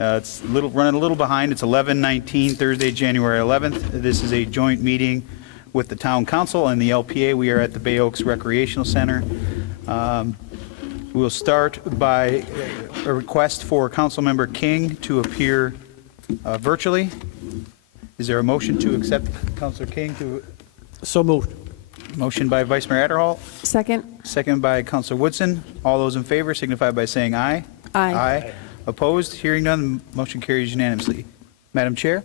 It's running a little behind. It's 11:19, Thursday, January 11th. This is a joint meeting with the Town Council and the LPA. We are at the Bay Oaks Recreational Center. We'll start by a request for Councilmember King to appear virtually. Is there a motion to accept Councilor King to? So moved. Motion by Vice Mayor Adderhall, Second. second by Councilor Woodson. All those in favor signify by saying aye. Aye. Aye. Opposed? Hearing none, motion carries unanimously. Madam Chair?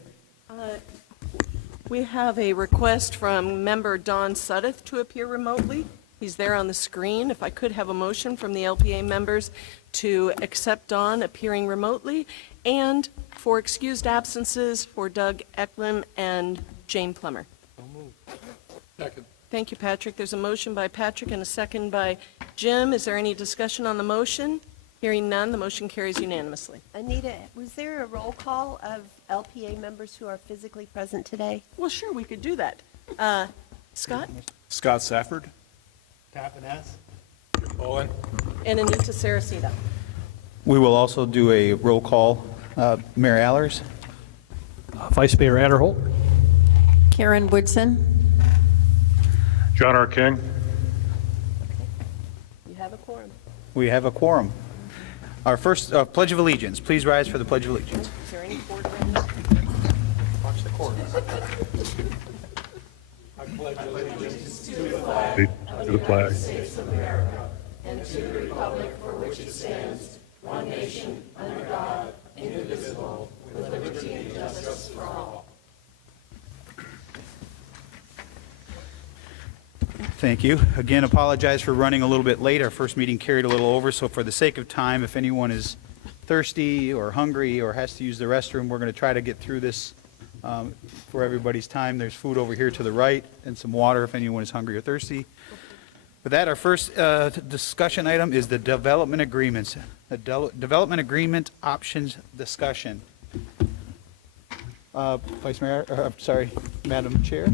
We have a request from member Don Suddeth to appear remotely. He's there on the screen. If I could have a motion from the LPA members to accept Don appearing remotely, and for excused absences for Doug Eklund and Jane Plummer. Second. Thank you, Patrick. There's a motion by Patrick and a second by Jim. Is there any discussion on the motion? Hearing none, the motion carries unanimously. Anita, was there a roll call of LPA members who are physically present today? Well, sure, we could do that. Scott? Scott Safford. Tappan S. Owen. And Anita Saracita. We will also do a roll call. Mayor Allers? Vice Mayor Adderholt. Karen Woodson. John R. King. You have a quorum. We have a quorum. Our first Pledge of Allegiance. Please rise for the Pledge of Allegiance. Is there any board members? Watch the chorus. To the flag. Thank you. Again, apologize for running a little bit late. Our first meeting carried a little over, so for the sake of time, if anyone is thirsty or hungry or has to use the restroom, we're going to try to get through this for everybody's time. There's food over here to the right and some water if anyone is hungry or thirsty. With that, our first discussion item is the development agreements. The development agreement options discussion. Vice Mayor, sorry, Madam Chair,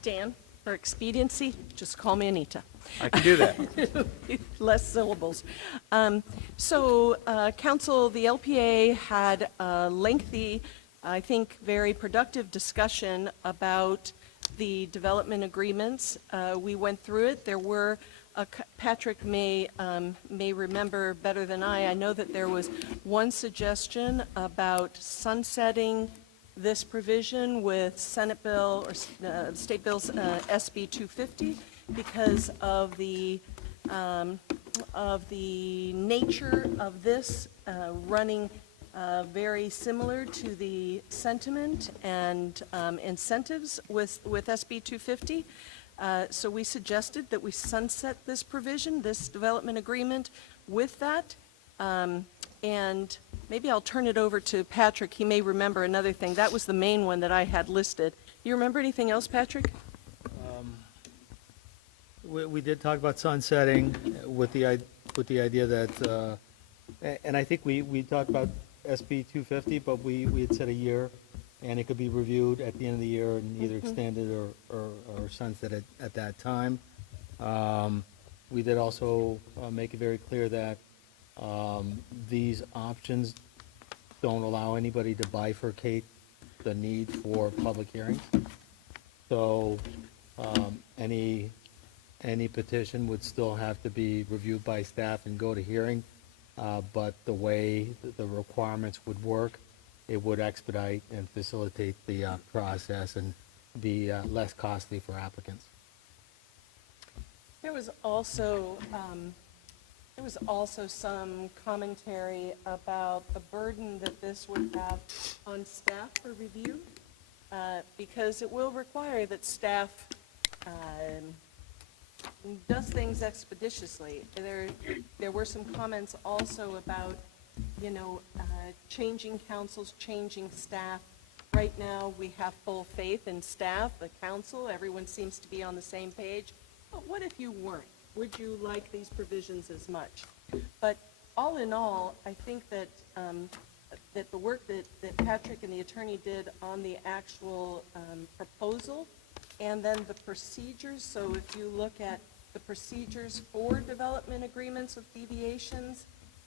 Dan, for expediency, just call me Anita. I can do that. Less syllables. Council, the LPA had a lengthy, I think, very productive discussion about the development agreements. We went through it. There were, Patrick may remember better than I know that there was one suggestion about sunsetting this provision with Senate Bill or State Bills SB 250 because of the nature of this running very similar to the sentiment and incentives with SB 250. So we suggested that we sunset this provision, this development agreement with that. And maybe I'll turn it over to Patrick. He may remember another thing. That was the main one that I had listed. You remember anything else, Patrick? We did talk about sunsetting with the idea that, and I think we talked about SB 250, but we had said a year, and it could be reviewed at the end of the year and either extended or sunsetted at that time. We did also make it very clear that these options don't allow anybody to bifurcate the need for public hearings. So any petition would still have to be reviewed by staff and go to hearing, but the way the requirements would work, it would expedite and facilitate the process and be less costly for applicants. There was also some commentary about the burden that this would have on staff for review, because it will require that staff does things expeditiously. There were some comments also about, changing councils, changing staff. Right now, we have full faith in staff, the council, everyone seems to be on the same page. But what if you weren't? Would you like these provisions as much? But all in all, I think that that the work that Patrick and the attorney did on the actual proposal, and then the procedures, so if you look at the procedures for development agreements with deviations,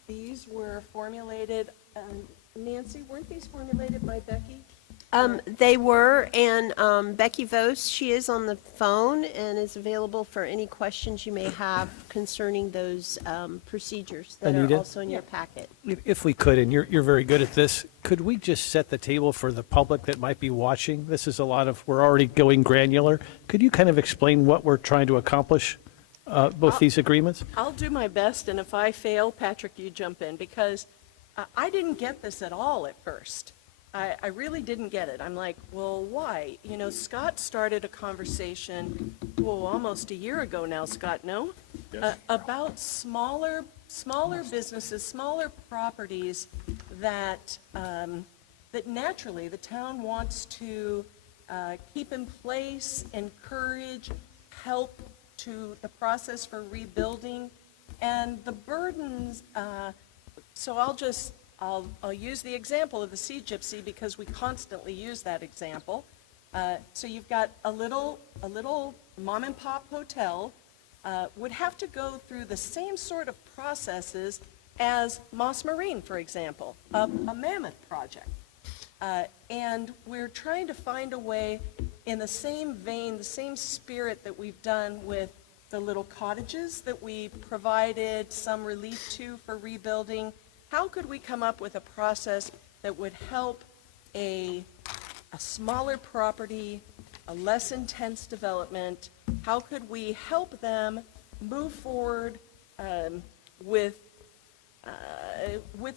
These were formulated, Nancy, weren't these formulated by Becky? They were, and Becky Vos, she is on the phone and is available for any questions you may have concerning those procedures that are Anita? also in your packet. If we could, and you're very good at this, could we just set the table for the public that might be watching? This is a lot of, we're already going granular. Could you kind of explain what we're trying to accomplish, both these agreements? I'll do my best, and if I fail, Patrick, you jump in, because I didn't get this at all at first. I really didn't get it. I'm like, well, why? You know, Scott started a conversation, almost a year ago now, Scott, no? About smaller businesses, smaller properties that, that naturally the town wants to keep in place, encourage, help to the process for rebuilding, and the burdens, so I'll use the example of the Sea Gypsy because we constantly use that example. So you've got a little mom and pop hotel would have to go through the same sort of processes as Moss Marine, for example, a mammoth project. And we're trying to find a way in the same vein, the same spirit that we've done with the little cottages that we provided some relief to for rebuilding. How could we come up with a process that would help a smaller property, a less intense development? How could we help them move forward with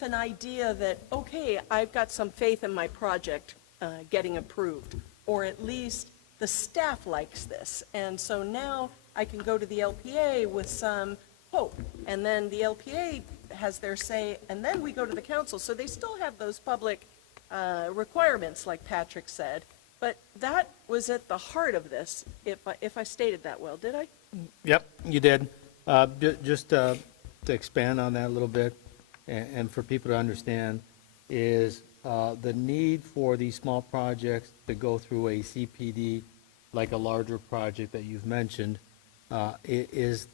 an idea that, okay, I've got some faith in my project getting approved, or at least the staff likes this, and so now I can go to the LPA with some hope, and then the LPA has their say, and then we go to the council. So they still have those public requirements, like Patrick said, but that was at the heart of this, if I stated that well, did I? Yep, you did. Just to expand on that a little bit, and for people to understand, is the need for these small projects to go through a CPD, like a larger project that you've mentioned, is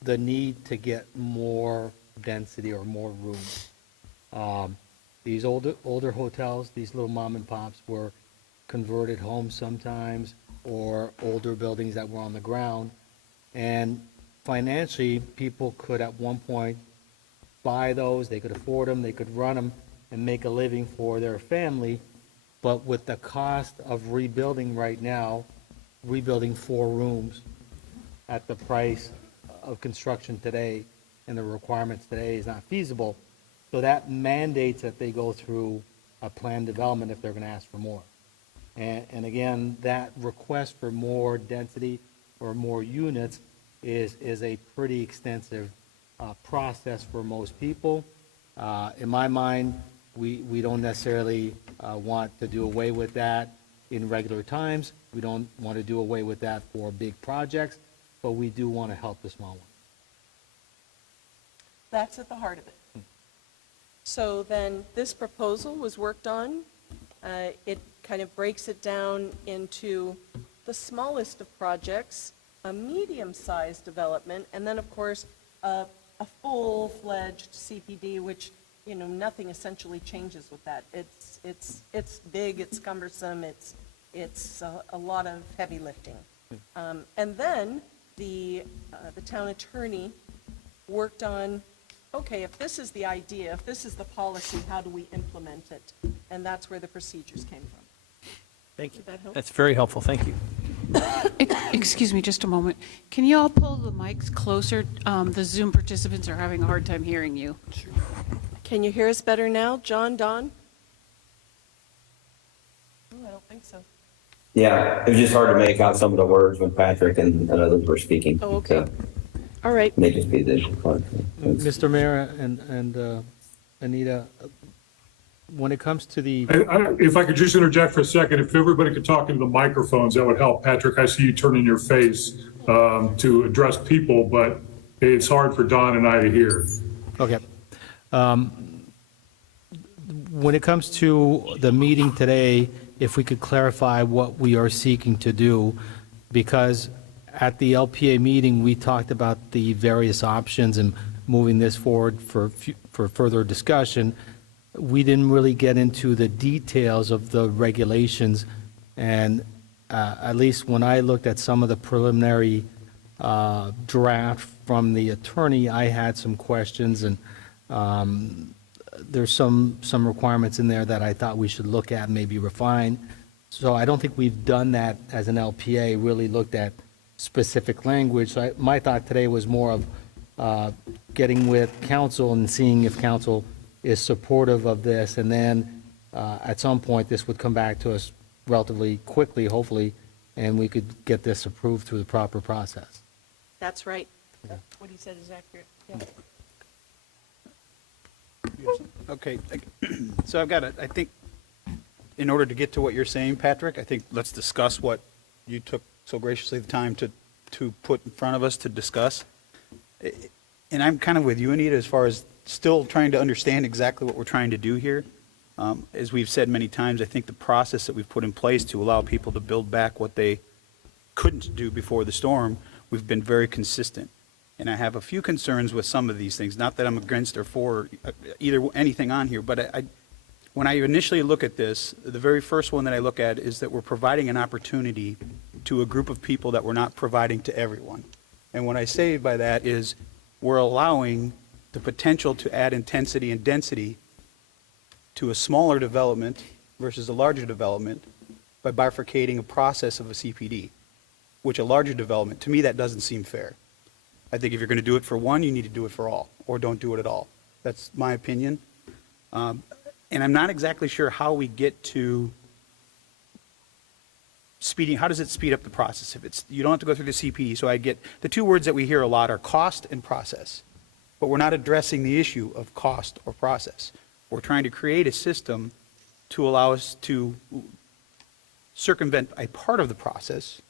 the need to get more density or more room. These older hotels, these little mom and pops were converted homes sometimes, or older buildings that were on the ground. And financially, people could at one point buy those, they could afford them, they could run them and make a living for their family. But with the cost of rebuilding right now, rebuilding 4 rooms at the price of construction today and the requirements today is not feasible. So that mandates that they go through a planned development if they're going to ask for more. And again, that request for more density or more units is a pretty extensive process for most people. In my mind, we don't necessarily want to do away with that in regular times. We don't want to do away with that for big projects, but we do want to help the small ones. That's at the heart of it. So then this proposal was worked on. It kind of breaks it down into the smallest of projects, a medium-sized development, and then, of course, a full-fledged CPD, which, you know, nothing essentially changes with that. It's big, it's cumbersome, it's a lot of heavy lifting. And then the town attorney worked on, okay, if this is the idea, if this is the policy, how do we implement it? And that's where the procedures came from. Thank you. Did that help? That's very helpful, thank you. Excuse me, just a moment. Can you all pull the mics closer? The Zoom participants are having a hard time hearing you. Can you hear us better now, John, Don? Oh, I don't think so. Yeah, it was just hard to make out some of the words when Patrick and others were speaking. Oh, okay. So, All right. may just be the part. Mr. Mayor and Anita, when it comes to the, If I could just interject for a second, if everybody could talk into the microphones, that would help. Patrick, I see you turning your face to address people, but it's hard for Don and I to hear. okay. When it comes to the meeting today, if we could clarify what we are seeking to do, because at the LPA meeting, we talked about the various options and moving this forward for further discussion, we didn't really get into the details of the regulations. And at least when I looked at some of the preliminary draft from the attorney, I had some questions, and there's some requirements in there that I thought we should look at and maybe refine. So I don't think we've done that as an LPA, really looked at specific language. So my thought today was more of getting with council and seeing if council is supportive of this, and then at some point, this would come back to us relatively quickly, hopefully, and we could get this approved through the proper process. That's right. What he said is accurate. Yeah. Okay, so I've got I think, in order to get to what you're saying, Patrick, I think let's discuss what you took so graciously the time to put in front of us to discuss. And I'm kind of with you, Anita, as far as still trying to understand exactly what we're trying to do here. As we've said many times, I think the process that we've put in place to allow people to build back what they couldn't do before the storm, we've been very consistent. And I have a few concerns with some of these things, not that I'm against or for either anything on here, but when I initially look at this, the very first one that I look at is that we're providing an opportunity to a group of people that we're not providing to everyone. And what I say by that is we're allowing the potential to add intensity and density to a smaller development versus a larger development by bifurcating a process of a CPD, which a larger development, to me, that doesn't seem fair. I think if you're going to do it for one, you need to do it for all, or don't do it at all. That's my opinion. And I'm not exactly sure how we get to speeding. How does it speed up the process? If it's, you don't have to go through the CPD. So I get, the two words that we hear a lot are cost and process. But we're not addressing the issue of cost or process. We're trying to create a system to allow us to circumvent a part of the process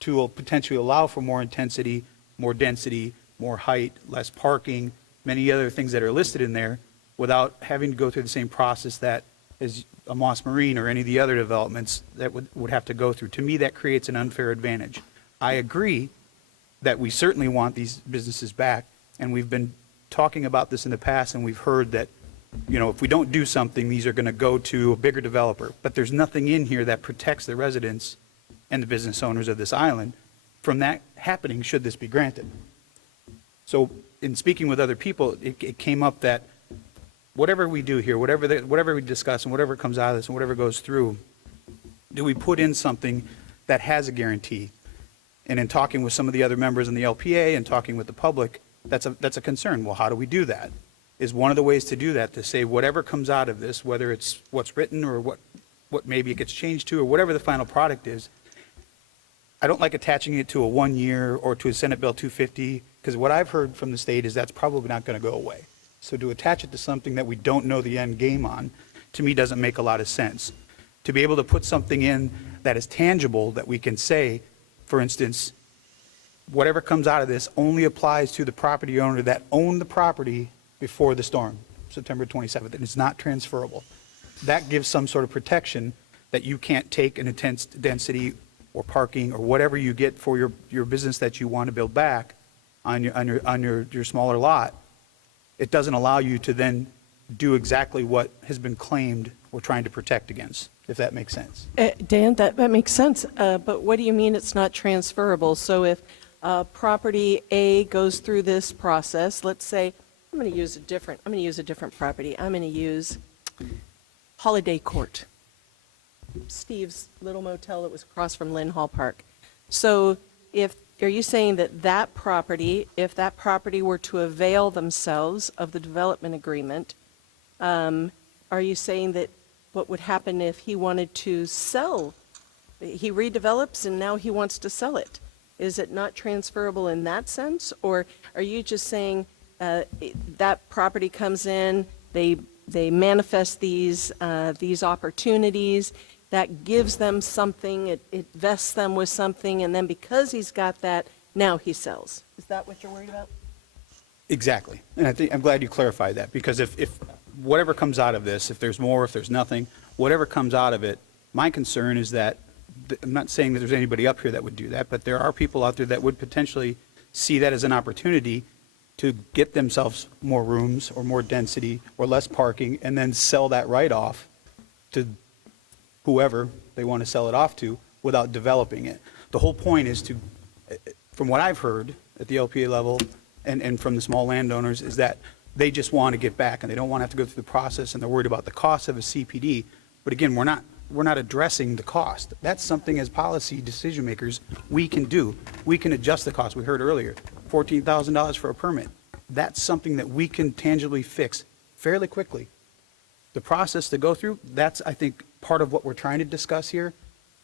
to potentially allow for more intensity, more density, more height, less parking, many other things that are listed in there without having to go through the same process that as a Moss Marine or any of the other developments that would have to go through. To me, that creates an unfair advantage. I agree that we certainly want these businesses back, and we've been talking about this in the past, and we've heard that, you know, if we don't do something, these are going to go to a bigger developer. But there's nothing in here that protects the residents and the business owners of this island from that happening should this be granted. So in speaking with other people, it came up that whatever we do here, whatever we discuss and whatever comes out of this and whatever goes through, do we put in something that has a guarantee? And in talking with some of the other members in the LPA and talking with the public, that's a concern. Well, how do we do that? Is one of the ways to do that to say whatever comes out of this, whether it's what's written or what maybe it gets changed to or whatever the final product is, I don't like attaching it to a 1 year or to a Senate Bill 250, because what I've heard from the state is that's probably not going to go away. So to attach it to something that we don't know the end game on, to me, doesn't make a lot of sense. To be able to put something in that is tangible, that we can say, for instance, whatever comes out of this only applies to the property owner that owned the property before the storm, September 27th, and it's not transferable. That gives some sort of protection that you can't take an intense density or parking or whatever you get for your business that you want to build back on your smaller lot. It doesn't allow you to then do exactly what has been claimed we're trying to protect against, if that makes sense. Dan, that makes sense, but what do you mean it's not transferable? So if property A goes through this process, let's say, I'm going to use a different property. I'm going to use Holiday Court, Steve's little motel that was across from Lynn Hall Park. So are you saying that that property, if that property were to avail themselves of the development agreement, are you saying that what would happen if he wanted to sell, he redevelops and now he wants to sell it? Is it not transferable in that sense? Or are you just saying that property comes in, they manifest these opportunities, that gives them something, it vests them with something, and then because he's got that, now he sells? Is that what you're worried about? Exactly. And I'm glad you clarified that, because if whatever comes out of this, if there's more, if there's nothing, whatever comes out of it, my concern is that, I'm not saying that there's anybody up here that would do that, but there are people out there that would potentially see that as an opportunity to get themselves more rooms or more density or less parking and then sell that right off to whoever they want to sell it off to without developing it. The whole point is to, from what I've heard at the LPA level and from the small landowners, is that they just want to get back and they don't want to have to go through the process and they're worried about the cost of a CPD. But again, we're not addressing the cost. That's something as policy decision makers we can do. We can adjust the cost. We heard earlier, $14,000 for a permit. That's something that we can tangibly fix fairly quickly. The process to go through, that's, I think, part of what we're trying to discuss here.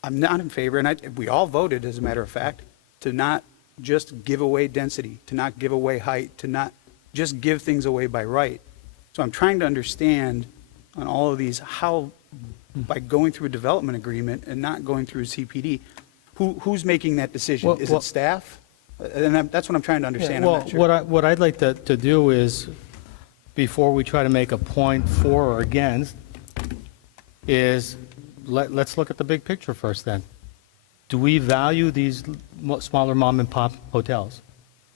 I'm not in favor, and we all voted, as a matter of fact, to not just give away density, to not give away height, to not just give things away by right. So I'm trying to understand on all of these how, by going through a development agreement and not going through a CPD, who's making that decision? Well, Is well- it staff? And that's what I'm trying to understand. I'm Well, not sure. what I'd like to do is, before we try to make a point for or against, is let's look at the big picture first then. Do we value these smaller mom and pop hotels?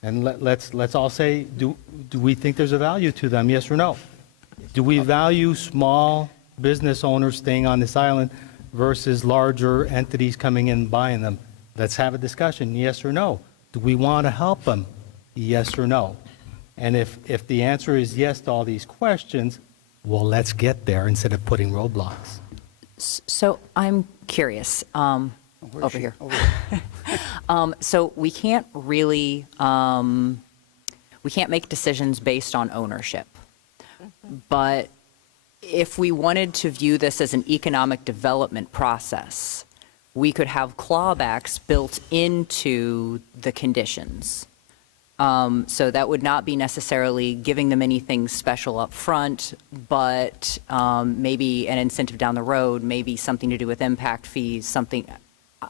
And let's all say, do we think there's a value to them, yes or no? Do we value small business owners staying on this island versus larger entities coming in and buying them? Let's have a discussion, yes or no. Do we want to help them, yes or no? And if the answer is yes to all these questions, well, let's get there instead of putting roadblocks. So I'm curious, Where's over she? here. Over here. So we can't really, we can't make decisions based on ownership. But if we wanted to view this as an economic development process, we could have clawbacks built into the conditions. So that would not be necessarily giving them anything special up front, but maybe an incentive down the road, maybe something to do with impact fees, something.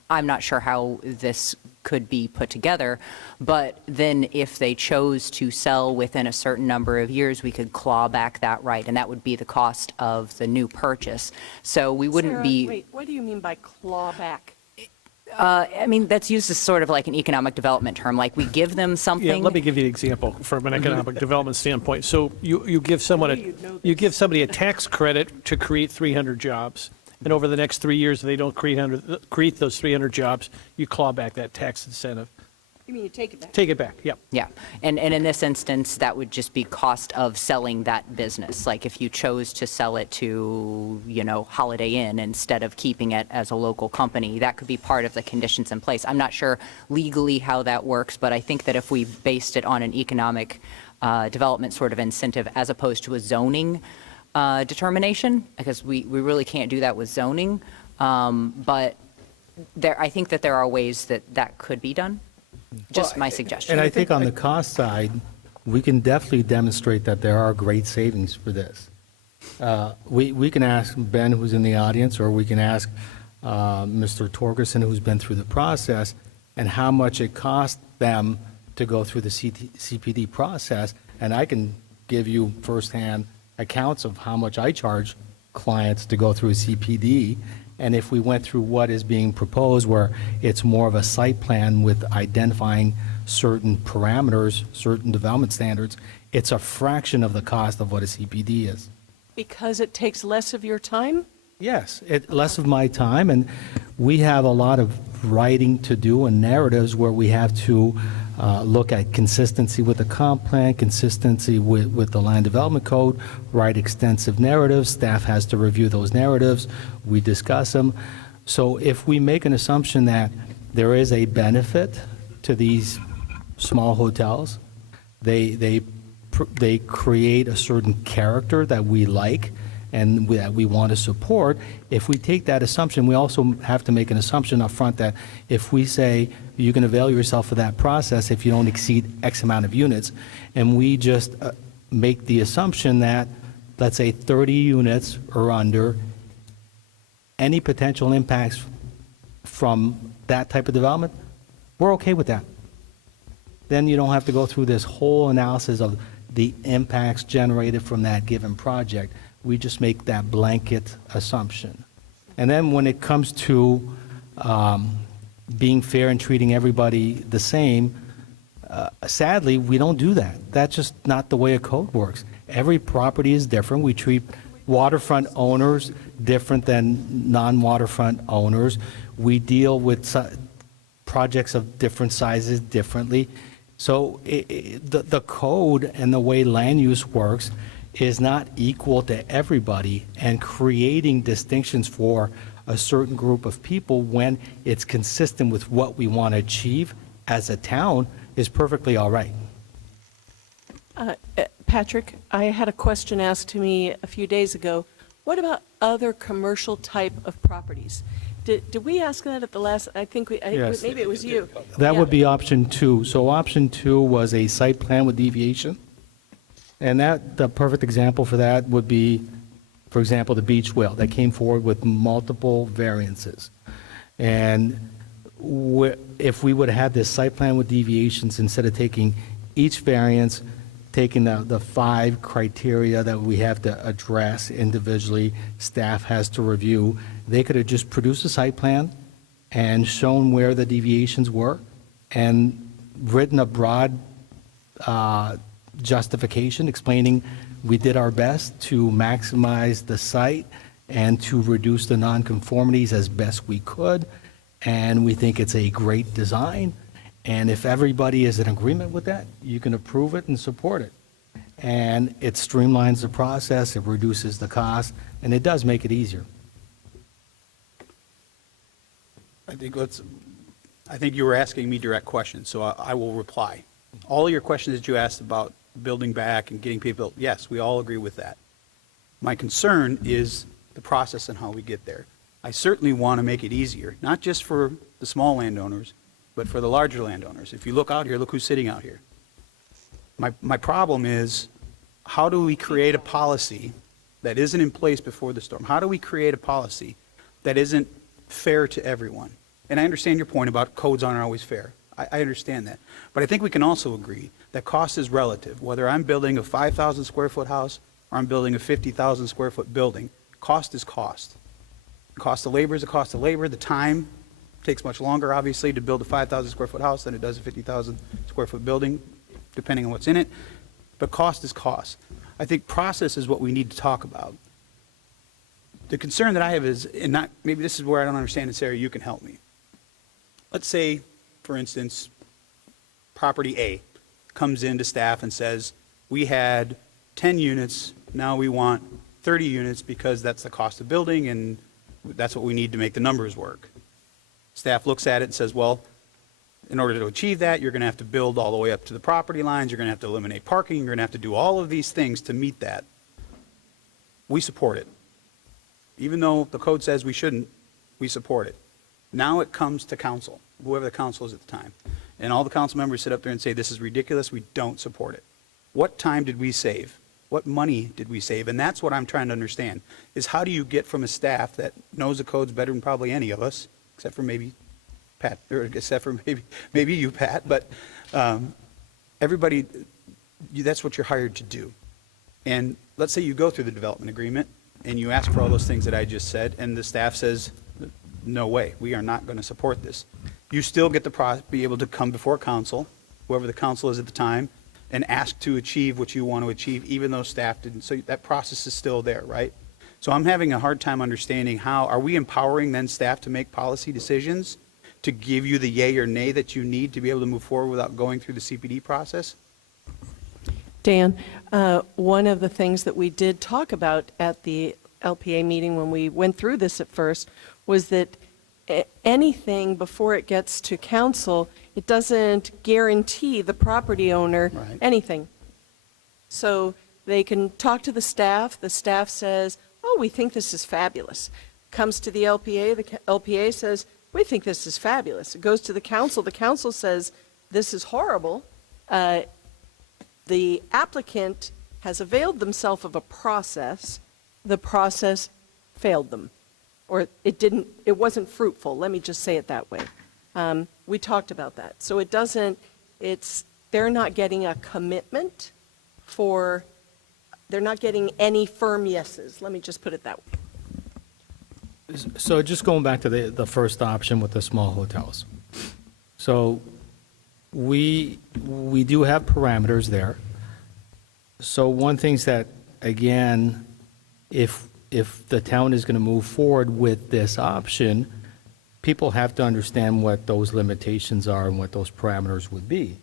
I'm not sure how this could be put together, but then if they chose to sell within a certain number of years, we could claw back that right, and that would be the cost of the new purchase. So we wouldn't Sarah, be. Wait, what do you mean by clawback? I mean, that's used as sort of like an economic development term, like we give them something. Yeah, let me give you an example from an economic development standpoint. So you give someone you give somebody a tax credit to create 300 jobs, and over the next 3 years, if they don't create those 300 jobs, you claw back that tax incentive. You mean you take it back? Take it back, yep. Yeah, and in this instance, that would just be cost of selling that business. Like if you chose to sell it to, Holiday Inn instead of keeping it as a local company, that could be part of the conditions in place. I'm not sure legally how that works, but I think that if we based it on an economic development sort of incentive as opposed to a zoning determination, because we really can't do that with zoning, but I think that there are ways that could be done. Just my suggestion. And I think on the cost side, we can definitely demonstrate that there are great savings for this. We can ask Ben, who's in the audience, or we can ask Mr. Torgerson, who's been through the process, and how much it cost them to go through the CPD process. And I can give you firsthand accounts of how much I charge clients to go through a CPD. And if we went through what is being proposed, where it's more of a site plan with identifying certain parameters, certain development standards, it's a fraction of the cost of what a CPD is. Because it takes less of your time? Yes, less of my time, and we have a lot of writing to do and narratives where we have to look at consistency with the comp plan, consistency with the land development code, write extensive narratives. Staff has to review those narratives. We discuss them. So if we make an assumption that there is a benefit to these small hotels, they create a certain character that we like and that we want to support. If we take that assumption, we also have to make an assumption up front that if we say you can avail yourself of that process if you don't exceed X amount of units, and we just make the assumption that, let's say, 30 units or under, any potential impacts from that type of development, we're okay with that. Then you don't have to go through this whole analysis of the impacts generated from that given project. We just make that blanket assumption. And then when it comes to being fair and treating everybody the same, Sadly, we don't do that. That's just not the way a code works. Every property is different. We treat waterfront owners different than non-waterfront owners. We deal with projects of different sizes differently. So the code and the way land use works is not equal to everybody, and creating distinctions for a certain group of people when it's consistent with what we want to achieve as a town is perfectly all right. Patrick, I had a question asked to me a few days ago. What about other commercial type of properties? Did we ask that at the last, I think Yes. maybe it was you. That Yeah. would be option 2. So option 2 was a site plan with deviation. And the perfect example for that would be, for example, the beach whale that came forward with multiple variances. And if we would have had this site plan with deviations, instead of taking each variance, taking the 5 criteria that we have to address individually, staff has to review, they could have just produced a site plan and shown where the deviations were and written a broad justification explaining we did our best to maximize the site and to reduce the nonconformities as best we could. And we think it's a great design. And if everybody is in agreement with that, you can approve it and support it. And it streamlines the process, it reduces the cost, and it does make it easier. I think you were asking me direct questions, so I will reply. All your questions that you asked about building back and getting people, yes, we all agree with that. My concern is the process and how we get there. I certainly want to make it easier, not just for the small landowners, but for the larger landowners. If you look out here, look who's sitting out here. My problem is, how do we create a policy that isn't in place before the storm? How do we create a policy that isn't fair to everyone? And I understand your point about codes aren't always fair. I understand that. But I think we can also agree that cost is relative. Whether I'm building a 5,000 square foot house or I'm building a 50,000 square foot building, cost is cost. The cost of labor is the cost of labor. The time takes much longer, obviously, to build a 5,000 square foot house than it does a 50,000 square foot building, depending on what's in it. But cost is cost. I think process is what we need to talk about. The concern that I have is, and not, maybe this is where I don't understand, and Sarah, you can help me. Let's say, for instance, property A comes into staff and says, we had 10 units, now we want 30 units because that's the cost of building and that's what we need to make the numbers work. Staff looks at it and says, well, in order to achieve that, you're going to have to build all the way up to the property lines, you're going to have to eliminate parking, you're going to have to do all of these things to meet that. We support it. Even though the code says we shouldn't, we support it. Now it comes to council, whoever the council is at the time. And all the council members sit up there and say, this is ridiculous, we don't support it. What time did we save? What money did we save? And that's what I'm trying to understand, is how do you get from a staff that knows the codes better than probably any of us, except for maybe Pat, or except for maybe you, Pat, but everybody, that's what you're hired to do. And let's say you go through the development agreement and you ask for all those things that I just said, and the staff says, no way, we are not going to support this. You still get to be able to come before council, whoever the council is at the time, and ask to achieve what you want to achieve, even though staff didn't. So that process is still there, right? So I'm having a hard time understanding how, are we empowering then staff to make policy decisions to give you the yay or nay that you need to be able to move forward without going through the CPD process? Dan, one of the things that we did talk about at the LPA meeting when we went through this at first was that anything before it gets to council, it doesn't guarantee the property owner Right. anything. So they can talk to the staff says, oh, we think this is fabulous. Comes to the LPA says, we think this is fabulous. It goes to the council says, this is horrible. The applicant has availed themselves of a process. The process failed them, or it wasn't fruitful. Let me just say it that way. We talked about that. So they're not getting a commitment they're not getting any firm yeses. Let me just put it that way. So just going back to the first option with the small hotels. So we do have parameters there. So one thing's that, again, if the town is going to move forward with this option, people have to understand what those limitations are and what those parameters would be.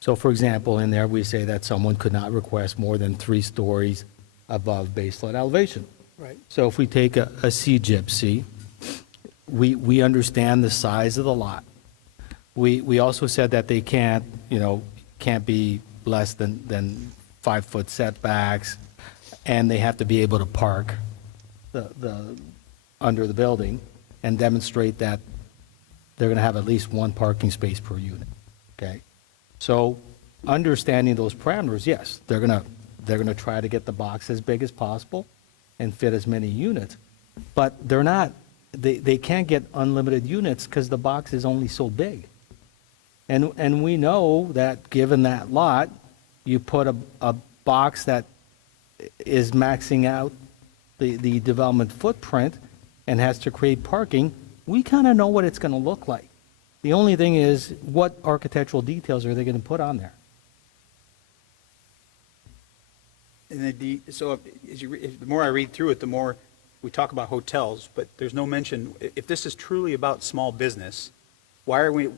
So for example, in there, we say that someone could not request more than 3 stories above baseline elevation. Right. So if we take a C gypsy, we understand the size of the lot. We also said that they can't be less than 5-foot setbacks, and they have to be able to park under the building and demonstrate that they're going to have at least 1 parking space per unit, okay? So understanding those parameters, yes, they're going to try to get the box as big as possible and fit as many units, but they can't get unlimited units because the box is only so big. And we know that given that lot, you put a box that is maxing out the development footprint and has to create parking, we kind of know what it's going to look like. The only thing is, what architectural details are they going to put on there? And so the more I read through it, the more we talk about hotels, but there's no mention, if this is truly about small business, why are we'll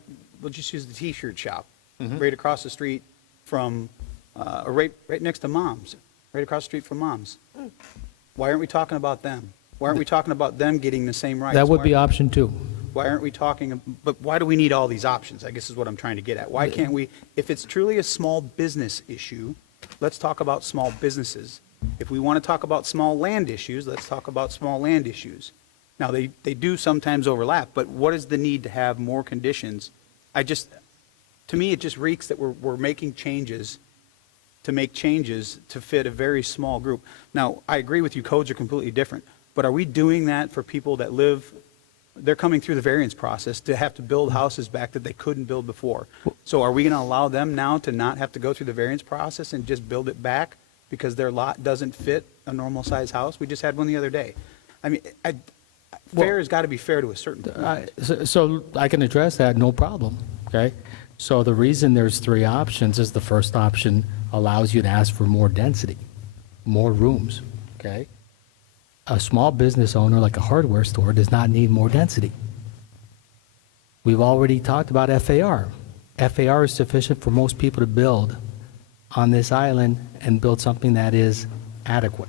just use the T-shirt shop, right across the street from, right next to Mom's, right across the street from Mom's. Why aren't we talking about them? Why aren't we talking about them getting the same rights? That would Why be aren't- option 2. Why aren't we talking, but why do we need all these options? I guess is what I'm trying to get at. Why can't we, if it's truly a small business issue, let's talk about small businesses. If we want to talk about small land issues, let's talk about small land issues. Now, they do sometimes overlap, but what is the need to have more conditions? To me, it just reeks that we're making changes to make changes to fit a very small group. Now, I agree with you, codes are completely different, but are we doing that for people that live, they're coming through the variance process to have to build houses back that they couldn't build before? So are we going to allow them now to not have to go through the variance process and just build it back because their lot doesn't fit a normal size house? We just had one the other day. I mean, fair has got to be fair to a certain point. So I can address that, no problem, okay? So the reason there's 3 options is the first option allows you to ask for more density, more rooms, okay? A small business owner like a hardware store does not need more density. We've already talked about FAR. FAR is sufficient for most people to build on this island and build something that is adequate.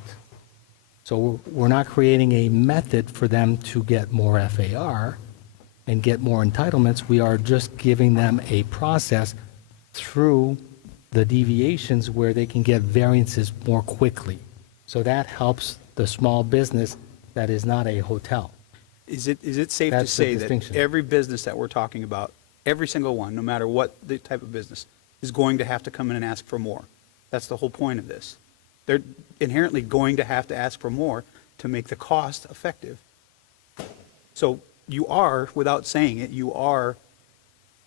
So we're not creating a method for them to get more FAR and get more entitlements. We are just giving them a process through the deviations where they can get variances more quickly. So that helps the small business that is not a hotel. Is it safe to That's the say that distinction. every business that we're talking about, every single one, no matter what the type of business, is going to have to come in and ask for more? That's the whole point of this. They're inherently going to have to ask for more to make the cost effective. So you are, without saying it, you are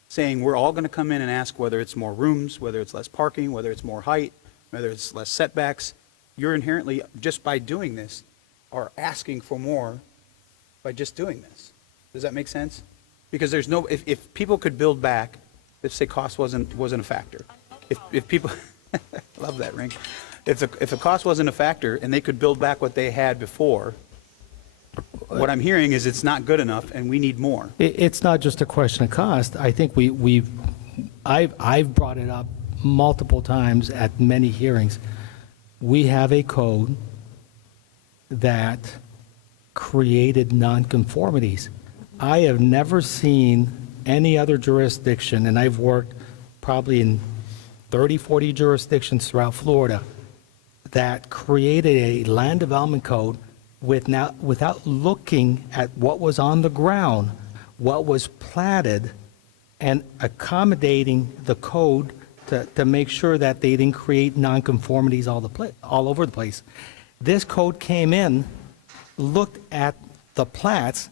saying we're all going to come in and ask whether it's more rooms, whether it's less parking, whether it's more height, whether it's less setbacks. You're inherently, just by doing this, are asking for more by just doing this. Does that make sense? Because there's no, if people could build back, let's say cost wasn't a factor. If people, love that ring. If the cost wasn't a factor and they could build back what they had before, what I'm hearing is it's not good enough and we need more. It's not just a question of cost. I think I've brought it up multiple times at many hearings. We have a code that created nonconformities. I have never seen any other jurisdiction, and I've worked probably in 30, 40 jurisdictions throughout Florida, that created a land development code without looking at what was on the ground, what was platted, and accommodating the code to make sure that they didn't create nonconformities all over the place. This code came in, looked at the plats,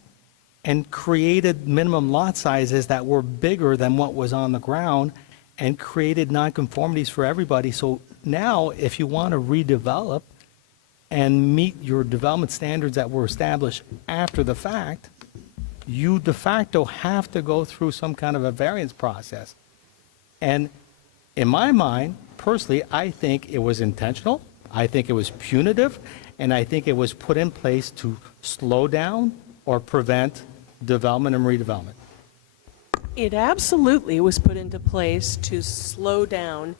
and created minimum lot sizes that were bigger than what was on the ground and created nonconformities for everybody. So now, if you want to redevelop and meet your development standards that were established after the fact, you de facto have to go through some kind of a variance process. And in my mind, personally, I think it was intentional, I think it was punitive, and I think it was put in place to slow down or prevent development and redevelopment. It absolutely was put into place to slow down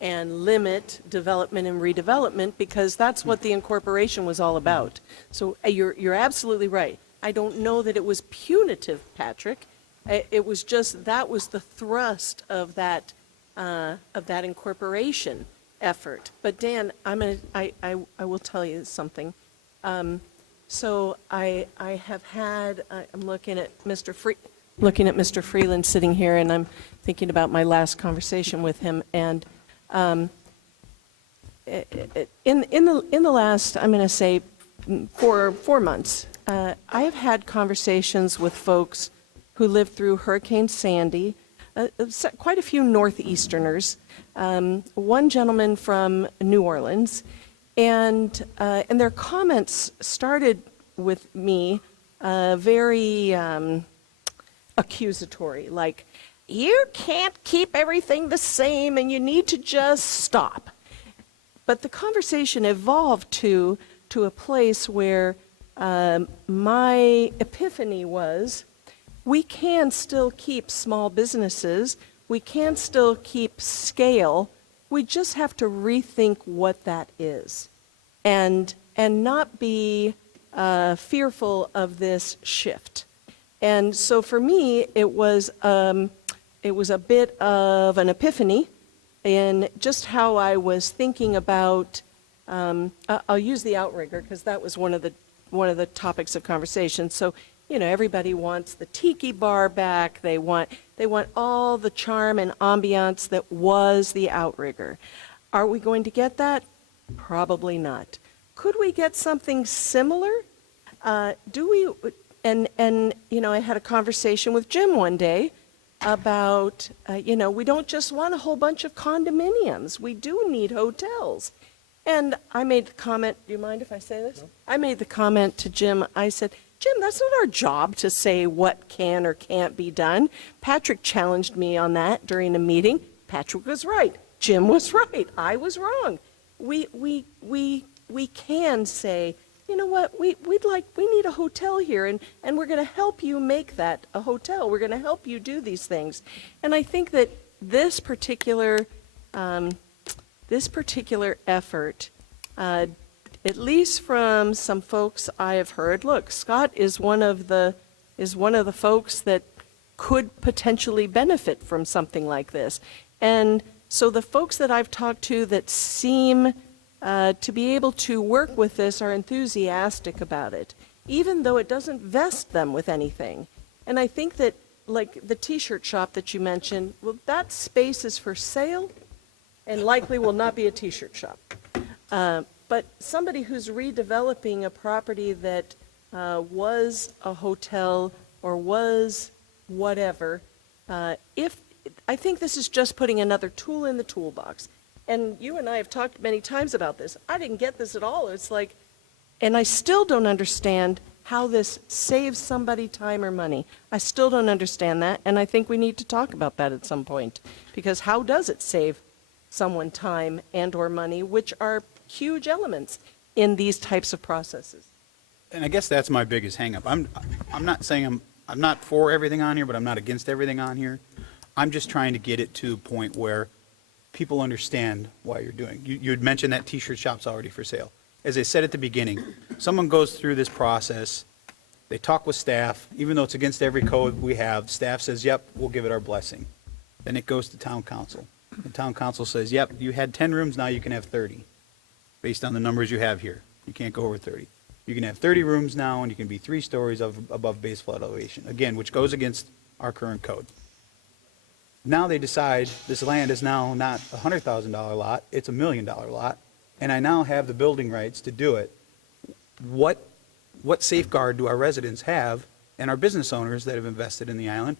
and limit development and redevelopment, because that's what the incorporation was all about. So you're absolutely right. I don't know that it was punitive, Patrick. It was just, that was the thrust of that incorporation effort. But Dan, I will tell you something. So I have had, I'm looking at Mr. Freeland sitting here, and I'm thinking about my last conversation with him. And in the last, I'm going to say, 4 months, I have had conversations with folks who lived through Hurricane Sandy, quite a few Northeasterners, one gentleman from New Orleans, and their comments started with me very accusatory, like, you can't keep everything the same and you need to just stop. But the conversation evolved to a place where my epiphany was, we can still keep small businesses, we can still keep scale, we just have to rethink what that is, and not be fearful of this shift. And so for me, it was a bit of an epiphany in just how I was thinking about, I'll use the outrigger because that was one of the topics of conversation. So, you know, everybody wants the tiki bar back. They want all the charm and ambiance that was the outrigger. Are we going to get that? Probably not. Could we get something similar? Do we? And you know, I had a conversation with Jim one day about, you know, we don't just want a whole bunch of condominiums. We do need hotels. And I made the comment, do you mind if I say this? No. I made the comment to Jim, I said, Jim, that's not our job to say what can or can't be done. Patrick challenged me on that during a meeting. Patrick was right. Jim was right. I was wrong. We can say, you know what, we need a hotel here, and we're going to help you make that a hotel. We're going to help you do these things. And I think that this particular effort, at least from some folks I have heard, look, Scott is one of the folks that could potentially benefit from something like this. And so the folks that I've talked to that seem to be able to work with this are enthusiastic about it, even though it doesn't vest them with anything. And I think that, like the T-shirt shop that you mentioned, well, that space is for sale and likely will not be a T-shirt shop. But somebody who's redeveloping a property that was a hotel or was whatever, I think this is just putting another tool in the toolbox. And you and I have talked many times about this. I didn't get this at all. It's like, and I still don't understand how this saves somebody time or money. I still don't understand that, and I think we need to talk about that at some point. Because how does it save someone time and or money, which are huge elements in these types of processes? And I guess that's my biggest hangup. I'm not saying I'm not for everything on here, but I'm not against everything on here. I'm just trying to get it to a point where people understand why you're doing. You had mentioned that T-shirt shop's already for sale. As I said at the beginning, someone goes through this process, they talk with staff, even though it's against every code we have, staff says, yep, we'll give it our blessing. Then it goes to town council. The town council says, yep, you had 10 rooms, now you can have 30, based on the numbers you have here. You can't go over 30. You can have 30 rooms now, and you can be 3 stories above base flood elevation, again, which goes against our current code. Now they decide this land is now not a $100,000 lot, it's $1 million lot, and I now have the building rights to do it. What safeguard do our residents have and our business owners that have invested in the island?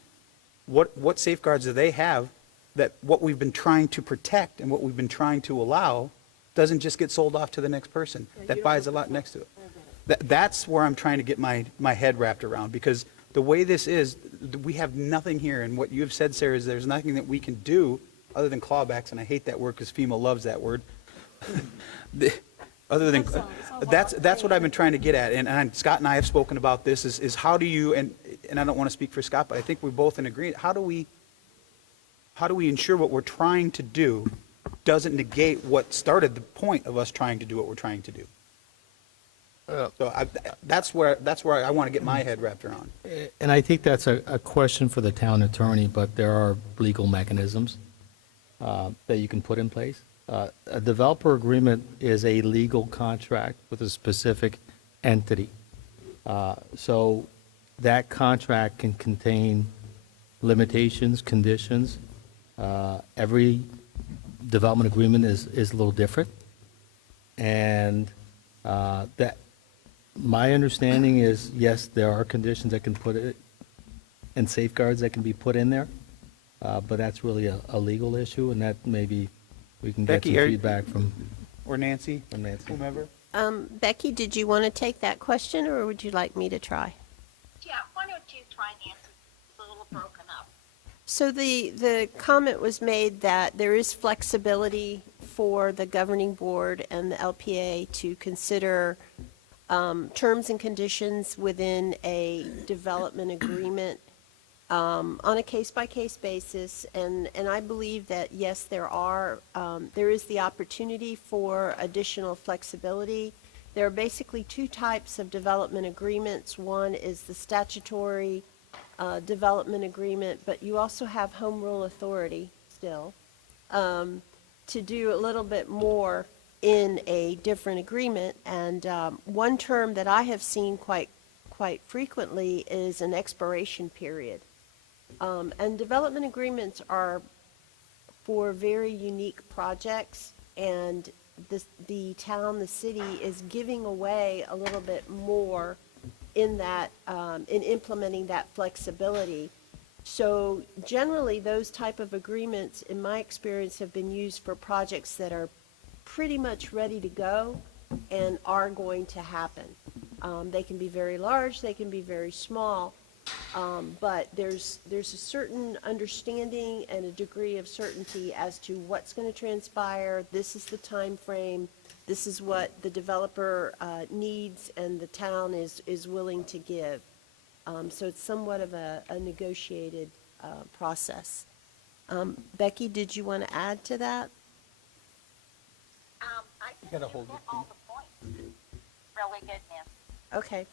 What safeguards do they have that what we've been trying to protect and what we've been trying to allow doesn't just get sold off to the next person that buys a lot next to it? That's where I'm trying to get my head wrapped around, because the way this is, we have nothing here, and what you have said, Sarah, is there's nothing that we can do other than clawbacks, and I hate that word because FEMA loves that word. Other than, that's what I've been trying to get at, and Scott and I have spoken about this, is how do you, and I don't want to speak for Scott, but I think we're both in agreement, how do we ensure what we're trying to do doesn't negate what started the point of us trying to do what we're trying to do? So that's where I want to get my head wrapped around. And I think that's a question for the town attorney, but there are legal mechanisms that you can put in place. A developer agreement is a legal contract with a specific entity. So that contract can contain limitations, conditions. Every development agreement is a little different. And that, my understanding is, yes, there are conditions that can put it, and safeguards that can be put in there, but that's really a legal issue, and that maybe we can get Becky, some feedback from Or Nancy, Nancy. whomever. Becky, did you want to take that question, or would you like me to try? Yeah, why don't you try, Nancy? It's a little broken up. So the comment was made that there is flexibility for the governing board and the LPA to consider terms and conditions within a development agreement on a case-by-case basis. And I believe that, yes, there is the opportunity for additional flexibility. There are basically two types of development agreements. One is the statutory development agreement, but you also have home rule authority still to do a little bit more in a different agreement. And one term that I have seen quite frequently is an expiration period. And development agreements are for very unique projects, and the town, the city is giving away a little bit more in that, in implementing that flexibility. So generally, those type of agreements, in my experience, have been used for projects that are pretty much ready to go and are going to happen. They can be very large, they can be very small, but there's a certain understanding and a degree of certainty as to what's going to transpire. This is the time frame. This is what the developer needs and the town is willing to give. So it's somewhat of a negotiated process. Becky, did you want to add to that? I think you hit all the points. Really good, Nancy. Okay.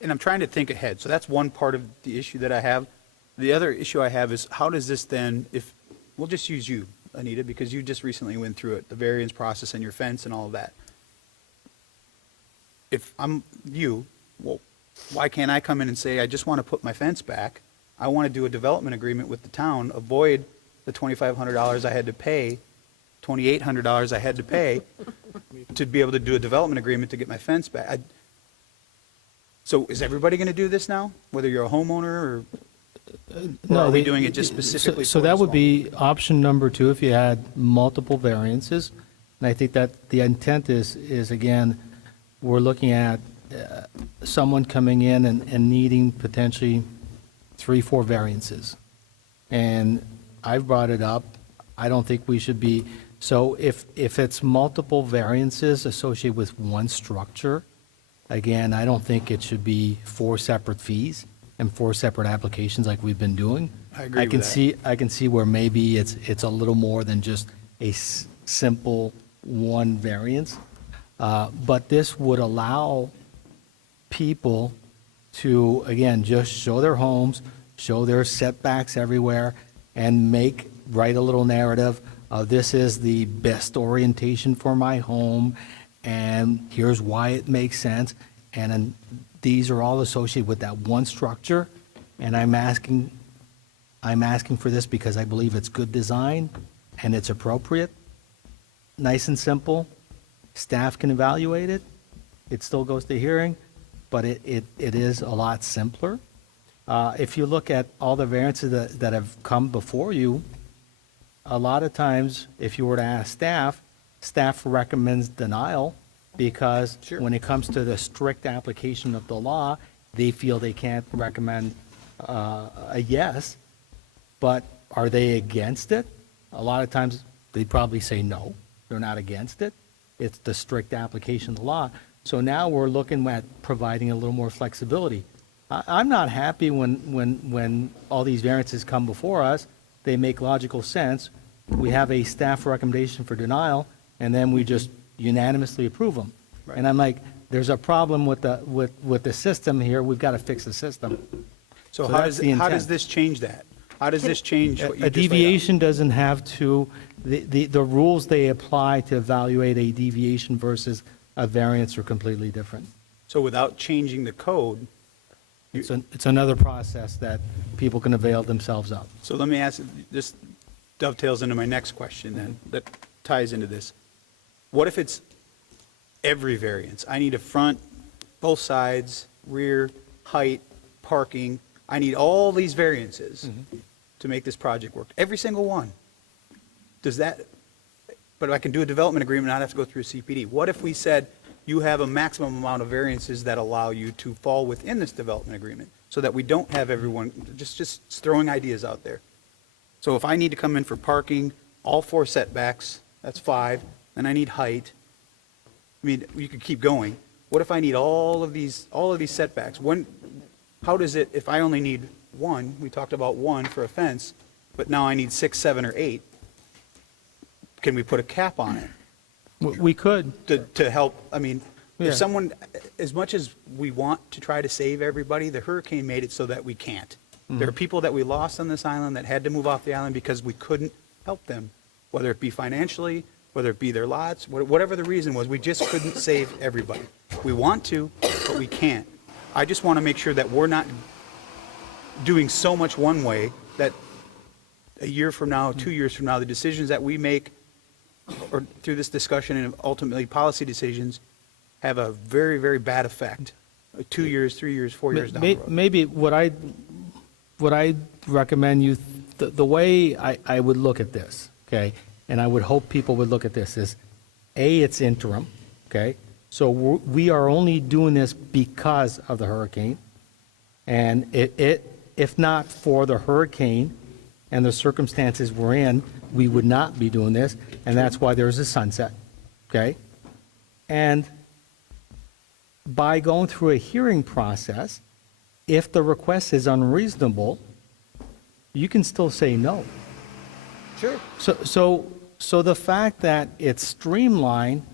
And I'm trying to think ahead. So that's one part of the issue that I have. The other issue I have is how does this then, if, we'll just use you, Anita, because you just recently went through it, the variance process and your fence and all of that. If I'm you, well, why can't I come in and say, I just want to put my fence back. I want to do a development agreement with the town, avoid the $2,500 I had to pay, $2,800 I had to pay to be able to do a development agreement to get my fence back. So is everybody going to do this now, whether you're a homeowner or are we doing it just specifically So for the that would small? be option number two if you had multiple variances. And I think that the intent is again, we're looking at someone coming in and needing potentially 3-4 variances. And I've brought it up, I don't think we should be, so if it's multiple variances associated with one structure, again, I don't think it should be 4 separate fees and 4 separate applications like we've been doing. I agree with that. I can see where maybe it's a little more than just a simple one variance. But this would allow people to, again, just show their homes, show their setbacks everywhere, and write a little narrative of this is the best orientation for my home, and here's why it makes sense. And then these are all associated with that one structure, and I'm asking for this because I believe it's good design and it's appropriate. Nice and simple. Staff can evaluate it. It still goes to hearing, but it is a lot simpler. If you look at all the variances that have come before you, a lot of times, if you were to ask staff recommends denial because Sure. when it comes to the strict application of the law, they feel they can't recommend a yes. But Are they against it? A lot of times, they probably say no, they're not against it. It's the strict application of the law. So now we're looking at providing a little more flexibility. I'm not happy when all these variances come before us. They make logical sense. We have a staff recommendation for denial, and then we just unanimously approve them. And I'm like, there's a problem with the system here. We've got to fix the system. So So how that's does, the how intent. does this change that? How does this change what you A just laid out? deviation doesn't have to, the rules they apply to evaluate a deviation versus a variance are completely different. So without changing the code, It's another process that people can avail themselves of. so let me ask, this dovetails into my next question then, that ties into this. What if it's every variance? I need a front, both sides, rear, height, parking. I need all these variances to make this project work. Every single one. Does that, but I can do a development agreement, not have to go through a CPD. What if we said you have a maximum amount of variances that allow you to fall within this development agreement so that we don't have everyone, just throwing ideas out there. So if I need to come in for parking, all 4 setbacks, that's 5, then I need height. I mean, you could keep going. What if I need all of these setbacks? How does it, if I only need 1, we talked about 1 for a fence, but now I need 6, 7, or 8, can we put a cap on it? We could. To help, I mean, Yeah. if someone, as much as we want to try to save everybody, the hurricane made it so that we can't. There are people that we lost on this island that had to move off the island because we couldn't help them, whether it be financially, whether it be their lots, whatever the reason was, we just couldn't save everybody. We want to, but we can't. I just want to make sure that we're not doing so much one way that a year from now, 2 years from now, the decisions that we make or through this discussion and ultimately policy decisions have a very, very bad effect, 2 years, 3 years, 4 years down the road. Maybe what I recommend you, the way I would look at this, okay, and I would hope people would look at this is, A, it's interim, okay? So we are only doing this because of the hurricane. And if not for the hurricane and the circumstances we're in, we would not be doing this, and that's why there's a sunset, okay? And by going through a hearing process, if the request is unreasonable, you can still say no. Sure. So the fact that it's streamlined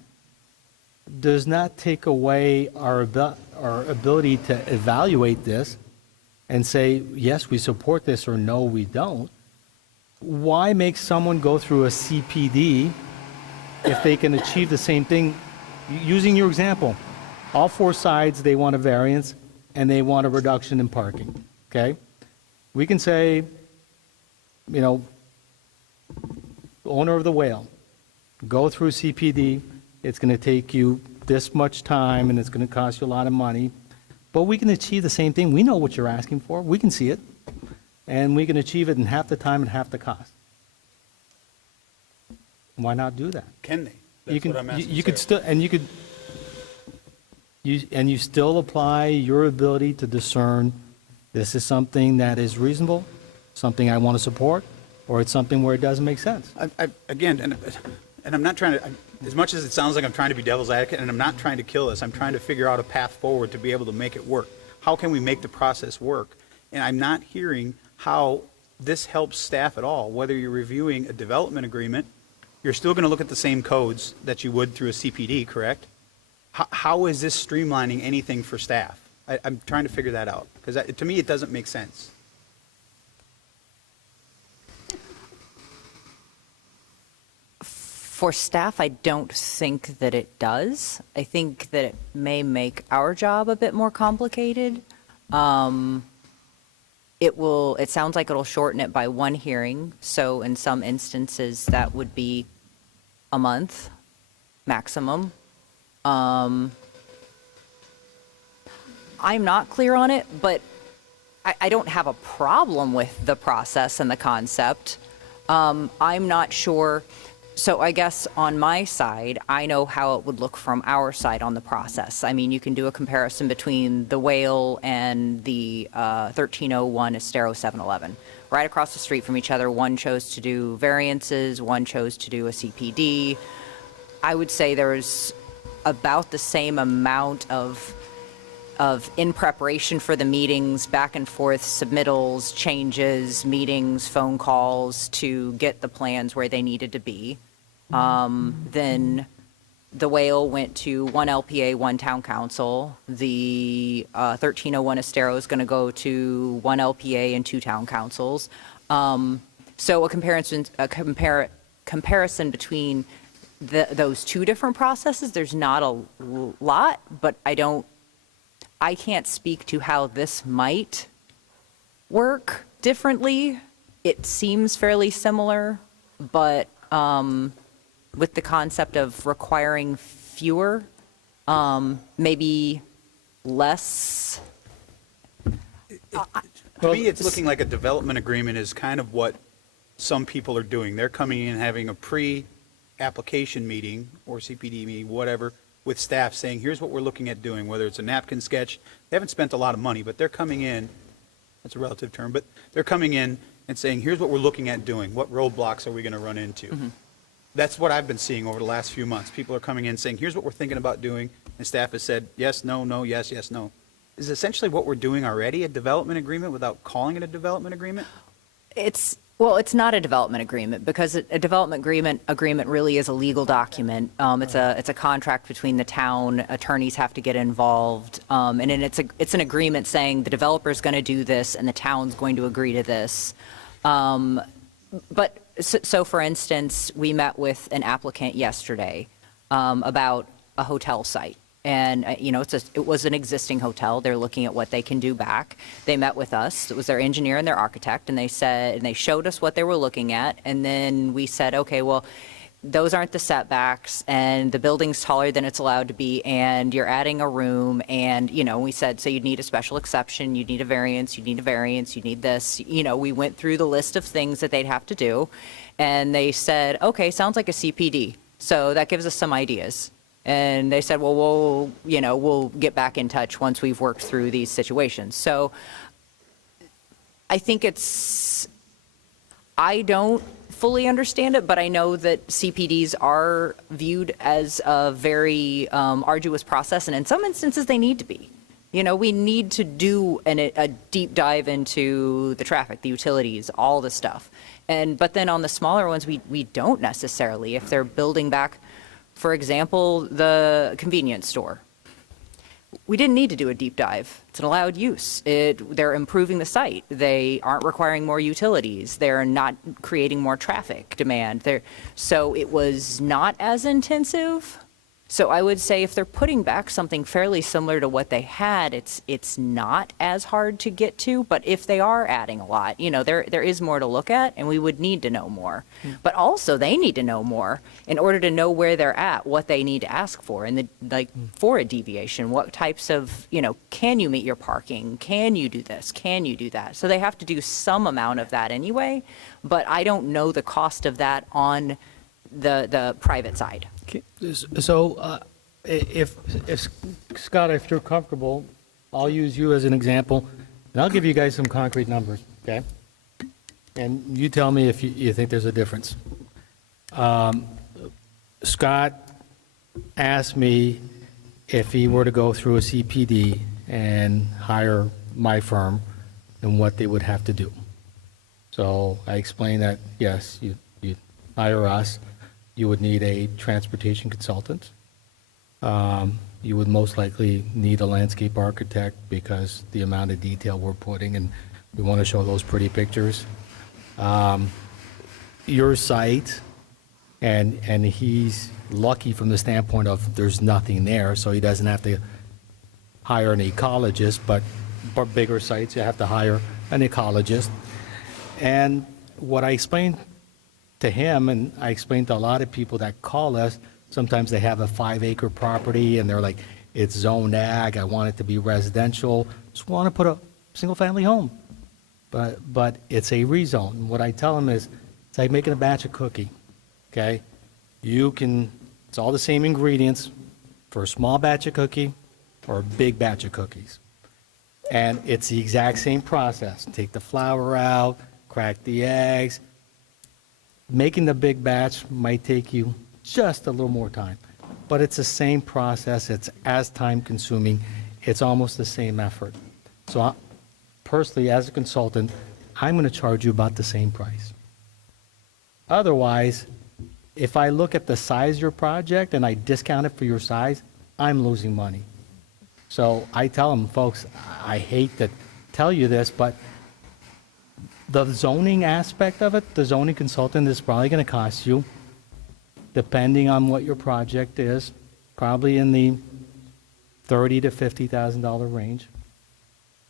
does not take away our ability to evaluate this and say, yes, we support this, or no, we don't. Why make someone go through a CPD if they can achieve the same thing? Using your example, all 4 sides, they want a variance, and they want a reduction in parking, okay? We can say, you know, owner of the whale, go through CPD, it's going to take you this much time, and it's going to cost you a lot of money, but we can achieve the same thing. We know what you're asking for, we can see it, and we can achieve it in half the time and half the cost. Why not do that? Can they? You That's can, what I'm asking you could Sarah. still, and you still apply your ability to discern, this is something that is reasonable, something I want to support, or it's something where it doesn't make sense. Again, and I'm not trying to, as much as it sounds like I'm trying to be devil's advocate, and I'm not trying to kill this, I'm trying to figure out a path forward to be able to make it work. How can we make the process work? And I'm not hearing how this helps staff at all. Whether you're reviewing a development agreement, you're still going to look at the same codes that you would through a CPD, correct? How is this streamlining anything for staff? I'm trying to figure that out, because to me, it doesn't make sense. For staff, I don't think that it does. I think that it may make our job a bit more complicated. It sounds like it'll shorten it by 1 hearing, so in some instances, that would be a month maximum. I'm not clear on it, but I don't have a problem with the process and the concept. I'm not sure. So I guess on my side, I know how it would look from our side on the process. I mean, you can do a comparison between the Whale and the 1301 Estero 711. right across the street from each other. One chose to do variances, one chose to do a CPD. I would say there's about the same amount of in preparation for the meetings, back and forth submittals, changes, meetings, phone calls to get the plans where they needed to be. Then the Whale went to one LPA, one town council. The 1301 Estero is going to go to one LPA and two town councils. So a comparison between those two different processes, there's not a lot, but I can't speak to how this might work differently. It seems fairly similar, but with the concept of requiring fewer, maybe less. To me, it's looking like a development agreement is kind of what some people are doing. They're coming in and having a pre-application meeting or CPD meeting, whatever, with staff saying, here's what we're looking at doing, whether it's a napkin sketch. They haven't spent a lot of money, but they're coming in, that's a relative term, but they're coming in and saying, here's what we're looking at doing. What roadblocks are we going to run into? That's what I've been seeing over the last few months. People are coming in saying, here's what we're thinking about doing, and staff has said, yes, no, no, yes, yes, no. Is essentially what we're doing already a development agreement without calling it a development agreement? Well, it's not a development agreement because a development agreement really is a legal document. It's a contract between the town. Attorneys have to get involved, and then it's an agreement saying the developer's going to do this and the town's going to agree to this. But so for instance, we met with an applicant yesterday about a hotel site. And, it was an existing hotel. They're looking at what they can do back. They met with us. It was their engineer and their architect, and they showed us what they were looking at. And then we said, okay, well, those aren't the setbacks, and the building's taller than it's allowed to be, and you're adding a room. And, we said, so you'd need a special exception, you'd need a variance, you'd need a variance, you'd need this. We went through the list of things that they'd have to do. And they said, okay, sounds like a CPD. So that gives us some ideas. And they said, well, we'll get back in touch once we've worked through these situations. So I think I don't fully understand it, but I know that CPDs are viewed as a very arduous process, and in some instances they need to be. We need to do a deep dive into the traffic, the utilities, all the stuff. But then on the smaller ones, we don't necessarily. If they're building back, for example, the convenience store. We didn't need to do a deep dive. It's an allowed use. They're improving the site. They aren't requiring more utilities. They're not creating more traffic demand. So it was not as intensive. So I would say if they're putting back something fairly similar to what they had, it's not as hard to get to. But if they are adding a lot, there is more to look at, and we would need to know more. But also they need to know more in order to know where they're at, what they need to ask for, and for a deviation, what types of, can you meet your parking? Can you do this? Can you do that? So they have to do some amount of that anyway. But I don't know the cost of that on the private side. So if Scott, if you're comfortable, I'll use you as an example, and I'll give you guys some concrete numbers, okay? And you tell me if you think there's a difference. Scott asked me if he were to go through a CPD and hire my firm and what they would have to do. So I explained that, yes, you hire us. You would need a transportation consultant. You would most likely need a landscape architect because the amount of detail we're putting, and we want to show those pretty pictures. Your site, and he's lucky from the standpoint of there's nothing there, so he doesn't have to hire an ecologist, but bigger sites, you have to hire an ecologist. And what I explained to him, and I explained to a lot of people that call us, sometimes they have a 5-acre property and they're like, it's zoned ag, I want it to be residential, just want to put a single-family home. But it's a rezone. What I tell them is, it's like making a batch of cookie, okay? It's all the same ingredients for a small batch of cookie or a big batch of cookies. And it's the exact same process. Take the flour out, crack the eggs. Making the big batch might take you just a little more time, but it's the same process. It's as time consuming. It's almost the same effort. So personally, as a consultant, I'm going to charge you about the same price. Otherwise, if I look at the size of your project and I discount it for your size, I'm losing money. So I tell them, folks, I hate to tell you this, but the zoning aspect of it, the zoning consultant is probably going to cost you, depending on what your project is, probably in the $30,000 to $50,000 range.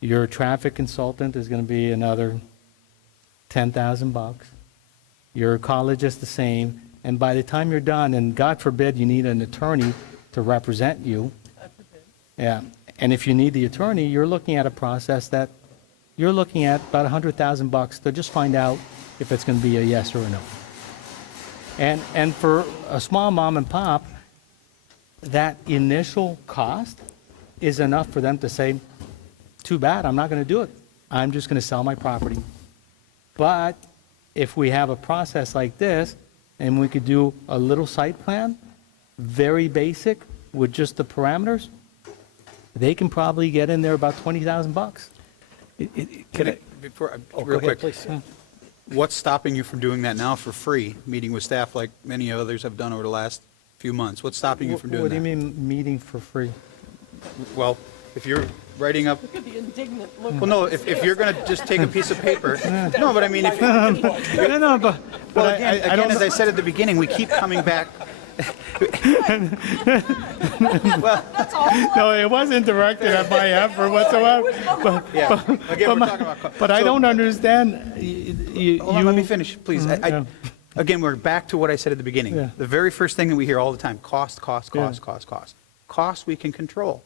Your traffic consultant is going to be another $10,000. Your college is the same. And by the time you're done, and God forbid you need an attorney to represent you. Yeah. And if you need the attorney, you're looking at a process that you're looking at about $100,000 to just find out if it's going to be a yes or a no. And for a small mom and pop, that initial cost is enough for them to say, too bad, I'm not going to do it. I'm just going to sell my property. But if we have a process like this, and we could do a little site plan, very basic, with just the parameters, they can probably get in there about $20,000. Can I, before, Oh, real go ahead, quick, please. what's stopping you from doing that now for free, meeting with staff like many others have done over the last few months? What's stopping you from doing that? What do you mean, meeting for free? Well, if you're writing up, Look at the indignant look. well, no, if you're going to just take a piece of paper, no, but I mean, if, No, but well, I again, don't as know. I said at the beginning, we keep coming back. No, it wasn't directed at my effort whatsoever. Yeah, again, we're talking about. But I so- don't understand. Hold on, let me finish, please. Yeah. Again, we're back to what I said at the beginning. Yeah. The very first thing that we hear all the time, cost, cost, Yeah. cost, cost, cost. Cost we can control.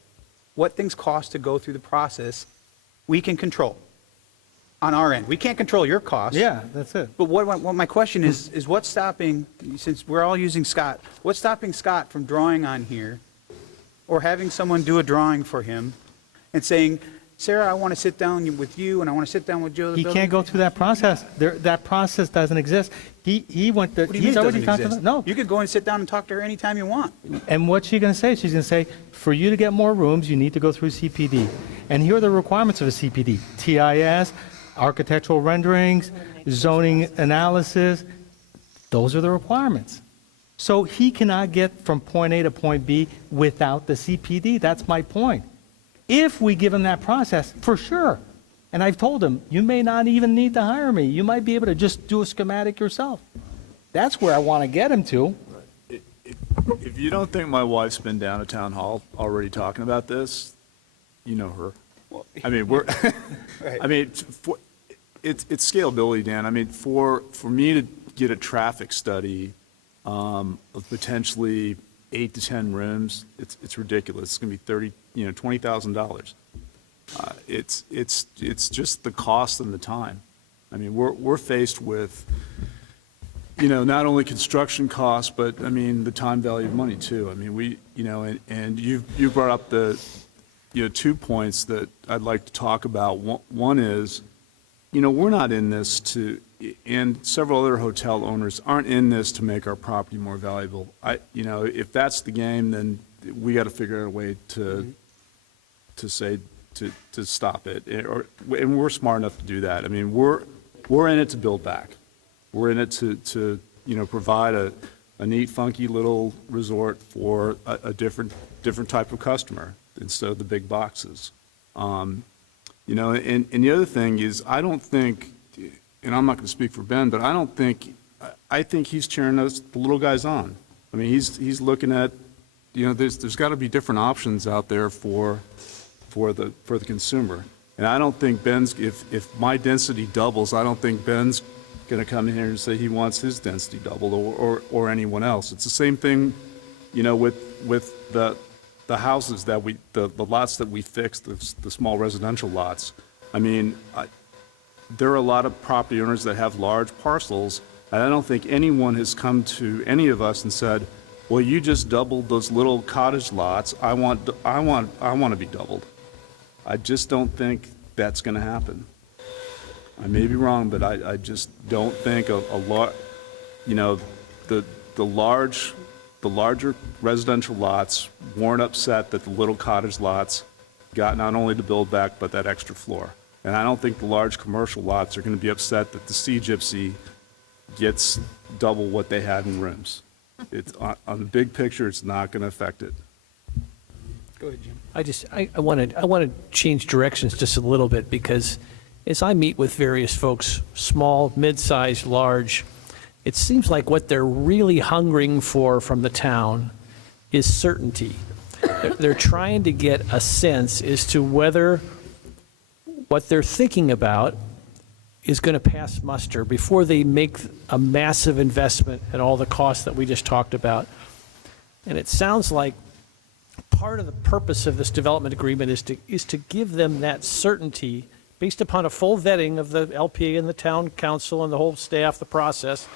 What things cost to go through the process, we can control on our end. We can't control your costs. Yeah, that's it. But what my question is what's stopping, since we're all using Scott, what's stopping Scott from drawing on here or having someone do a drawing for him and saying, Sarah, I want to sit down with you and I want to sit down with Joe. the He building can't go through that process. That process doesn't exist. He went to, What do you mean he's it already doesn't talked to exist? them. No. You could go and sit down and talk to her anytime you want. And what's she going to say? She's going to say, for you to get more rooms, you need to go through CPD. And here are the requirements of a CPD. TIS, architectural renderings, zoning analysis. Those are the requirements. So he cannot get from point A to point B without the CPD. That's my point. If we give him that process, for sure. And I've told him, you may not even need to hire me. You might be able to just do a schematic yourself. That's where I want to get him to. If you don't think my wife's been down at town hall already talking about this, you know her. I mean, we're, I mean, it's scalability, Dan. I mean, for me to get a traffic study of potentially 8 to 10 rooms, it's ridiculous. It's going to be $20,000. It's just the cost and the time. I mean, we're faced with, not only construction costs, but I mean, the time value of money too. I mean, and you brought up the, 2 points that I'd like to talk about. One is, we're not in this to, and several other hotel owners aren't in this to make our property more valuable. If that's the game, then we got to figure out a way to say, to stop it. And we're smart enough to do that. I mean, we're in it to build back. We're in it to provide a neat, funky little resort for a different type of customer instead of the big boxes. And the other thing is, I don't think, and I'm not going to speak for Ben, but I think he's cheering us, the little guys on. I mean, he's looking at, there's got to be different options out there for the consumer. And I don't think Ben's, if my density doubles, I don't think Ben's going to come in here and say he wants his density doubled or anyone else. It's the same thing, with the houses that the lots that we fixed, the small residential lots. I mean, there are a lot of property owners that have large parcels, and I don't think anyone has come to any of us and said, well, you just doubled those little cottage lots. I want to be doubled. I just don't think that's going to happen. I may be wrong, but I just don't think a lot, you know, the larger residential lots weren't upset that the little cottage lots got not only the build back, but that extra floor. And I don't think the large commercial lots are going to be upset that the Sea Gypsy gets double what they had in rooms. It's, on the big picture, it's not going to affect it. Go ahead, Jim. I want to change directions just a little bit, because as I meet with various folks, small, mid-sized, large, it seems like what they're really hungering for from the town is certainty. They're trying to get a sense as to whether what they're thinking about is going to pass muster before they make a massive investment at all the costs that we just talked about. And it sounds like part of the purpose of this development agreement is to give them that certainty based upon a full vetting of the LPA and the town council and the whole staff, the process,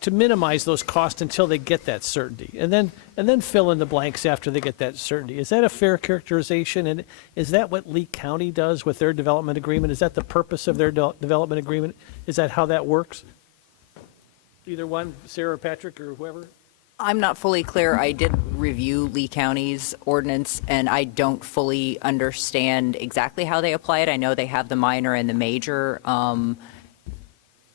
to minimize those costs until they get that certainty, and then fill in the blanks after they get that certainty. Is that a fair characterization? And is that what Lee County does with their development agreement? Is that the purpose of their development agreement? Is that how that works? Either one, Sarah, Patrick, or whoever? I'm not fully clear. I did review Lee County's ordinance, and I don't fully understand exactly how they apply it. I know they have the minor and the major, and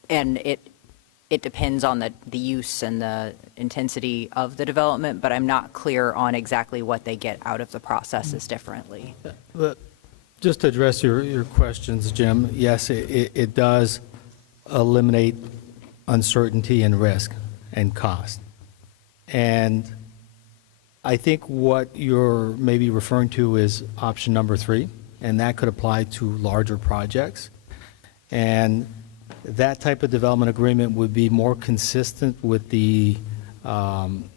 it depends on the use and the intensity of the development, but I'm not clear on exactly what they get out of the processes differently. But just to address your questions, Jim, yes, it does eliminate uncertainty and risk and cost. And I think what you're maybe referring to is option number 3, and that could apply to larger projects. And that type of development agreement would be more consistent with the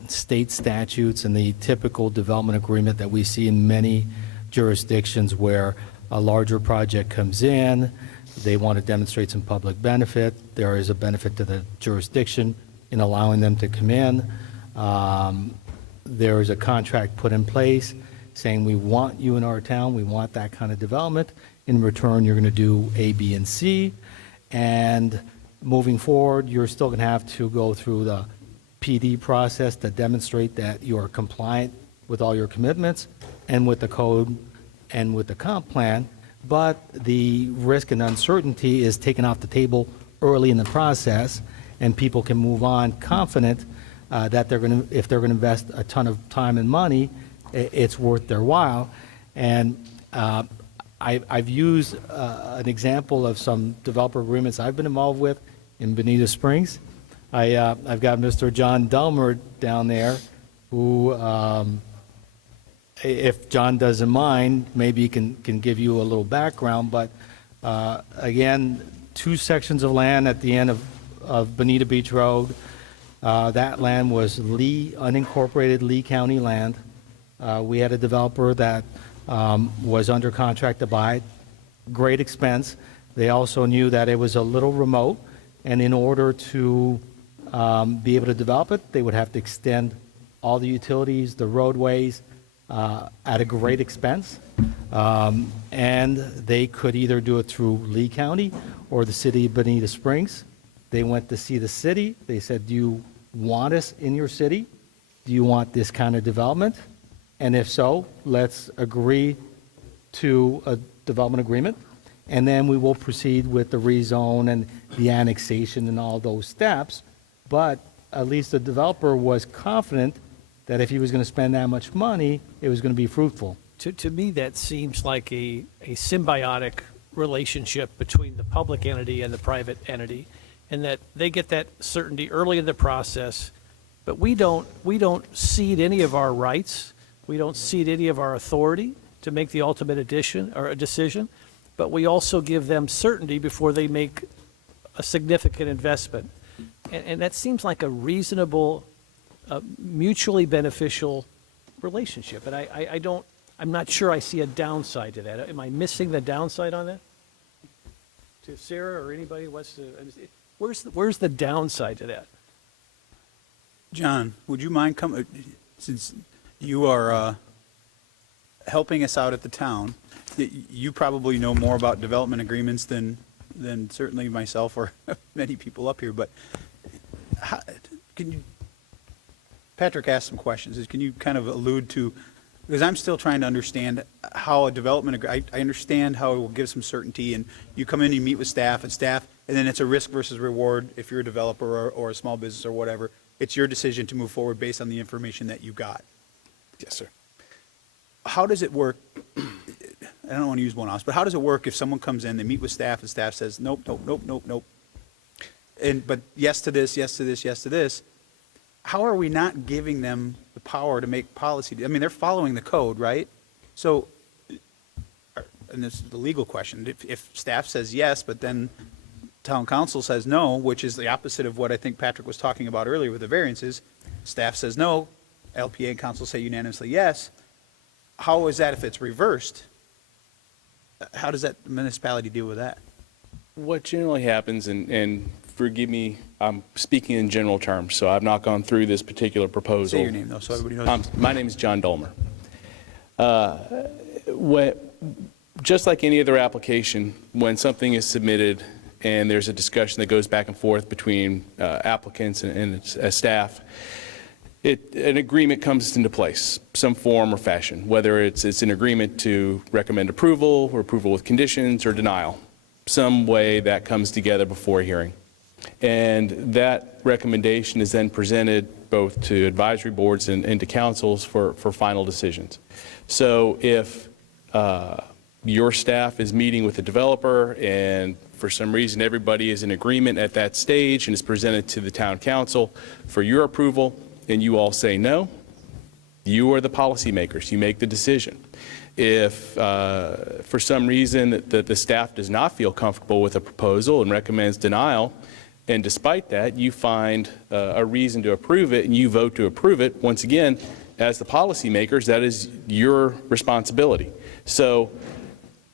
state statutes and the typical development agreement that we see in many jurisdictions, where a larger project comes in, they want to demonstrate some public benefit, there is a benefit to the jurisdiction in allowing them to come in. There is a contract put in place saying, we want you in our town, we want that kind of development. In return, you're going to do A, B, and C. And moving forward, you're still going to have to go through the PD process to demonstrate that you are compliant with all your commitments and with the code and with the comp plan. But the risk and uncertainty is taken off the table early in the process, and people can move on confident that if they're going to invest a ton of time and money, it's worth their while. And I've used an example of some developer agreements I've been involved with in Bonita Springs. I've got Mr. John Delmer down there, who, if John doesn't mind, maybe he can give you a little background. But again, 2 sections of land at the end of Bonita Beach Road. That land was unincorporated Lee County land. We had a developer that was under contract to buy it. Great expense. They also knew that it was a little remote, and in order to be able to develop it, they would have to extend all the utilities, the roadways, at a great expense. And they could either do it through Lee County or the city of Bonita Springs. They went to see the city. They said, do you want us in your city? Do you want this kind of development? And if so, let's agree to a development agreement, and then we will proceed with the rezone and the annexation and all those steps. But at least the developer was confident that if he was going to spend that much money, it was going to be fruitful. To me, that seems like a symbiotic relationship between the public entity and the private entity, and that they get that certainty early in the process, but we don't cede any of our rights. We don't cede any of our authority to make the ultimate decision, but we also give them certainty before they make a significant investment. And that seems like a reasonable, mutually beneficial relationship. And I'm not sure I see a downside to that. Am I missing the downside on that? To Sarah or anybody wants to, where's the downside to that? John, would you mind coming, since you are helping us out at the town. You probably know more about development agreements than certainly myself or many people up here, but can you, Patrick asked some questions. Can you kind of allude to, because I'm still trying to understand how a development, I understand how it will give some certainty, and you come in, you meet with staff, and then it's a risk versus reward if you're a developer or a small business or whatever. It's your decision to move forward based on the information that you got. Yes, sir. How does it work? I don't want to use one off, but how does it work if someone comes in, they meet with staff, and staff says, nope, nope, nope, nope, nope, but yes to this, yes to this, yes to this? How are we not giving them the power to make policy? I mean, they're following the code, right? So, and this is the legal question, if staff says yes, but then town council says no, which is the opposite of what I think Patrick was talking about earlier with the variances, staff says no, LPA and council say unanimously yes, how is that if it's reversed? How does that municipality deal with that? What generally happens, and forgive me, I'm speaking in general terms, so I've not gone through this particular proposal. Say your name, though, so everybody knows. My name is John Dolmer. Just like any other application, when something is submitted and there's a discussion that goes back and forth between applicants and staff, an agreement comes into place, some form or fashion, whether it's an agreement to recommend approval or approval with conditions or denial, some way that comes together before a hearing. And that recommendation is then presented both to advisory boards and to councils for final decisions. So if your staff is meeting with the developer and for some reason everybody is in agreement at that stage and is presented to the town council for your approval, and you all say no, you are the policymakers. You make the decision. If for some reason the staff does not feel comfortable with a proposal and recommends denial, and despite that you find a reason to approve it and you vote to approve it, once again, as the policymakers, that is your responsibility. So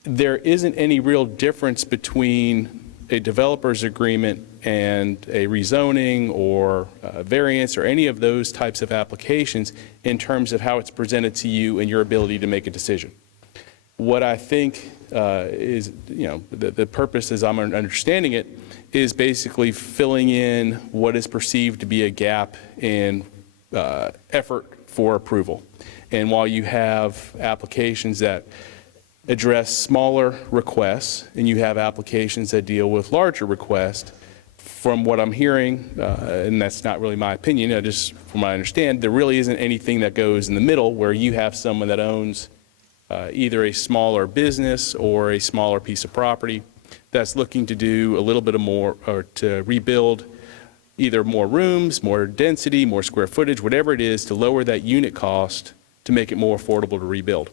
there isn't any real difference between a developer's agreement and a rezoning or a variance or any of those types of applications in terms of how it's presented to you and your ability to make a decision. What I think is, the purpose as I'm understanding it is basically filling in what is perceived to be a gap in effort for approval. And while you have applications that address smaller requests and you have applications that deal with larger requests, from what I'm hearing, and that's not really my opinion, just from what I understand, there really isn't anything that goes in the middle where you have someone that owns either a smaller business or a smaller piece of property that's looking to do a little bit of more or to rebuild either more rooms, more density, more square footage, whatever it is to lower that unit cost to make it more affordable to rebuild.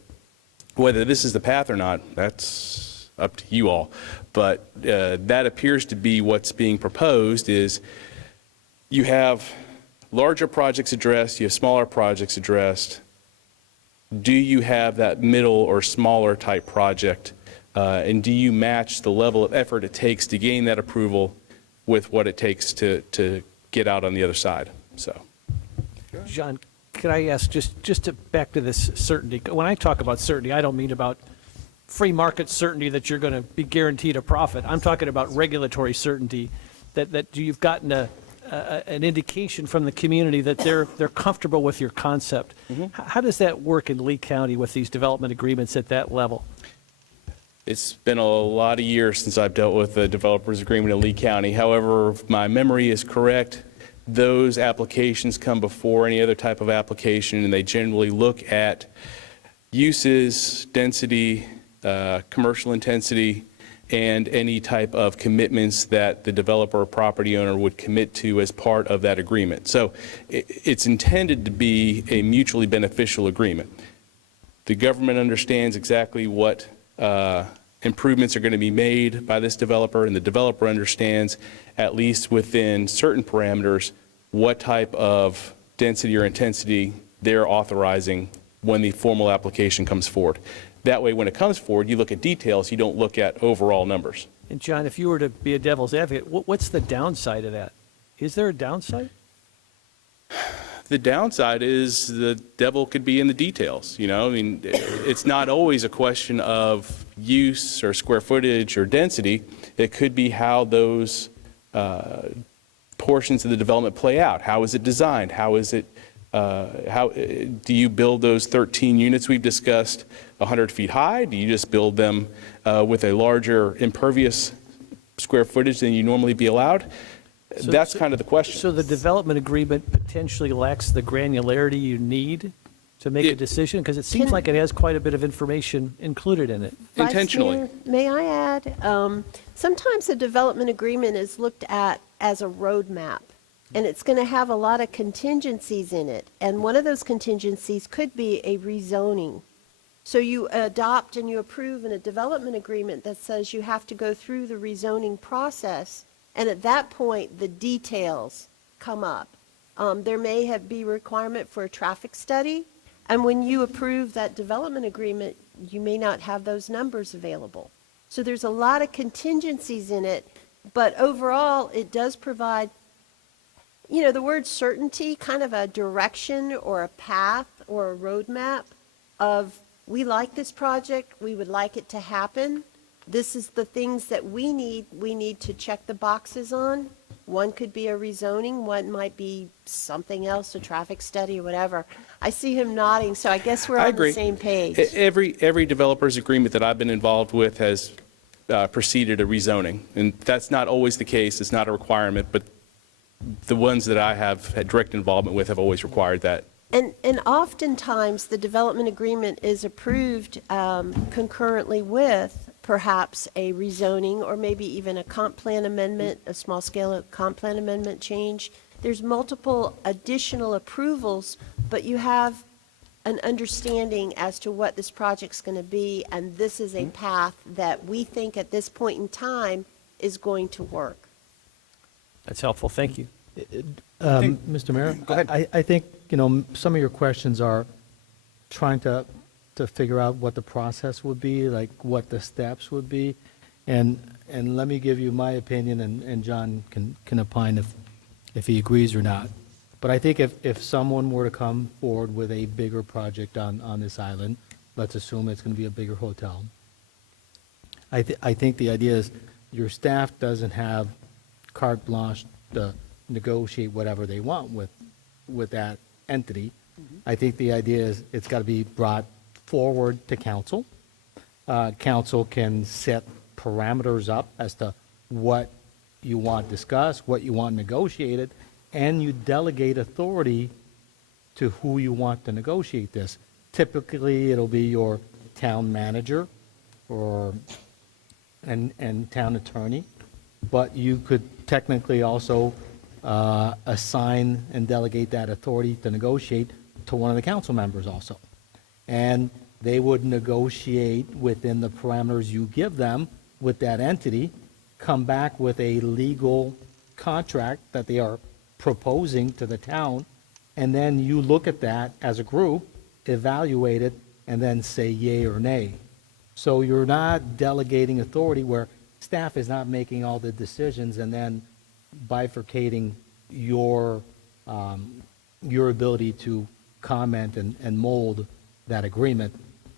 Whether this is the path or not, that's up to you all. But that appears to be what's being proposed is you have larger projects addressed, you have smaller projects addressed. Do you have that middle or smaller type project? And do you match the level of effort it takes to gain that approval with what it takes to get out on the other side? So, John, could I ask, just to back to this certainty, when I talk about certainty, I don't mean about free market certainty that you're going to be guaranteed a profit. I'm talking about regulatory certainty, that you've gotten an indication from the community that they're comfortable with your concept. Mm-hmm. How does that work in Lee County with these development agreements at that level? It's been a lot of years since I've dealt with a developer's agreement in Lee County. However, if my memory is correct, those applications come before any other type of application, and they generally look at uses, density, commercial intensity, and any type of commitments that the developer or property owner would commit to as part of that agreement. So it's intended to be a mutually beneficial agreement. The government understands exactly what improvements are going to be made by this developer, and the developer understands, at least within certain parameters, what type of density or intensity they're authorizing when the formal application comes forward. That way, when it comes forward, you look at details, you don't look at overall numbers. And John, if you were to be a devil's advocate, what's the downside of that? Is there a downside? The downside is the devil could be in the details, you know? I mean, it's not always a question of use or square footage or density. It could be how those portions of the development play out. How is it designed? How is it, how do you build those 13 units we've discussed 100 feet high? Do you just build them with a larger impervious square footage than you normally be allowed? That's kind of the question. So the development agreement potentially lacks the granularity you need to make a decision? Because it seems like it has quite a bit of information included in it. Intentionally. Vice Mayor, may I add? Sometimes a development agreement is looked at as a roadmap, and it's going to have a lot of contingencies in it. And one of those contingencies could be a rezoning. So you adopt and you approve in a development agreement that says you have to go through the rezoning process, and at that point, the details come up. There may be requirement for a traffic study, and when you approve that development agreement, you may not have those numbers available. So there's a lot of contingencies in it, but overall, it does provide, you know, the word certainty, kind of a direction or a path or a roadmap of, we like this project, we would like it to happen. This is the things that we need to check the boxes on. One could be a rezoning, one might be something else, a traffic study or whatever. I see him nodding, so I guess we're I on agree. the same page. Every developer's agreement that I've been involved with has preceded a rezoning. And that's not always the case. It's not a requirement, but the ones that I have had direct involvement with have always required that. And oftentimes, the development agreement is approved concurrently with perhaps a rezoning or maybe even a comp plan amendment, a small-scale comp plan amendment change. There's multiple additional approvals, but you have an understanding as to what this project's going to be, and this is a path that we think at this point in time is going to work. That's helpful. Thank you. Mr. Mayor? Go ahead. I think, you know, some of your questions are trying to figure out what the process would be, like what the steps would be. And let me give you my opinion, and John can opine if he agrees or not. But I think if someone were to come forward with a bigger project on this island, let's assume it's going to be a bigger hotel. I think the idea is your staff doesn't have carte blanche to negotiate whatever they want with that entity. I think the idea is it's got to be brought forward to council. Council can set parameters up as to what you want discussed, what you want negotiated, and you delegate authority to who you want to negotiate this. Typically, it'll be your town manager and town attorney, but you could technically also assign and delegate that authority to negotiate to one of the council members also. And they would negotiate within the parameters you give them with that entity, come back with a legal contract that they are proposing to the town, and then you look at that as a group, evaluate it, and then say yay or nay. So you're not delegating authority where staff is not making all the decisions and then bifurcating your ability to comment and mold that agreement.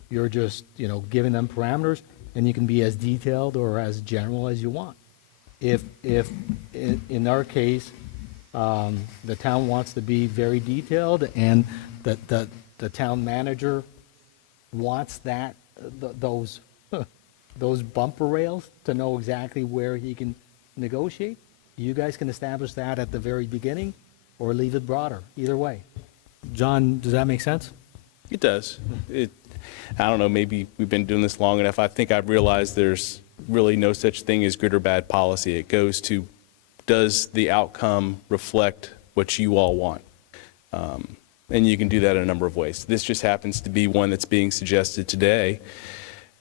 You're just, you know, giving them parameters, and you can be as detailed or as general as you want. If in our case, the town wants to be very detailed, and the town manager wants that, those bumper rails to know exactly where he can negotiate, you guys can establish that at the very beginning or leave it broader, either way. John, does that make sense? It does. I don't know, maybe we've been doing this long enough. I think I've realized there's really no such thing as good or bad policy. It goes to, does the outcome reflect what you all want? And you can do that in a number of ways. This just happens to be one that's being suggested today.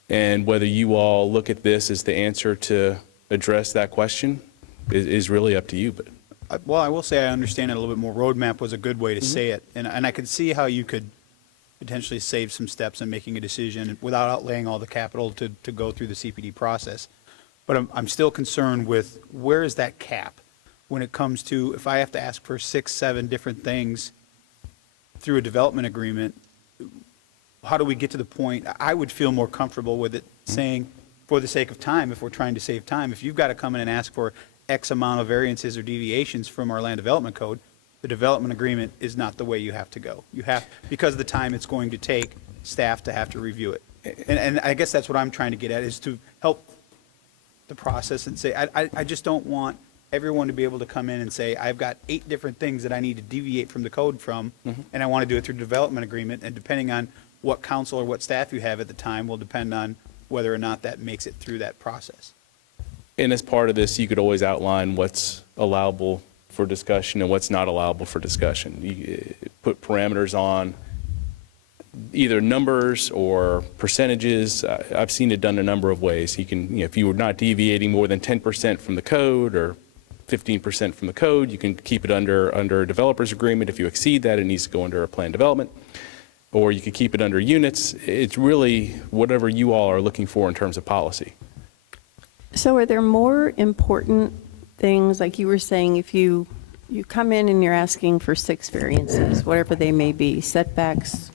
And whether you all look at this as the answer to address that question is really up to you. But Well, I will say I understand it a little bit more. Roadmap was a good way to say it, and I could see how you could potentially save some steps in making a decision without outlaying all the capital to go through the CPD process. But I'm still concerned with, where is that cap when it comes to, if I have to ask for 6, 7 different things, through a development agreement, how do we get to the point, I would feel more comfortable with it saying, for the sake of time, if we're trying to save time, if you've got to come in and ask for X amount of variances or deviations from our land development code, the development agreement is not the way you have to go. You have, because of the time it's going to take staff to have to review it. And I guess that's what I'm trying to get at, is to help the process and say, I just don't want everyone to be able to come in and say, I've got 8 different things that I need to deviate from the code from, and I want to do it through development agreement, and depending on what council or what staff you have at the time will depend on whether or not that makes it through that process. And as part of this, you could always outline what's allowable for discussion and what's not allowable for discussion. You put parameters on either numbers or percentages. I've seen it done a number of ways. You can, if you were not deviating more than 10% from the code or 15% from the code, you can keep it under a developer's agreement. If you exceed that, it needs to go under a plan development. Or you could keep it under units. It's really whatever you all are looking for in terms of policy. So are there more important things, like you were saying, if you come in and you're asking for 6 variances, whatever they may be, setbacks,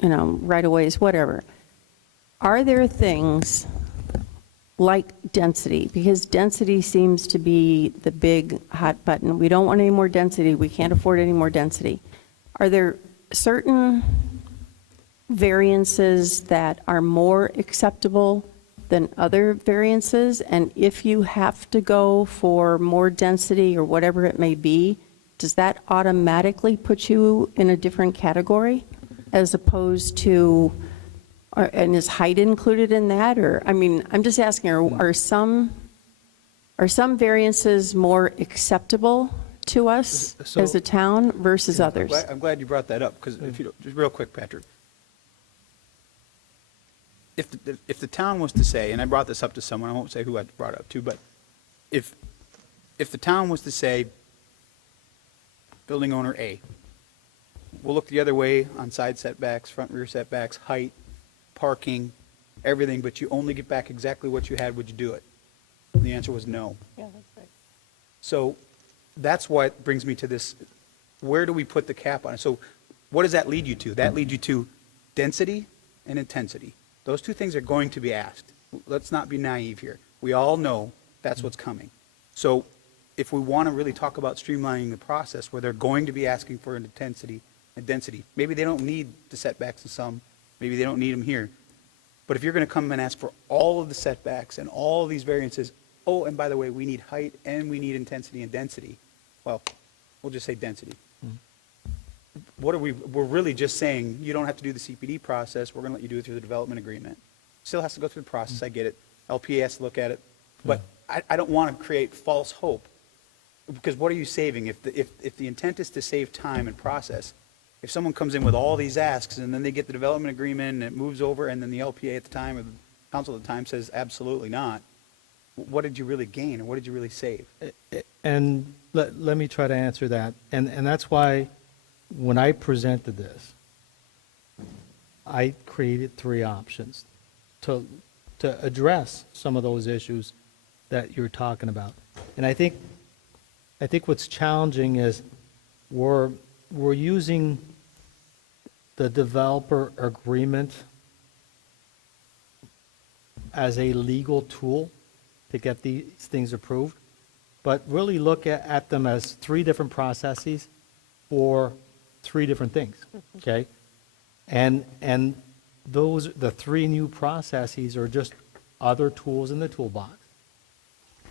right-of-ways, whatever. Are there things like density? Because density seems to be the big hot button. We don't want any more density. We can't afford any more density. Are there certain variances that are more acceptable than other variances? And if you have to go for more density or whatever it may be, does that automatically put you in a different category as opposed to, and is height included in that? Or, I mean, I'm just asking, are some variances more acceptable to us as a town versus others? I'm glad you brought that up, because if you just real quick, Patrick. If the town was to say, and I brought this up to someone, I won't say who I brought it up to, but if the town was to say, building owner A, we'll look the other way on side setbacks, front rear setbacks, height, parking, everything, but you only get back exactly what you had, would you do it? And the answer was no. Yeah, that's right. So that's what brings me to this, where do we put the cap on it? So what does that lead you to? That leads you to density and intensity. Those 2 things are going to be asked. Let's not be naive here. We all know that's what's coming. So if we want to really talk about streamlining the process where they're going to be asking for an intensity and density, maybe they don't need the setbacks in some, maybe they don't need them here. But if you're going to come and ask for all of the setbacks and all of these variances, oh, and by the way, we need height and we need intensity and density. Well, we'll just say density. What are we're really just saying, you don't have to do the CPD process, we're going to let you do it through the development agreement. Still has to go through the process, I get it. LPA has to look at it. But I don't want to create false hope, because what are you saving? If the intent is to save time and process, if someone comes in with all these asks and then they get the development agreement and it moves over and then the LPA at the time or the council at the time says absolutely not, what did you really gain or what did you really save? And let me try to answer that. And that's why when I presented this, I created 3 options to address some of those issues that you're talking about. And I think what's challenging is we're using the developer agreement as a legal tool to get these things approved, but really look at them as 3 different processes for 3 different things, okay? And the 3 new processes are just other tools in the toolbox.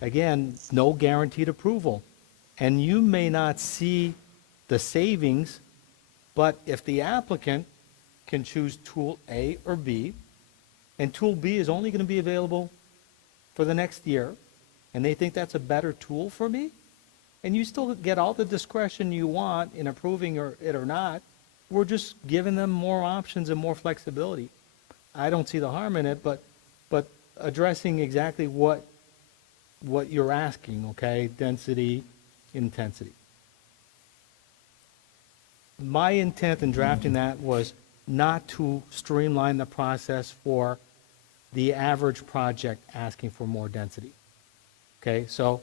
Again, no guaranteed approval. And you may not see the savings, but if the applicant can choose tool A or B, and tool B is only going to be available for the next year, and they think that's a better tool for me, and you still get all the discretion you want in approving it or not, we're just giving them more options and more flexibility. I don't see the harm in it, but addressing exactly what you're asking, okay, density, intensity. My intent in drafting that was not to streamline the process for the average project asking for more density. Okay, so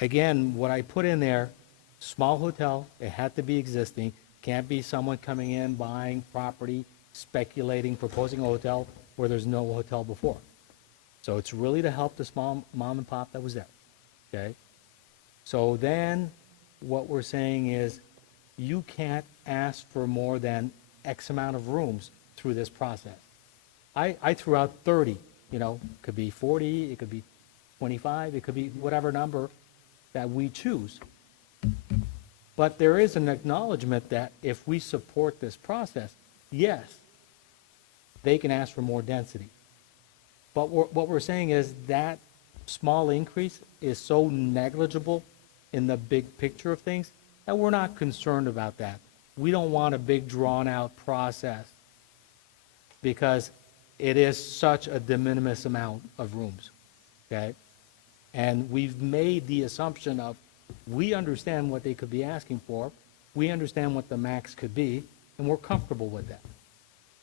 again, what I put in there, small hotel, it had to be existing, Can't be someone coming in, buying property, speculating, proposing a hotel where there's no hotel before. So it's really to help the small mom and pop that was there, okay? So then, what we're saying is, you can't ask for more than X amount of rooms through this process. I threw out 30, could be 40, it could be 25, it could be whatever number that we choose. But there is an acknowledgement that if we support this process, yes, they can ask for more density. But what we're saying is that small increase is so negligible in the big picture of things that we're not concerned about that. We don't want a big drawn-out process because it is such a de minimis amount of rooms, okay? And we've made the assumption of, we understand what they could be asking for, we understand what the max could be, and we're comfortable with that.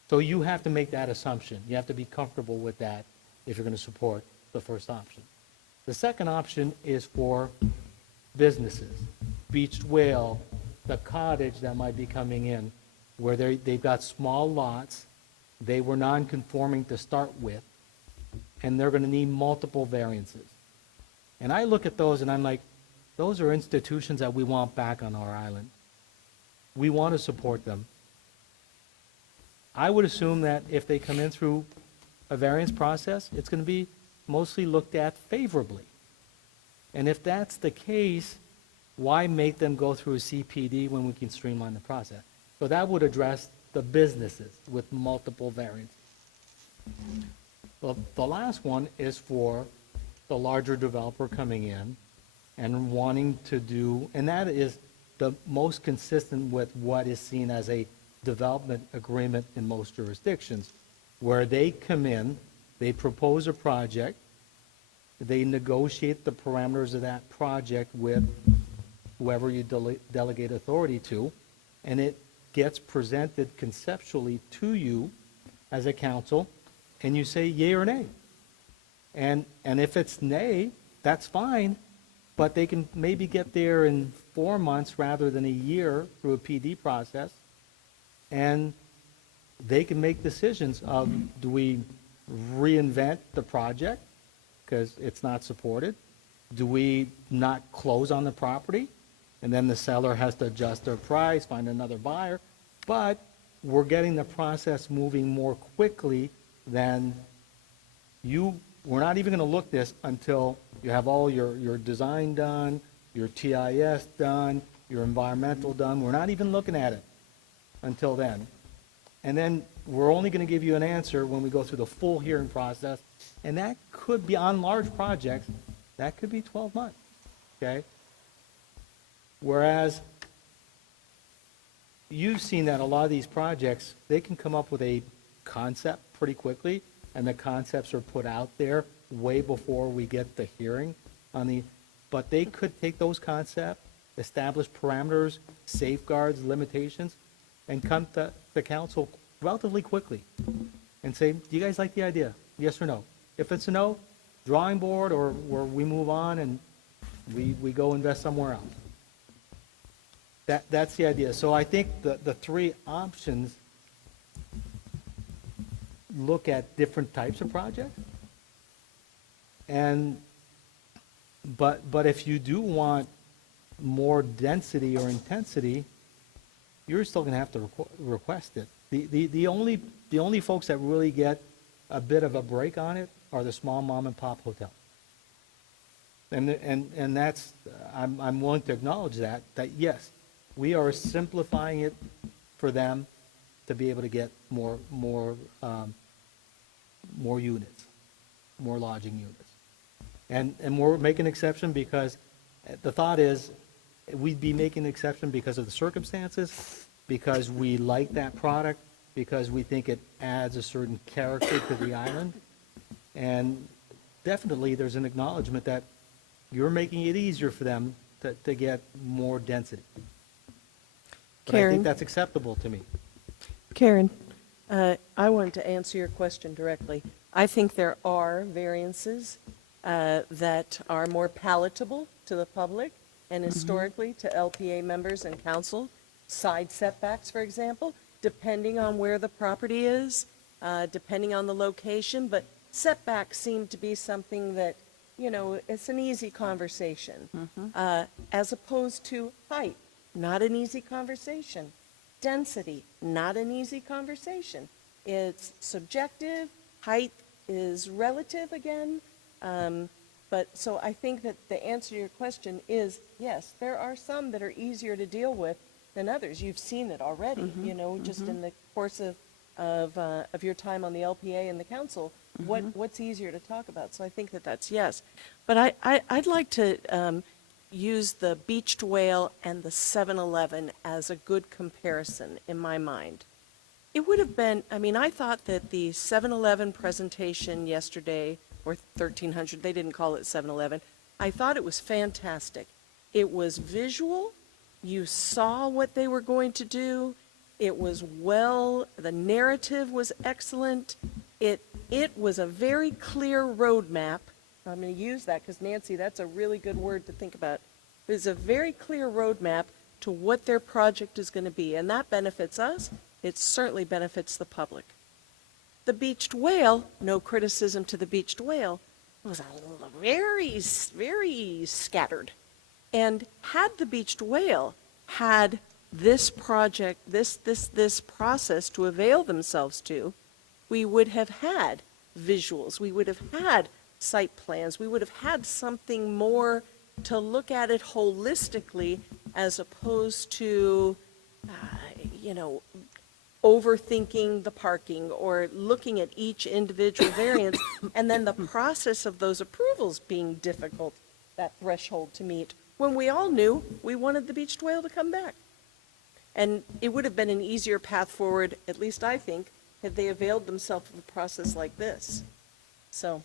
So you have to make that assumption. You have to be comfortable with that if you're going to support the first option. The second option is for businesses, beached whale, the cottage that might be coming in, where they've got small lots, they were non-conforming to start with, and they're going to need multiple variances. And I look at those and I'm like, those are institutions that we want back on our island. We want to support them. I would assume that if they come in through a variance process, it's going to be mostly looked at favorably. And if that's the case, why make them go through a CPD when we can streamline the process? So that would address the businesses with multiple variances. Well, the last one is for the larger developer coming in and wanting to do, and that is the most consistent with what is seen as a development agreement in most jurisdictions, where they come in, they propose a project, they negotiate the parameters of that project with whoever you delegate authority to, and it gets presented conceptually to you as a council, and you say yay or nay. And if it's nay, that's fine, but they can maybe get there in 4 months rather than a year through a PD process, and they can make decisions of, do we reinvent the project because it's not supported? Do we not close on the property? And then the seller has to adjust their price, find another buyer. But we're getting the process moving more quickly than we're not even going to look this until you have all your design done, your TIS done, your environmental done. We're not even looking at it until then. And then we're only going to give you an answer when we go through the full hearing process. And that could be, on large projects, that could be 12 months, okay? Whereas you've seen that a lot of these projects, they can come up with a concept pretty quickly, and the concepts are put out there way before we get the hearing but they could take those concepts, establish parameters, safeguards, limitations, and come to the council relatively quickly and say, do you guys like the idea? Yes or no? If it's a no, drawing board, or we move on and we go invest somewhere else. That's the idea. So I think the three options look at different types of projects. But if you do want more density or intensity, you're still going to have to request it. The only folks that really get a bit of a break on it are the small mom and pop hotels. And that's, I'm willing to acknowledge that yes, we are simplifying it for them to be able to get more units, more lodging units. And we're making an exception because the thought is we'd be making an exception because of the circumstances, because we like that product, because we think it adds a certain character to the island. And definitely there's an acknowledgement that you're making it easier for them to get more density. But I Karen? think that's acceptable to me. Karen, I wanted to answer your question directly. I think there are variances that are more palatable to the public and historically to LPA members and council. side setbacks, for example, depending on where the property is, depending on the location, but setbacks seem to be something that, it's an easy conversation. As opposed to height, not an easy conversation. Density, not an easy conversation. It's subjective, height is relative again. But so I think that the answer to your question is, yes, there are some that are easier to deal with than others. You've seen it already, just in the course of your time on the LPA and the council, what's easier to talk about. So I think that that's yes. But I'd like to use the beached whale and the 7-Eleven as a good comparison in my mind. It would have been, I thought that the 7-Eleven presentation yesterday, or 1300, they didn't call it 7-Eleven, I thought it was fantastic. It was visual, you saw what they were going to do, it was the narrative was excellent, it was a very clear roadmap. I'm going to use that because, Nancy, that's a really good word to think about. It's a very clear roadmap to what their project is going to be, and that benefits us. It certainly benefits the public. The beached whale, no criticism to the beached whale, was very, very scattered. And had the beached whale had this project, this process to avail themselves to, we would have had visuals, we would have had site plans, we would have had something more to look at it holistically as opposed to, overthinking the parking or looking at each individual variance and then the process of those approvals being difficult, that threshold to meet, when we all knew we wanted the beached whale to come back. And it would have been an easier path forward, at least I think, had they availed themselves of a process like this. So.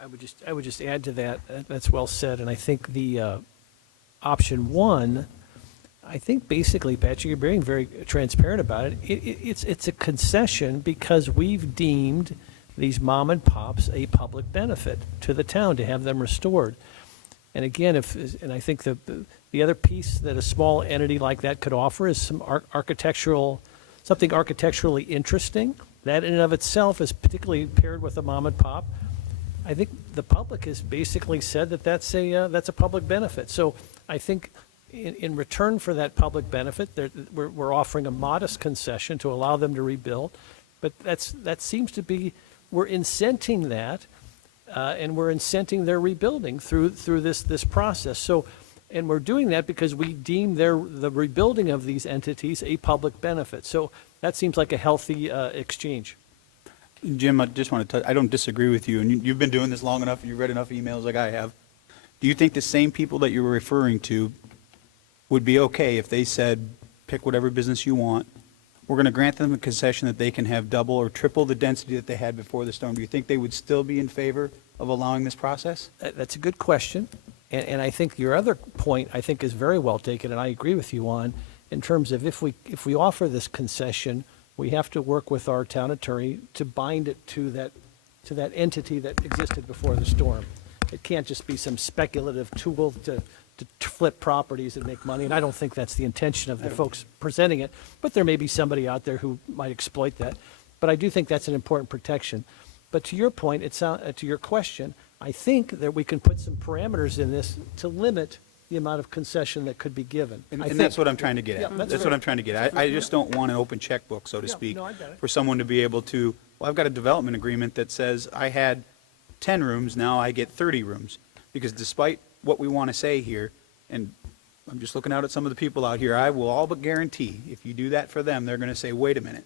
I would just add to that, that's well said, and I think the option one, I think basically, Patrick, you're being very transparent about it. It's a concession because we've deemed these mom and pops a public benefit to the town to have them restored. And again, I think the other piece that a small entity like that could offer is some something architecturally interesting. That in and of itself is particularly paired with a mom and pop. I think the public has basically said that that's a public benefit. So I think in return for that public benefit, we're offering a modest concession to allow them to rebuild. But that seems to be, we're incenting that, and we're incenting their rebuilding through this process. So, and we're doing that because we deem the rebuilding of these entities a public benefit. So that seems like a healthy exchange. Jim, I just want to I don't disagree with you, and you've been doing this long enough, and you've read enough emails like I have. Do you think the same people that you were referring to would be okay if they said, pick whatever business you want, we're going to grant them a concession that they can have double or triple the density that they had before the storm? Do you think they would still be in favor of allowing this process? That's a good question, and I think your other point, I think, is very well taken, and I agree with you on, in terms of if we offer this concession, we have to work with our town attorney to bind it to that entity that existed before the storm. It can't just be some speculative tool to flip properties and make money, and I don't think that's the intention of the folks presenting it, but there may be somebody out there who might exploit that. But I do think that's an important protection. But to your point, to your question, I think that we can put some parameters in this to limit the amount of concession that could be given. And that's what I'm trying to get at. Yeah, That's fair. what I'm trying to get at. I just don't want an open checkbook, so to Yeah, speak, no, I get it. for someone to be able to, well, I've got a development agreement that says I had 10 rooms, now I get 30 rooms. Because despite what we want to say here, and I'm just looking out at some of the people out here, I will all but guarantee, if you do that for them, they're going to say, wait a minute,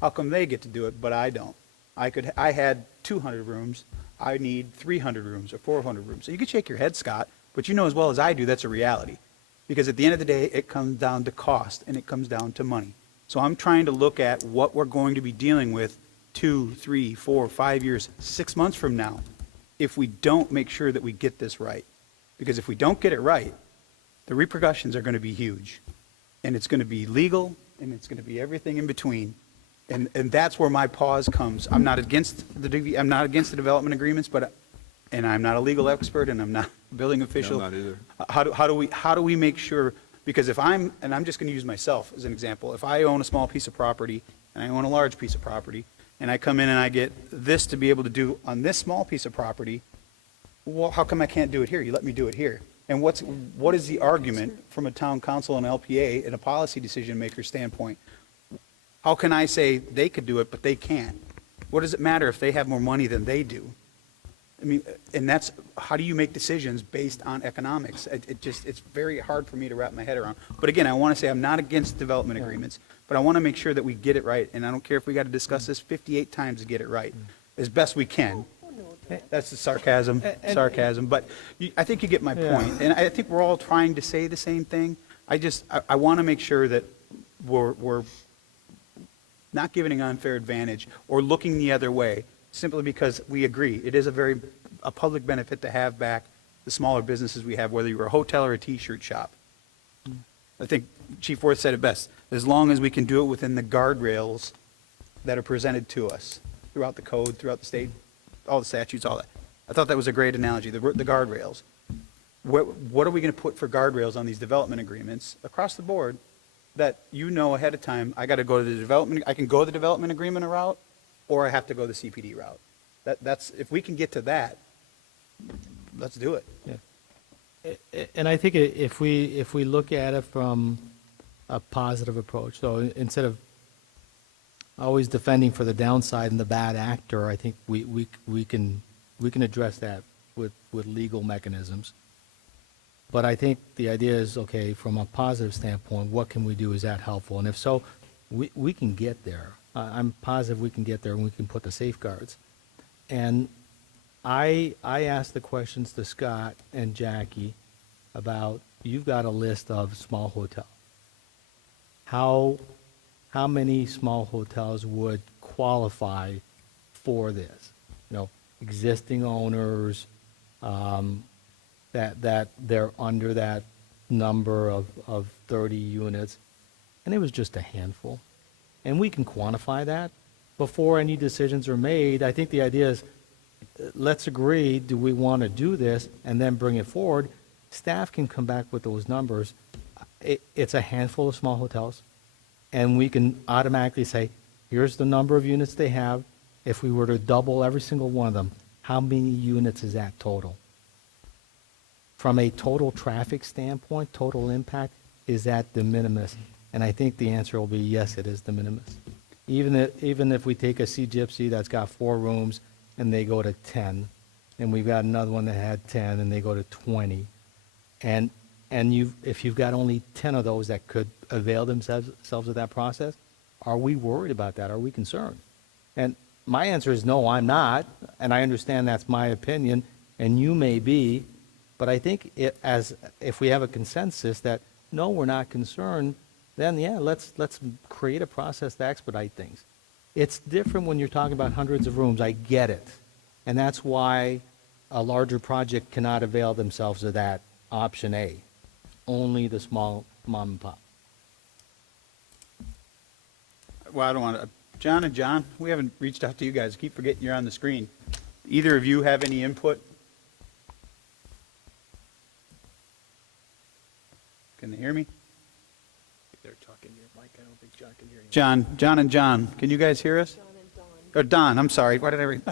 how come they get to do it, but I don't? I had 200 rooms, I need 300 rooms or 400 rooms. So you can shake your head, Scott, but you know as well as I do that's a reality. Because at the end of the day, it comes down to cost and it comes down to money. So I'm trying to look at what we're going to be dealing with 2, 3, 4, 5 years, 6 months from now, if we don't make sure that we get this right. Because if we don't get it right, the repercussions are going to be huge. And it's going to be legal, and it's going to be everything in between. And that's where my pause comes. I'm not against the development agreements, and I'm not a legal expert, and I'm not a building official. No, not either. How do we make sure Because if I'm, and I'm just going to use myself as an example, if I own a small piece of property and I own a large piece of property, and I come in and I get this to be able to do on this small piece of property, well, how come I can't do it here? You let me do it here. And what is the argument from a town council and LPA and a policy decision maker standpoint? How can I say they could do it, but they can't? What does it matter if they have more money than they do? I mean, and that's, how do you make decisions based on economics? It's very hard for me to wrap my head around. But again, I want to say I'm not against development agreements, but I want to make sure that we get it right. And I don't care if we got to discuss this 58 times to get it right, as best we can. That's the sarcasm, but I think you get my point. And I think we're all trying to say the same thing. I want to make sure that we're not giving an unfair advantage or looking the other way, simply because we agree. It is a public benefit to have back the smaller businesses we have, whether you're a hotel or a T-shirt shop. I think Chief Worth said it best, as long as we can do it within the guardrails that are presented to us throughout the code, throughout the state, all the statutes, all that. I thought that was a great analogy, the guardrails. What are we going to put for guardrails on these development agreements across the board that you know ahead of time, I got to go to the development, I can go the development agreement route, or I have to go the CPD route. That's, if we can get to that, let's do it. And I think if we look at it from a positive approach, so instead of always defending for the downside and the bad actor, I think we can address that with legal mechanisms. But I think the idea is, okay, from a positive standpoint, what can we do? Is that helpful? And if so, we can get there. I'm positive we can get there, and we can put the safeguards. And I asked the questions to Scott and Jackie about, you've got a list of small hotels. How many small hotels would qualify for this? You know, existing owners, that they're under that number of 30 units. And it was just a handful. And we can quantify that before any decisions are made. I think the idea is, let's agree, do we want to do this, and then bring it forward. Staff can come back with those numbers. It's a handful of small hotels, and we can automatically say, here's the number of units they have. If we were to double every single one of them, how many units is that total? From a total traffic standpoint, total impact, is that de minimis? And I think the answer will be yes, it is de minimis. Even if we take a Sea Gypsy that's got 4 rooms and they go to 10, and we've got another one that had 10 and they go to 20, and if you've got only 10 of those that could avail themselves of that process, are we worried about that? Are we concerned? And my answer is no, I'm not, and I understand that's my opinion, and you may be, but I think if we have a consensus that no, we're not concerned, then yeah, let's create a process to expedite things. It's different when you're talking about hundreds of rooms. I get it, and that's why a larger project cannot avail themselves of that option A. Only the small mom and pop. Well, I don't want to, John, we haven't reached out to you guys. I keep forgetting you're on the screen. Either of you have any input? Can they hear me? They're talking to your mic. I don't think John can hear you. John and John, can you guys hear us? Or Don, I'm sorry. Why did I read?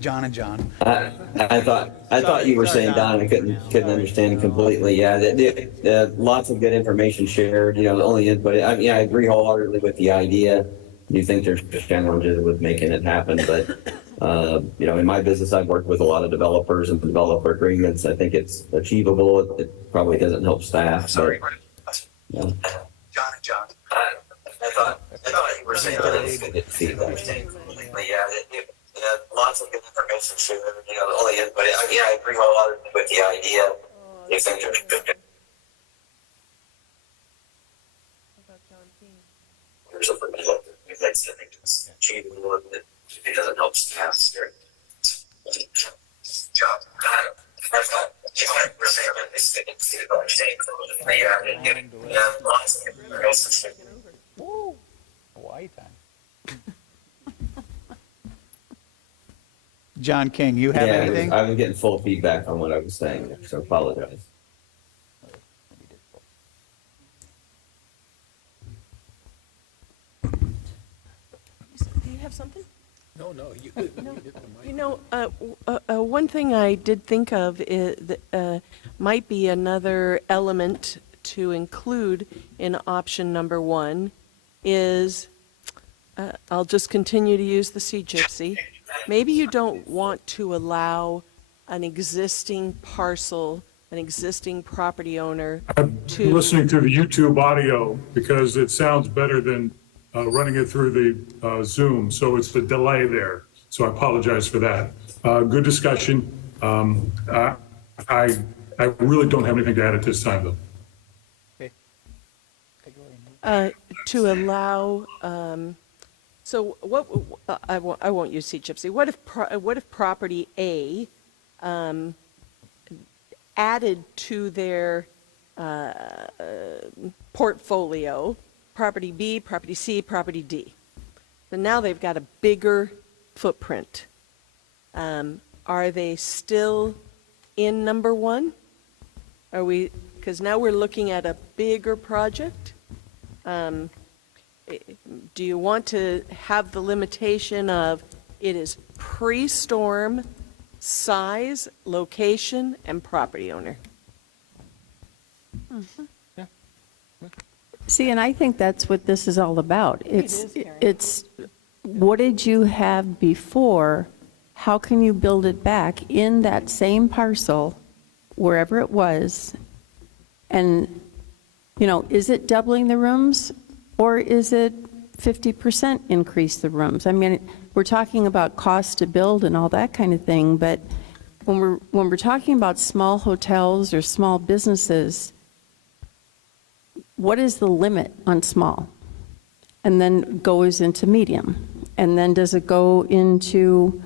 John and John. I thought you were saying Don. I couldn't understand completely. Yeah, lots of good information shared. You know, the only input. I agree wholeheartedly with the idea. You think there's challenges with making it happen, but in my business, I've worked with a lot of developers and developer agreements. I think it's achievable. It probably doesn't help staff. Sorry. Yeah. John and John. I thought you were saying lots of good information shared. You know, the only input. I agree wholeheartedly with the idea. You think there's I think it's achievable. It doesn't help staff. Job. Lots of information. Woo! Hawaii time. John King, you have anything? I was getting full feedback on what I was saying, so apologize. have something? One thing I did think of might be another element to include in option number one is, I'll just continue to use the Sea Gypsy. Maybe you don't want to allow an existing parcel, an existing property owner I'm to. listening to the YouTube audio because it sounds better than running it through the Zoom, so it's the delay there. So I apologize for that. Good discussion. I really don't have anything to add at this time, though. To allow, so what, I won't use Sea Gypsy. What if property A added to their portfolio, property B, property C, property D? So now they've got a bigger footprint. Are they still in number one? Are we, because now we're looking at a bigger project? Do you want to have the limitation of it is pre-storm, size, location, and property owner? See, and I think that's what this is all about. is, Karen. It's what did you have before? How can you build it back in that same parcel, wherever it was? And, you know, is it doubling the rooms or is it 50% increase the rooms? I mean, we're talking about cost to build and all that kind of thing, but when we're talking about small hotels or small businesses, what is the limit on small? And then goes into medium. And then does it go into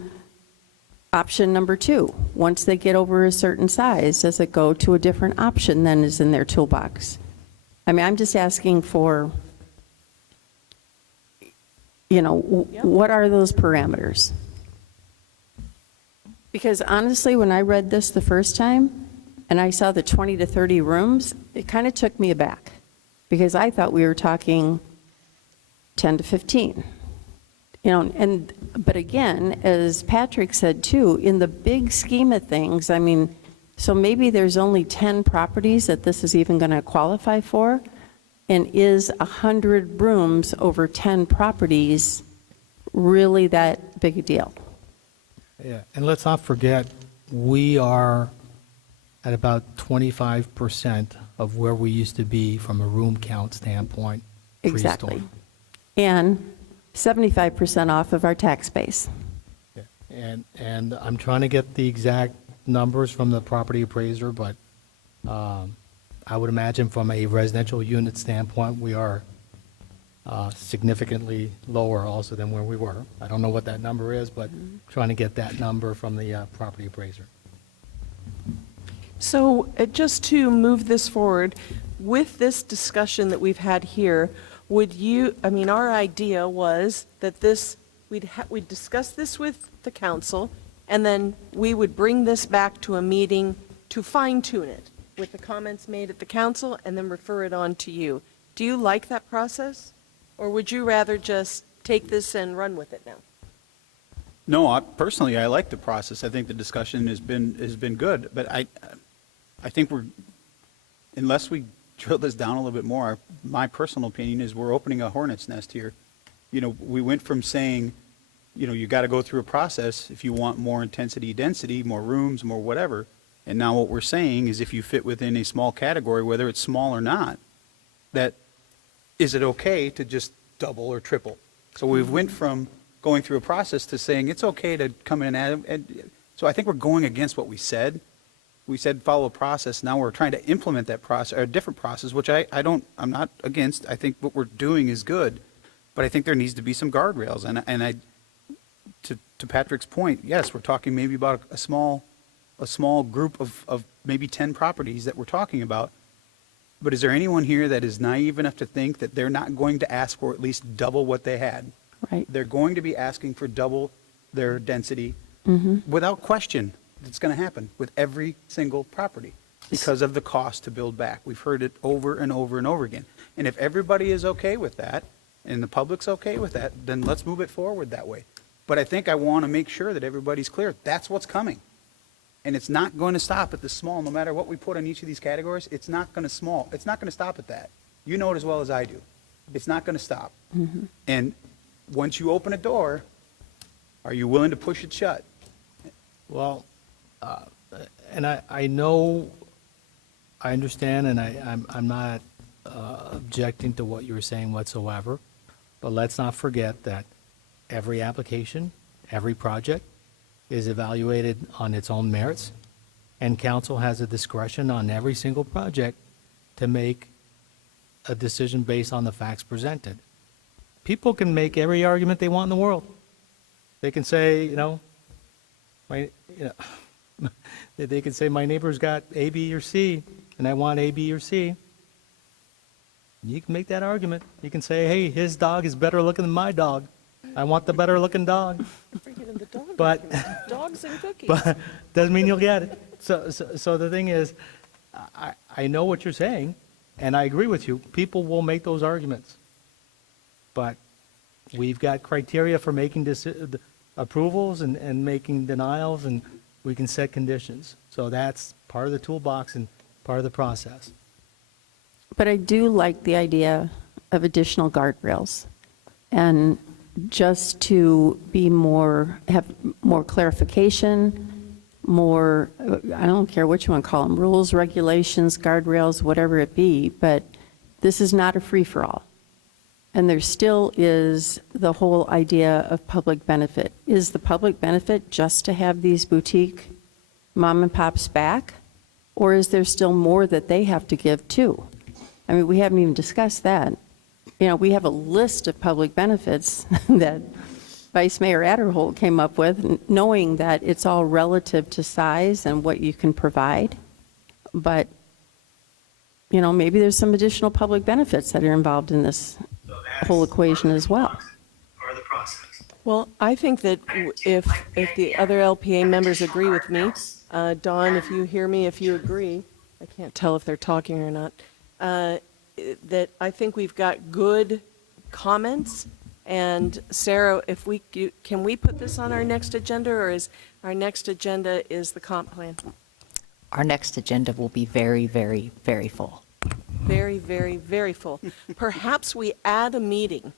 option number two? Once they get over a certain size, does it go to a different option than is in their toolbox? I mean, I'm just asking for, you know, what are those parameters? Because honestly, when I read this the first time and I saw the 20 to 30 rooms, it kind of took me aback because I thought we were talking 10 to 15. You know, but again, as Patrick said too, in the big scheme of things, I mean, so maybe there's only 10 properties that this is even going to qualify for, and is 100 rooms over 10 properties really that big a deal? Yeah, and let's not forget, we are at about 25% of where we used to be from a room count standpoint. Exactly. pre-storm. And 75% off of our tax base. Yeah, and I'm trying to get the exact numbers from the property appraiser, but I would imagine from a residential unit standpoint, we are significantly lower also than where we were. I don't know what that number is, but trying to get that number from the property appraiser. So just to move this forward, with this discussion that we've had here, would you, I mean, our idea was that this, we'd discuss this with the council, and then we would bring this back to a meeting to fine tune it with the comments made at the council and then refer it on to you. Do you like that process? Or would you rather just take this and run with it now? No, personally, I like the process. I think the discussion has been good, but I think unless we drill this down a little bit more, my personal opinion is we're opening a hornet's nest here. You know, we went from saying, you know, you got to go through a process if you want more intensity, density, more rooms, more whatever. And now what we're saying is if you fit within a small category, whether it's small or not, that is it okay to just double or triple? So we've went from going through a process to saying it's okay to come in and add. So I think we're going against what we said. We said follow a process. Now we're trying to implement that process, or a different process, which I'm not against. I think what we're doing is good, but I think there needs to be some guardrails. And to Patrick's point, yes, we're talking maybe about a small group of maybe 10 properties that we're talking about. But is there anyone here that is naive enough to think that they're not going to ask for at least double what they had? Right. They're going to be asking for double their density without question. It's going to happen with every single property because of the cost to build back. We've heard it over and over and over again. And if everybody is okay with that, and the public's okay with that, then let's move it forward that way. But I think I want to make sure that everybody's clear. That's what's coming. And it's not going to stop at the small, no matter what we put on each of these categories, it's not going to stop at that. You know it as well as I do. It's not going to stop. And once you open a door, are you willing to push it shut? Well, and I know, I understand, and I'm not objecting to what you're saying whatsoever, but let's not forget that every application, every project is evaluated on its own merits, and council has a discretion on every single project to make a decision based on the facts presented. People can make every argument they want in the world. They can say, they can say, my neighbor's got A, B, or C, and I want A, B, or C. You can make that argument. You can say, hey, his dog is better looking than my dog. I want the better looking dog. But, Dogs and cookies. but doesn't mean you'll get it. So the thing is, I know what you're saying, and I agree with you. People will make those arguments. But we've got criteria for making approvals and making denials, and we can set conditions. So that's part of the toolbox and part of the process. But I do like the idea of additional guardrails, and just to be have more clarification, more, I don't care what you want to call them, rules, regulations, guardrails, whatever it be, but this is not a free-for-all. And there still is the whole idea of public benefit. Is the public benefit just to have these boutique mom and pops back? Or is there still more that they have to give too? I mean, we haven't even discussed that. We have a list of public benefits that Vice Mayor Adderholt came up with, knowing that it's all relative to size and what you can provide. But, maybe there's some additional public benefits that are involved in this whole equation as well. Well, I think that if the other LPA members agree with me, Dawn, if you hear me, if you agree, I can't tell if they're talking or not, that I think we've got good comments. And Sarah, can we put this on our next agenda, or is our next agenda is the comp plan? Our next agenda will be very, very, very full. Very, very, very full. Perhaps we add a meeting.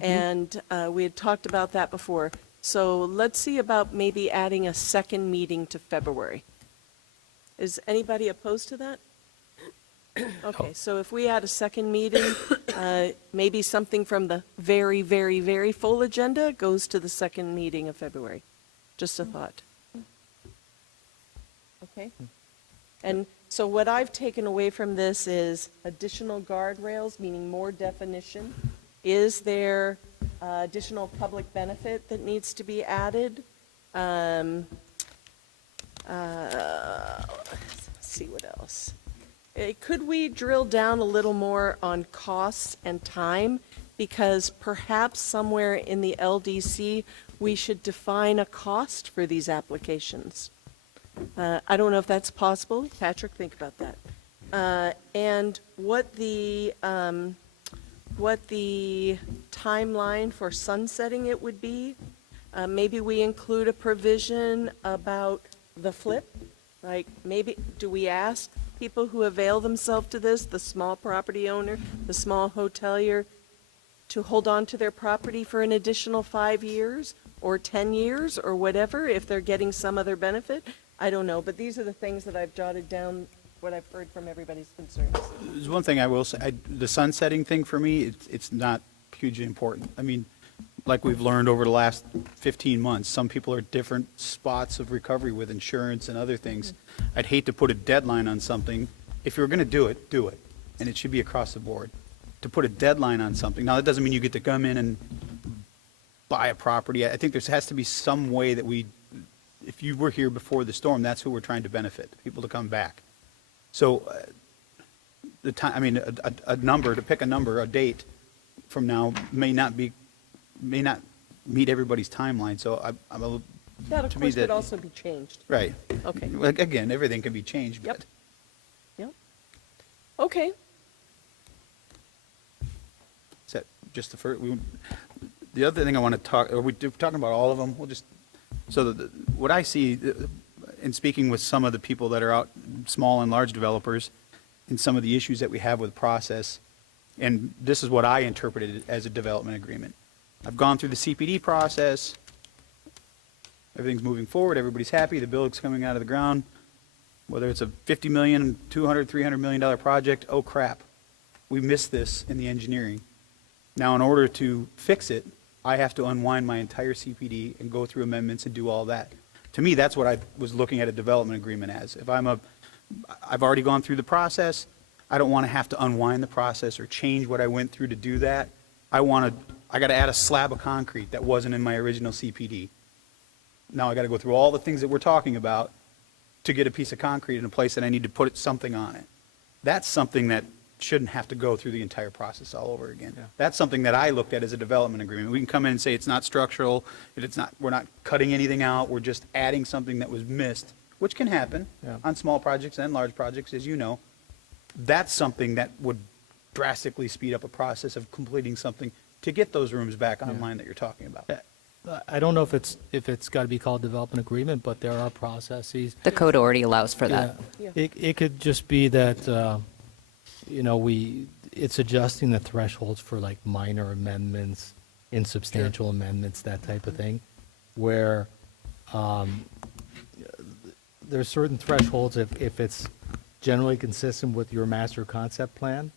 And we had talked about that before. So let's see about maybe adding a second meeting to February. Is anybody opposed to that? Okay, so if we add a second meeting, maybe something from the very, very, very full agenda goes to the second meeting of February. Just a thought. Okay? And so what I've taken away from this is additional guardrails, meaning more definition. Is there additional public benefit that needs to be added? Let's see what else. Could we drill down a little more on costs and time? Because perhaps somewhere in the LDC, we should define a cost for these applications. I don't know if that's possible. Patrick, think about that. And what the timeline for sunsetting it would be. Maybe we include a provision about the flip. Like maybe, do we ask people who avail themselves to this, the small property owner, the small hotelier, to hold on to their property for an additional 5 years or 10 years or whatever, if they're getting some other benefit? I don't know, but these are the things that I've jotted down, what I've heard from everybody's concerns. There's one thing I will say, the sunsetting thing for me, it's not hugely important. I mean, like we've learned over the last 15 months, some people are at different spots of recovery with insurance and other things. I'd hate to put a deadline on something. If you're going to do it, do it. And it should be across the board. To put a deadline on something, now that doesn't mean you get to come in and buy a property. I think there has to be some way that if you were here before the storm, that's who we're trying to benefit, people to come back. So the time, I mean, a number, to pick a number, a date from now may not meet everybody's timeline. So I'm a little, That, of to me, course, that could also be changed. right. Okay. Like, again, everything can be changed. Yep. But Yep. Okay. just the first, the other thing I want to talk, are we talking about all of them? We'll just, so what I see in speaking with some of the people that are out, small and large developers, and some of the issues that we have with process, and this is what I interpreted as a development agreement. I've gone through the CPD process, everything's moving forward, everybody's happy, the building's coming out of the ground, whether it's a $50 million, $200, $300 million project, oh crap, we missed this in the engineering. Now, in order to fix it, I have to unwind my entire CPD and go through amendments and do all that. To me, that's what I was looking at a development agreement as. If I've already gone through the process, I don't want to have to unwind the process or change what I went through to do that. I got to add a slab of concrete that wasn't in my original CPD. Now I got to go through all the things that we're talking about to get a piece of concrete in a place that I need to put something on it. That's something that shouldn't have to go through the entire process all over again. Yeah. That's something that I looked at as a development agreement. We can come in and say it's not structural, we're not cutting anything out, we're just adding something that was missed, which can happen Yeah. on small projects and large projects, as you know. That's something that would drastically speed up a process of completing something to get those rooms back online that you're talking about. I don't know if it's got to be called development agreement, but there are processes. The code already allows for that. Yeah. It could just be that, it's adjusting the thresholds for like minor amendments, insubstantial amendments, that type of thing, where there's certain thresholds, if it's generally consistent with your master concept plan,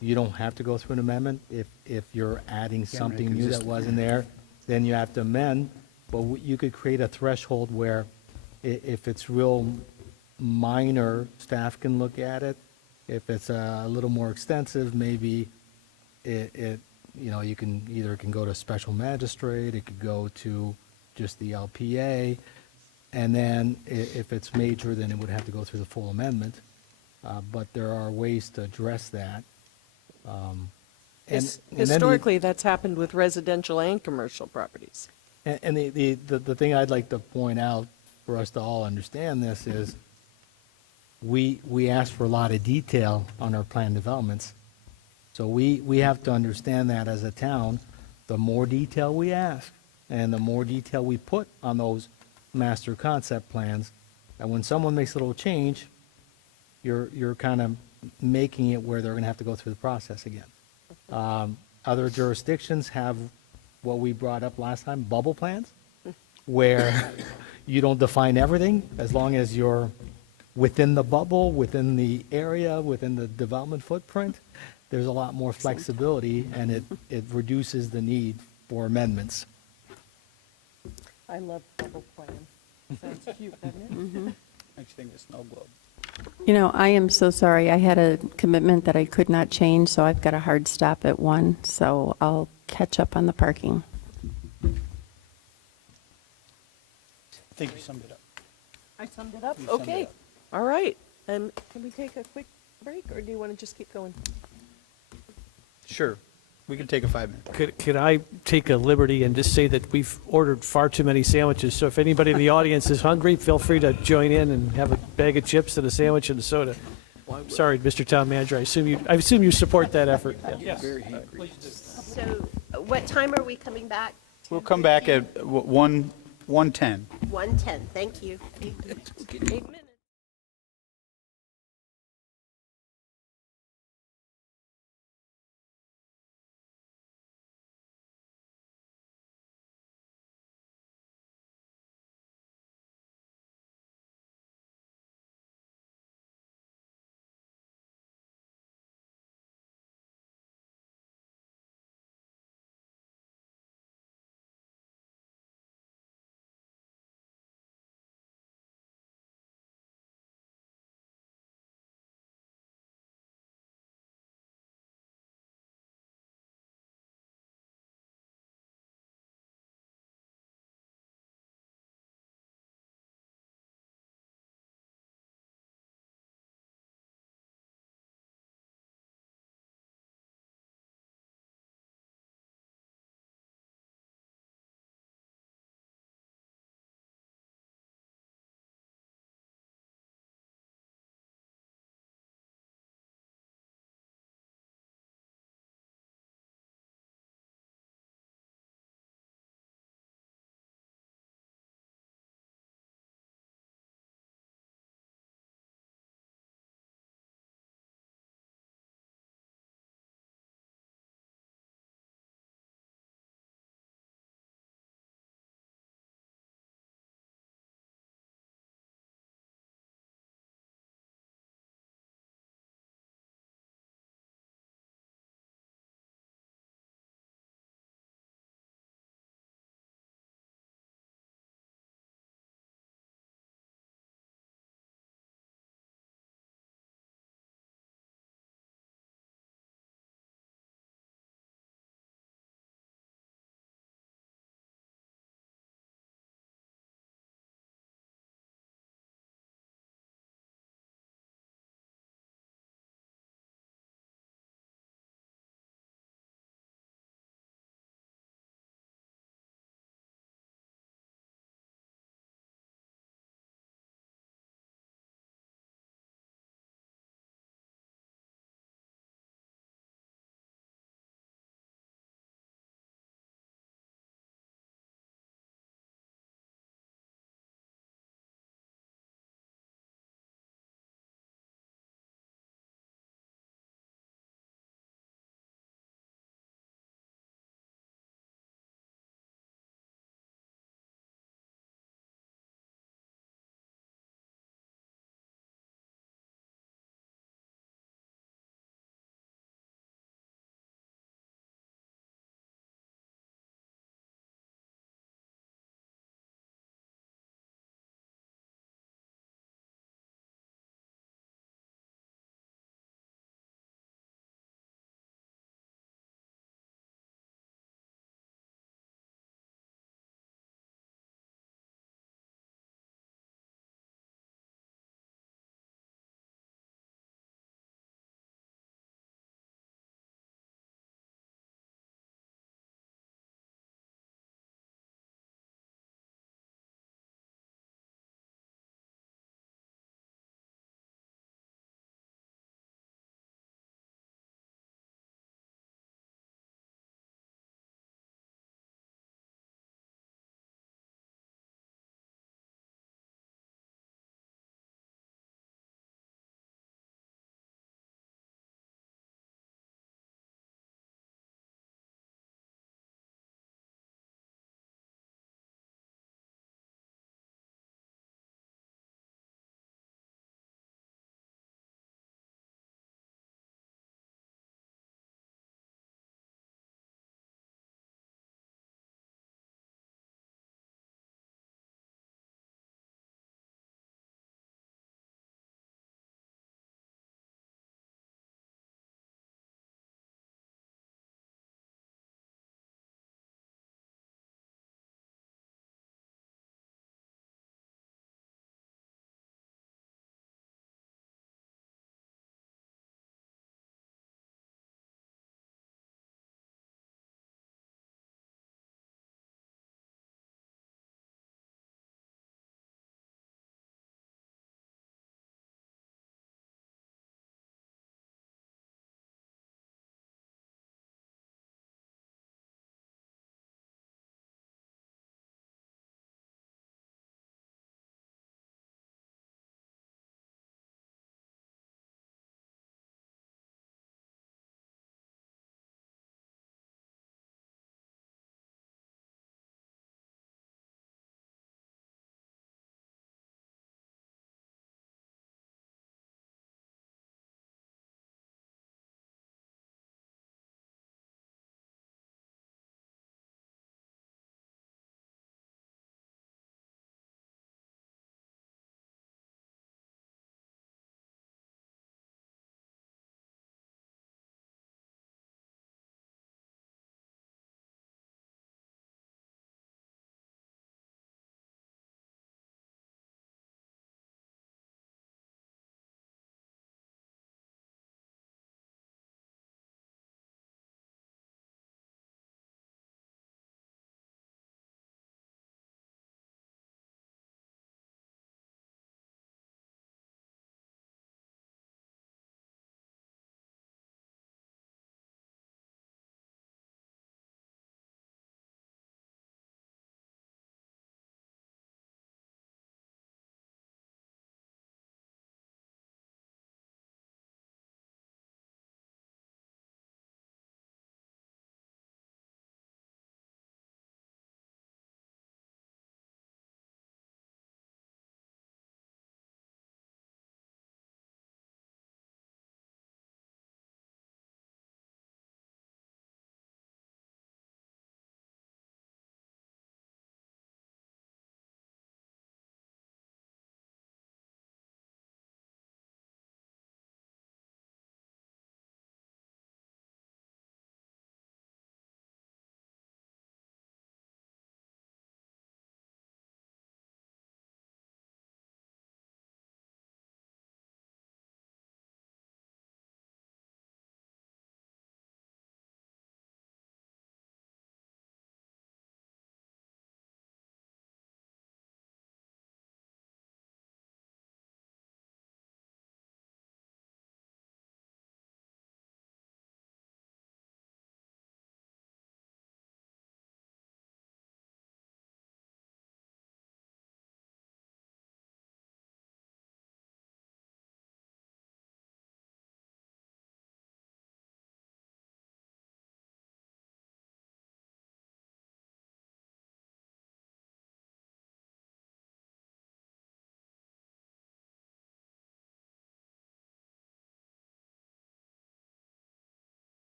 you don't have to go through an amendment. If you're adding something new that consistent, wasn't there, then you have to amend. But you could create a threshold where if it's real minor, staff can look at it. If it's a little more extensive, maybe you can either go to special magistrate, it could go to just the LPA, and then if it's major, then it would have to go through the full amendment. But there are ways to address that. And then Historically, that's happened with residential and commercial properties. And the thing I'd like to point out for us to all understand this is we ask for a lot of detail on our plan developments. So we have to understand that as a town, the more detail we ask and the more detail we put on those master concept plans, and when someone makes a little change, you're kind of making it where they're going to have to go through the process again. Other jurisdictions have what we brought up last time, bubble plans, where you don't define everything as long as you're within the bubble, within the area, within the development footprint. There's a lot more flexibility, and it reduces the need for amendments. I love bubble plan. Sounds cute, doesn't it? Next thing, the snow globe. I am so sorry. I had a commitment that I could not change, so I've got a hard stop at 1, so I'll catch up on the parking. I think you summed it up. I summed it up? You summed it Okay. up. All right. Can we take a quick break, or do you want to just keep going? Sure, we can take a 5-minute. Could I take a liberty and just say that we've ordered far too many sandwiches, so if anybody in the audience is hungry, feel free to join in and have a bag of chips and a sandwich and a soda. Sorry, Mr. Town Manager, I assume you support that effort. Yes. So what time are we coming back? We'll come back at 1:10. 1:10, thank you. 8 minutes.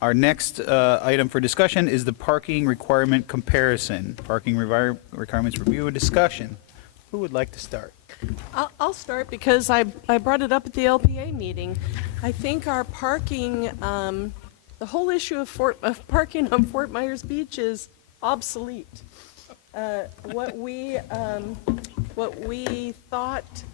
Our next item for discussion is the parking requirement comparison. Parking requirements review and discussion. Who would like to start? I'll start because I brought it up at the LPA meeting. I think our parking, the whole issue of parking on Fort Myers Beach is obsolete. What we thought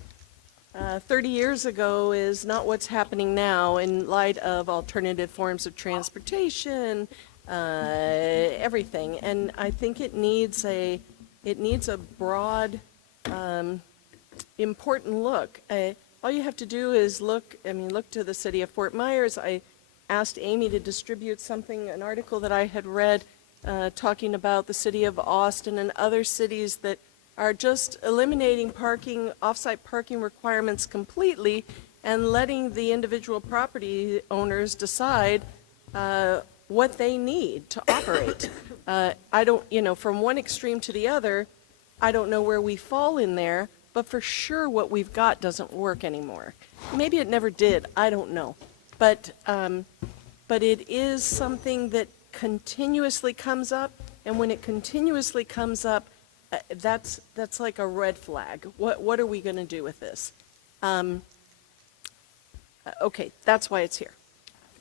30 years ago is not what's happening now in light of alternative forms of transportation, everything. And I think it needs a broad, important look. All you have to do is look to the city of Fort Myers. I asked Amy to distribute an article that I had read talking about the city of Austin and other cities that are just eliminating off-site parking requirements completely and letting the individual property owners decide what they need to operate. I don't, from one extreme to the other, I don't know where we fall in there, but for sure what we've got doesn't work anymore. Maybe it never did, I don't know. But it is something that continuously comes up, and when it continuously comes up, that's like a red flag. What are we going to do with this? Okay, that's why it's here.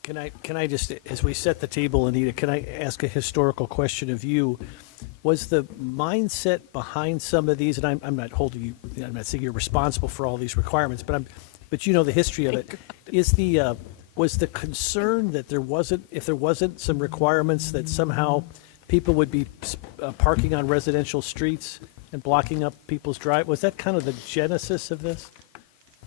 Can I just, as we set the table, Anita, can I ask a historical question of you? Was the mindset behind some of these, and I'm not holding you, I'm not saying you're responsible for all these requirements, but you know the history of it. Was the concern that if there wasn't some requirements that somehow people would be parking on residential streets and blocking up people's drive? Was that kind of the genesis of this?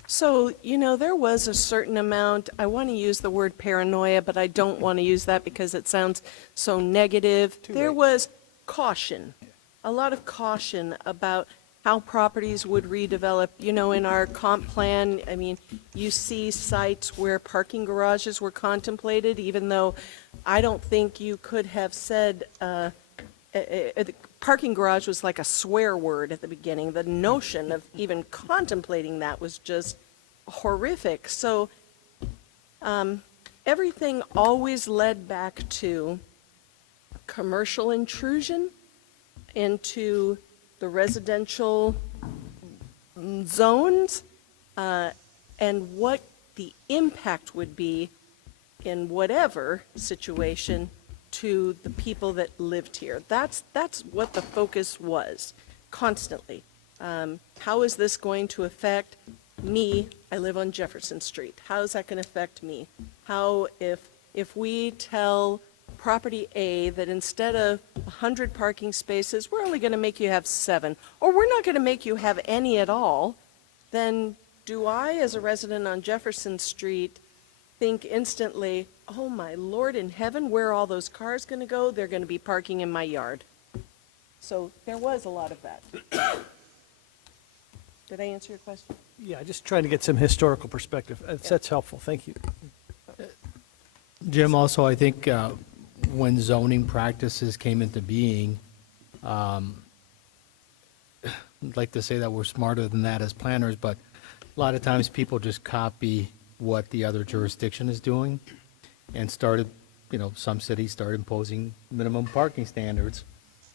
So, there was a certain amount, I want to use the word paranoia, but I don't want to use that because it sounds so negative. There was caution, a lot of caution about how properties would redevelop. In our comp plan, you see sites where parking garages were contemplated, even though I don't think you could have said, parking garage was like a swear word at the beginning. The notion of even contemplating that was just horrific. So everything always led back to commercial intrusion into the residential zones, and what the impact would be in whatever situation to the people that lived here. That's what the focus was, constantly. How is this going to affect me? I live on Jefferson Street. How is that going to affect me? How, if we tell property A that instead of 100 parking spaces, we're only going to make you have 7, or we're not going to make you have any at all, then do I, as a resident on Jefferson Street, think instantly, oh my Lord in heaven, where are all those cars going to go? They're going to be parking in my yard. So there was a lot of that. Did I answer your question? Yeah, just trying to get some historical perspective. That's helpful. Thank you. Jim, also, I think when zoning practices came into being, I'd like to say that we're smarter than that as planners, but a lot of times people just copy what the other jurisdiction is doing and started, some cities started imposing minimum parking standards,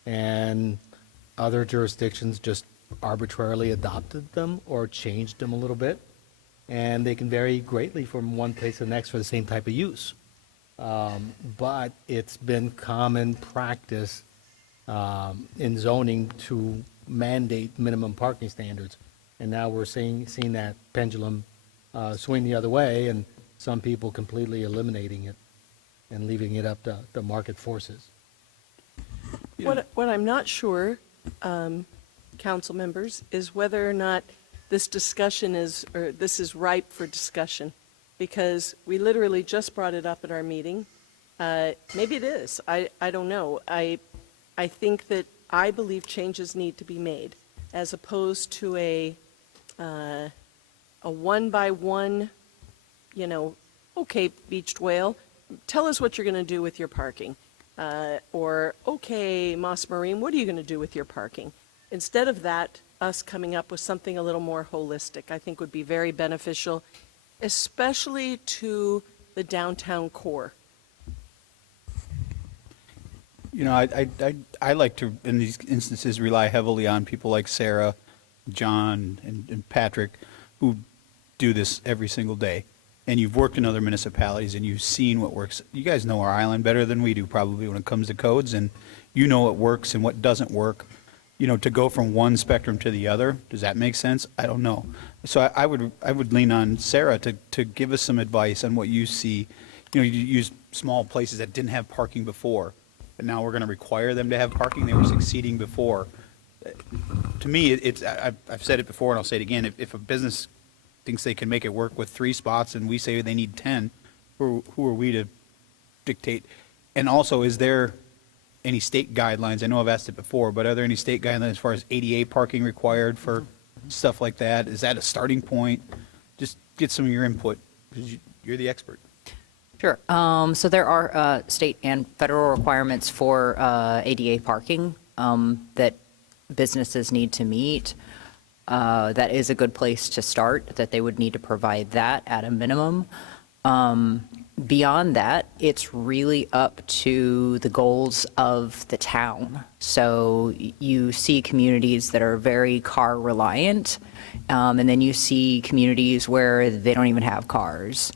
and other jurisdictions just arbitrarily adopted them or changed them a little bit, and they can vary greatly from one place to the next for the same type of use. But it's been common practice in zoning to mandate minimum parking standards. And now we're seeing that pendulum swing the other way, and some people completely eliminating it and leaving it up to the market forces. What I'm not sure, council members, is whether or not this discussion this is ripe for discussion, because we literally just brought it up at our meeting. Maybe it is. I don't know. I think that I believe changes need to be made, as opposed to a one-by-one, okay, beached whale, tell us what you're going to do with your parking. Or, okay, Moss Marine, what are you going to do with your parking? Instead of that, us coming up with something a little more holistic, I think would be very beneficial, especially to the downtown core. You know, I like to, in these instances, rely heavily on people like Sarah, John, and Patrick, who do this every single day. And you've worked in other municipalities and you've seen what works. You guys know our island better than we do probably when it comes to codes, and you know what works and what doesn't work. You know, to go from one spectrum to the other, does that make sense? I don't know. So I would lean on Sarah to give us some advice on what you see. You know, you use small places that didn't have parking before, but now we're going to require them to have parking. They were succeeding before. To me, I've said it before and I'll say it again. If a business thinks they can make it work with 3 spots and we say they need 10, who are we to dictate? And also, is there any state guidelines? I know I've asked it before, but are there any state guidelines as far as ADA parking required for stuff like that? Is that a starting point? Just get some of your input, because you're the expert. Sure. So there are state and federal requirements for ADA parking that businesses need to meet. That is a good place to start, that they would need to provide that at a minimum. Beyond that, it's really up to the goals of the town. So you see communities that are very car reliant, and then you see communities where they don't even have cars.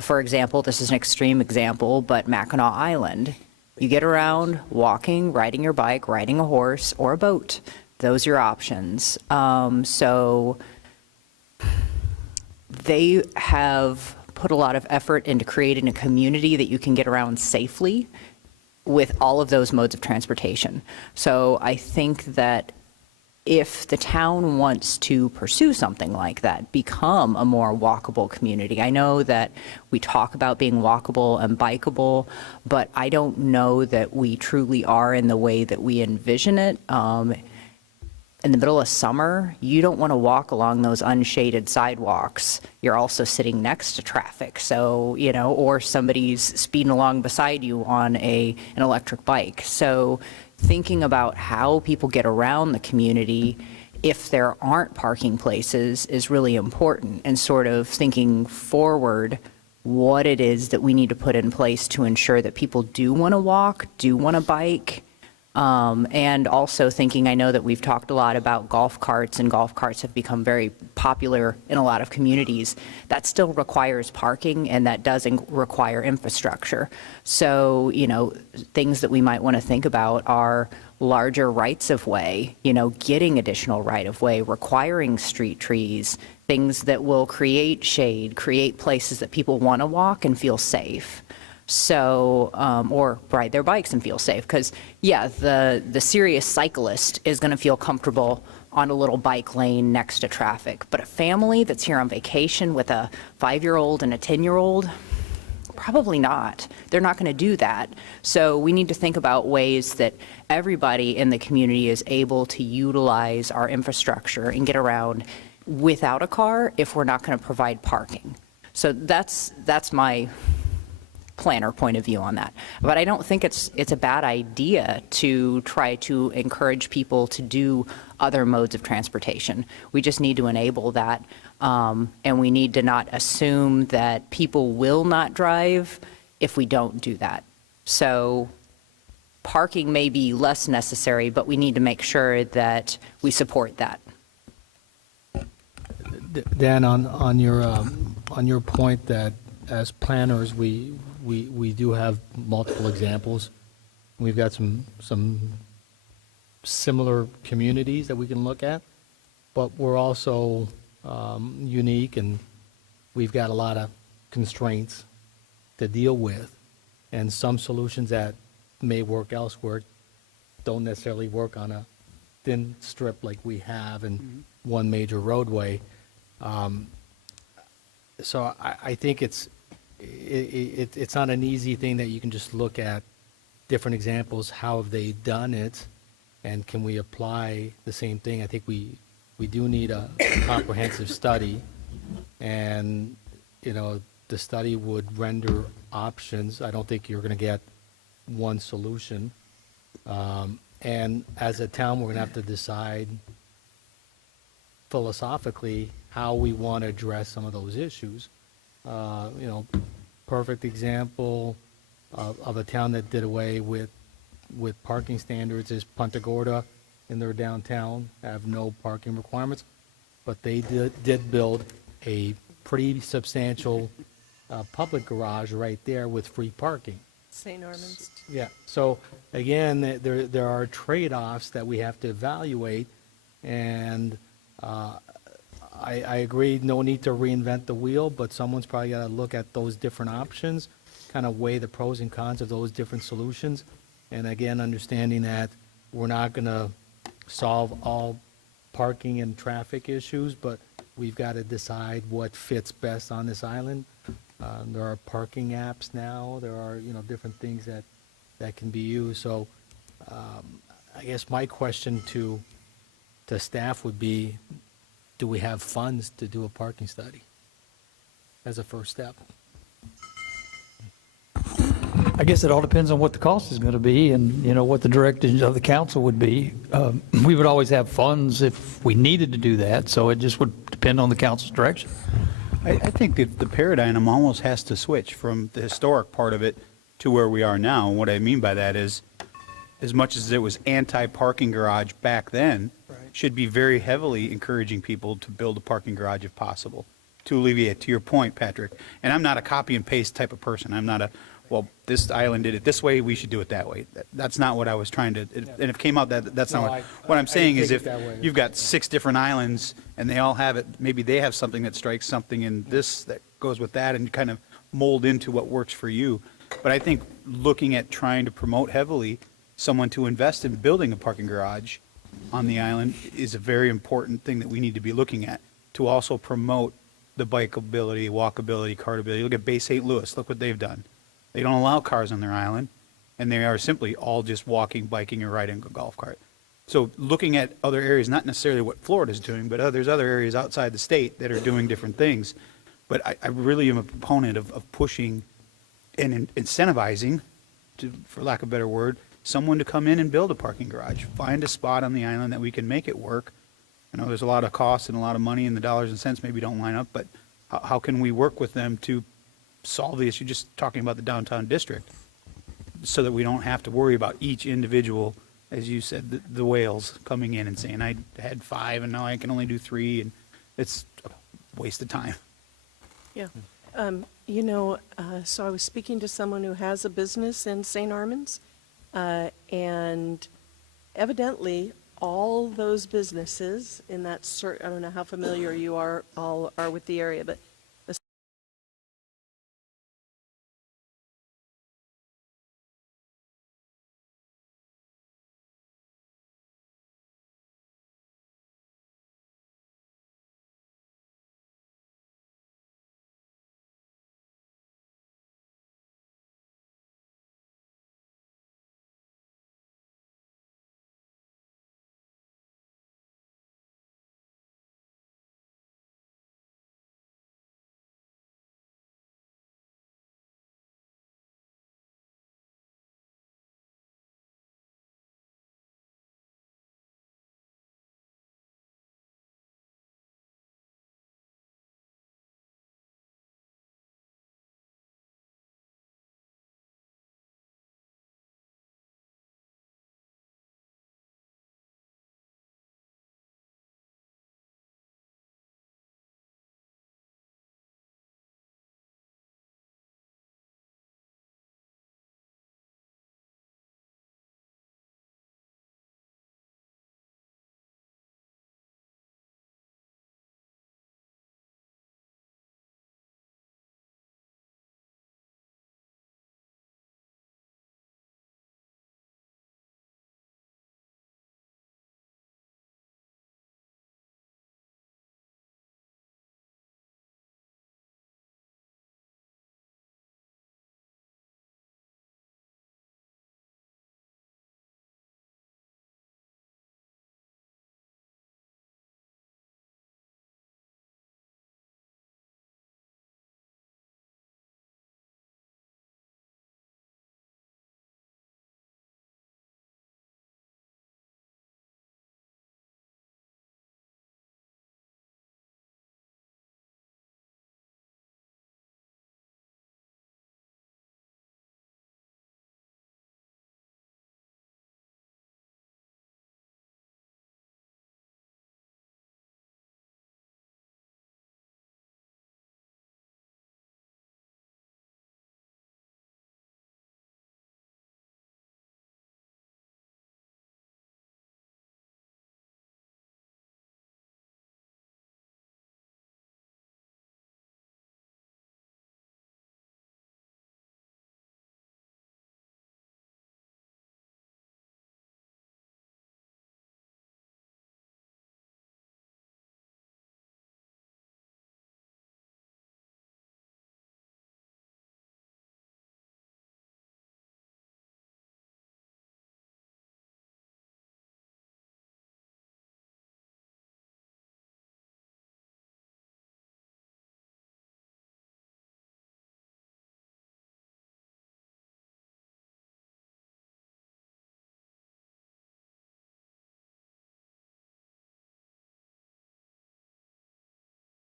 For example, this is an extreme example, but Mackinac Island, you get around walking, riding your bike, riding a horse, or a boat. Those are your options. So they have put a lot of effort into creating a community that you can get around safely with all of those modes of transportation. So I think that if the town wants to pursue something like that, become a more walkable community. I know that we talk about being walkable and bikeable, but I don't know that we truly are in the way that we envision it. In the middle of summer, you don't want to walk along those unshaded sidewalks. You're also sitting next to traffic, so, you know, or somebody's speeding along beside you on an electric bike. So thinking about how people get around the community if there aren't parking places is really important, and sort of thinking forward what it is that we need to put in place to ensure that people do want to walk, do want to bike. And also thinking, I know that we've talked a lot about golf carts, and golf carts have become very popular in a lot of communities. That still requires parking, and that does require infrastructure. So, you know, things that we might want to think about are larger rights of way, you know, getting additional right of way, requiring street trees, things that will create shade, create places that people want to walk and feel safe. So, or ride their bikes and feel safe. Because, yeah, the serious cyclist is going to feel comfortable on a little bike lane next to traffic. But a family that's here on vacation with a 5-year-old and a 10-year-old, probably not. They're not going to do that. So we need to think about ways that everybody in the community is able to utilize our infrastructure and get around without a car if we're not going to provide parking. So that's my planner point of view on that. But I don't think it's a bad idea to try to encourage people to do other modes of transportation. We just need to enable that, and we need to not assume that people will not drive if we don't do that. So parking may be less necessary, but we need to make sure that we support that. Dan, on your point that as planners, we do have multiple examples. We've got some similar communities that we can look at, but we're also unique, and we've got a lot of constraints to deal with, and some solutions that may work elsewhere don't necessarily work on a thin strip like we have in one major roadway. So I think it's not an easy thing that you can just look at different examples, how have they done it, and can we apply the same thing? I think we do need a comprehensive study, and, you know, the study would render options. I don't think you're going to get one solution. And as a town, we're going to have to decide philosophically how we want to address some of those issues. You know, perfect example of a town that did away with with parking standards is Punta Gorda in their downtown have no parking requirements, but they did build a pretty substantial public garage right there with free parking. St. Armand's. Yeah, so again, there are trade-offs that we have to evaluate, and I agree, no need to reinvent the wheel, but someone's probably got to look at those different options, kind of weigh the pros and cons of those different solutions, and again, understanding that we're not going to solve all parking and traffic issues, but we've got to decide what fits best on this island. There are parking apps now, there are, different things that can be used, so I guess my question to staff would be, do we have funds to do a parking study as a first step? I guess it all depends on what the cost is going to be and, what the direction of the council would be. We would always have funds if we needed to do that, so it just would depend on the council's direction. I think that the paradigm almost has to switch from the historic part of it to where we are now. And what I mean by that is, as much as it was anti-parking garage back then, should be very heavily encouraging people to build a parking garage if possible, to alleviate, to your point, Patrick. And I'm not a copy and paste type of person. I'm not well, this island did it this way, we should do it that way. That's not what I was trying to, and if it came out that's No, not what I'm I saying didn't is take if it that way. you've got 6 different islands and they all have it, maybe they have something that strikes something in this that goes with that and you kind of mold into what works for you. But I think looking at trying to promote heavily someone to invest in building a parking garage on the island is a very important thing that we need to be looking at, to also promote the bikeability, walkability, cartability. Look at Bay St. Louis, look what they've done. They don't allow cars on their island, and they are simply all just walking, biking, or riding a golf cart. So looking at other areas, not necessarily what Florida's doing, but there's other areas outside the state that are doing different things. But I really am a proponent of pushing and incentivizing, for lack of a better word, someone to come in and build a parking garage. Find a spot on the island that we can make it work. I know there's a lot of costs and a lot of money, and the dollars and cents maybe don't line up, but how can we work with them to solve the issue, just talking about the downtown district, so that we don't have to worry about each individual, as you said, the whales coming in and saying, I had 5 and now I can only do 3, and it's a waste of time. Yeah. So I was speaking to someone who has a business in St. Armand's, and evidently all those businesses in that I don't know how familiar you all are with the area, but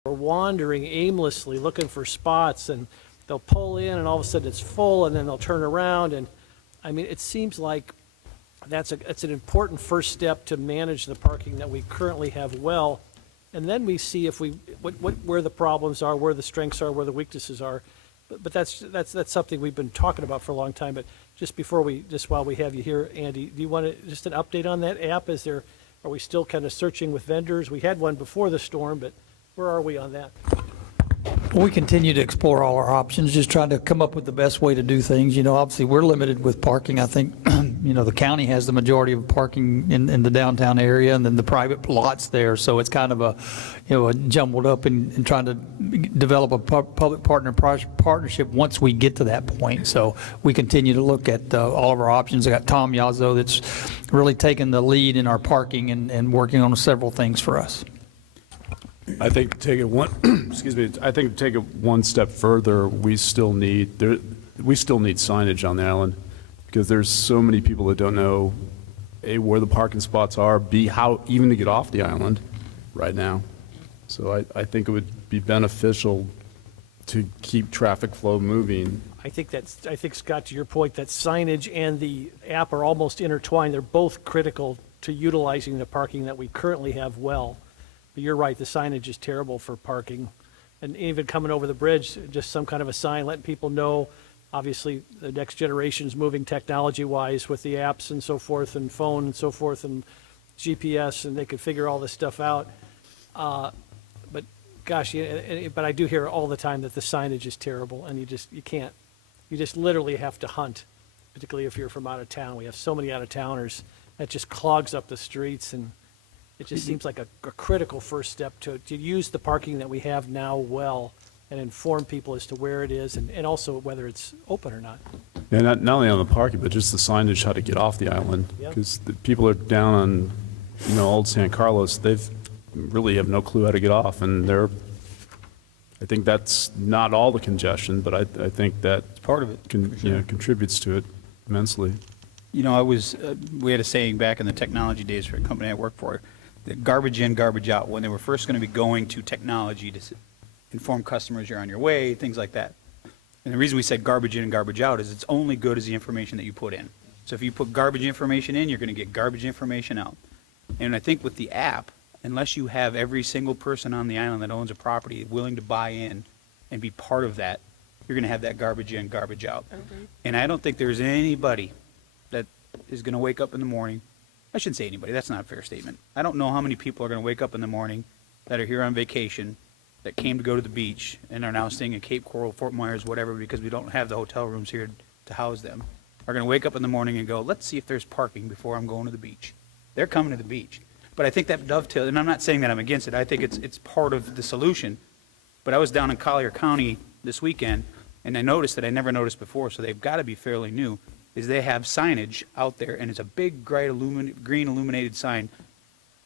are wandering aimlessly looking for spots, and they'll pull in and all of a sudden it's full, and then they'll turn around. And I mean, it seems like it's an important first step to manage the parking that we currently have well. And then we see if where the problems are, where the strengths are, where the weaknesses are. But that's something we've been talking about for a long time. But just while we have you here, Andy, do you want to, just an update on that app? Are we still kind of searching with vendors? We had one before the storm, but where are we on that? We continue to explore all our options, just trying to come up with the best way to do things. You know, obviously, we're limited with parking. I think, you know, the county has the majority of parking in the downtown area, and then the private lots there. So it's kind of a jumbled up and trying to develop a public partnership once we get to that point. So we continue to look at all of our options. I got Tom Yazzo that's really taken the lead in our parking and working on several things for us. I think to take it one, excuse me, I think to take it one step further, we still need signage on the island, because there's so many people that don't know, A, where the parking spots are, B, how even to get off the island right now. So I think it would be beneficial to keep traffic flow moving. I think, Scott, to your point, that signage and the app are almost intertwined. They're both critical to utilizing the parking that we currently have well. But you're right, the signage is terrible for parking. And even coming over the bridge, just some kind of a sign letting people know. Obviously, the next generation's moving technology-wise with the apps and so forth, and phone and so forth, and GPS, and they could figure all this stuff out. But gosh, but I do hear all the time that the signage is terrible, and you just literally have to hunt, particularly if you're from out of town. We have so many out-of-towners that just clogs up the streets, and it just seems like a critical first step to use the parking that we have now well and inform people as to where it is and also whether it's open or not. Yeah, not only on the parking, but just the signage, how to get off the island. Yep. Because the people are down on, Old San Carlos, they've really have no clue how to get off. And I think that's not all the congestion, but I think that It's part of it. for sure. contributes to it immensely. We had a saying back in the technology days for a company I worked for, that garbage in, garbage out, when they were first going to be going to technology to inform customers you're on your way, things like that. And the reason we said garbage in and garbage out is it's only good as the information that you put in. So if you put garbage information in, you're going to get garbage information out. And I think with the app, unless you have every single person on the island that owns a property willing to buy in and be part of that, you're going to have that garbage in, garbage out. Agreed. And I don't think there's anybody that is going to wake up in the morning. I shouldn't say anybody, that's not a fair statement. I don't know how many people are going to wake up in the morning that are here on vacation, that came to go to the beach and are now staying in Cape Coral, Fort Myers, whatever, because we don't have the hotel rooms here to house them, are going to wake up in the morning and go, let's see if there's parking before I'm going to the beach. They're coming to the beach. But I think that dovetails, and I'm not saying that I'm against it, I think it's part of the solution. But I was down in Collier County this weekend, and I noticed that I never noticed before, so they've got to be fairly new, is they have signage out there, and it's a big green illuminated sign,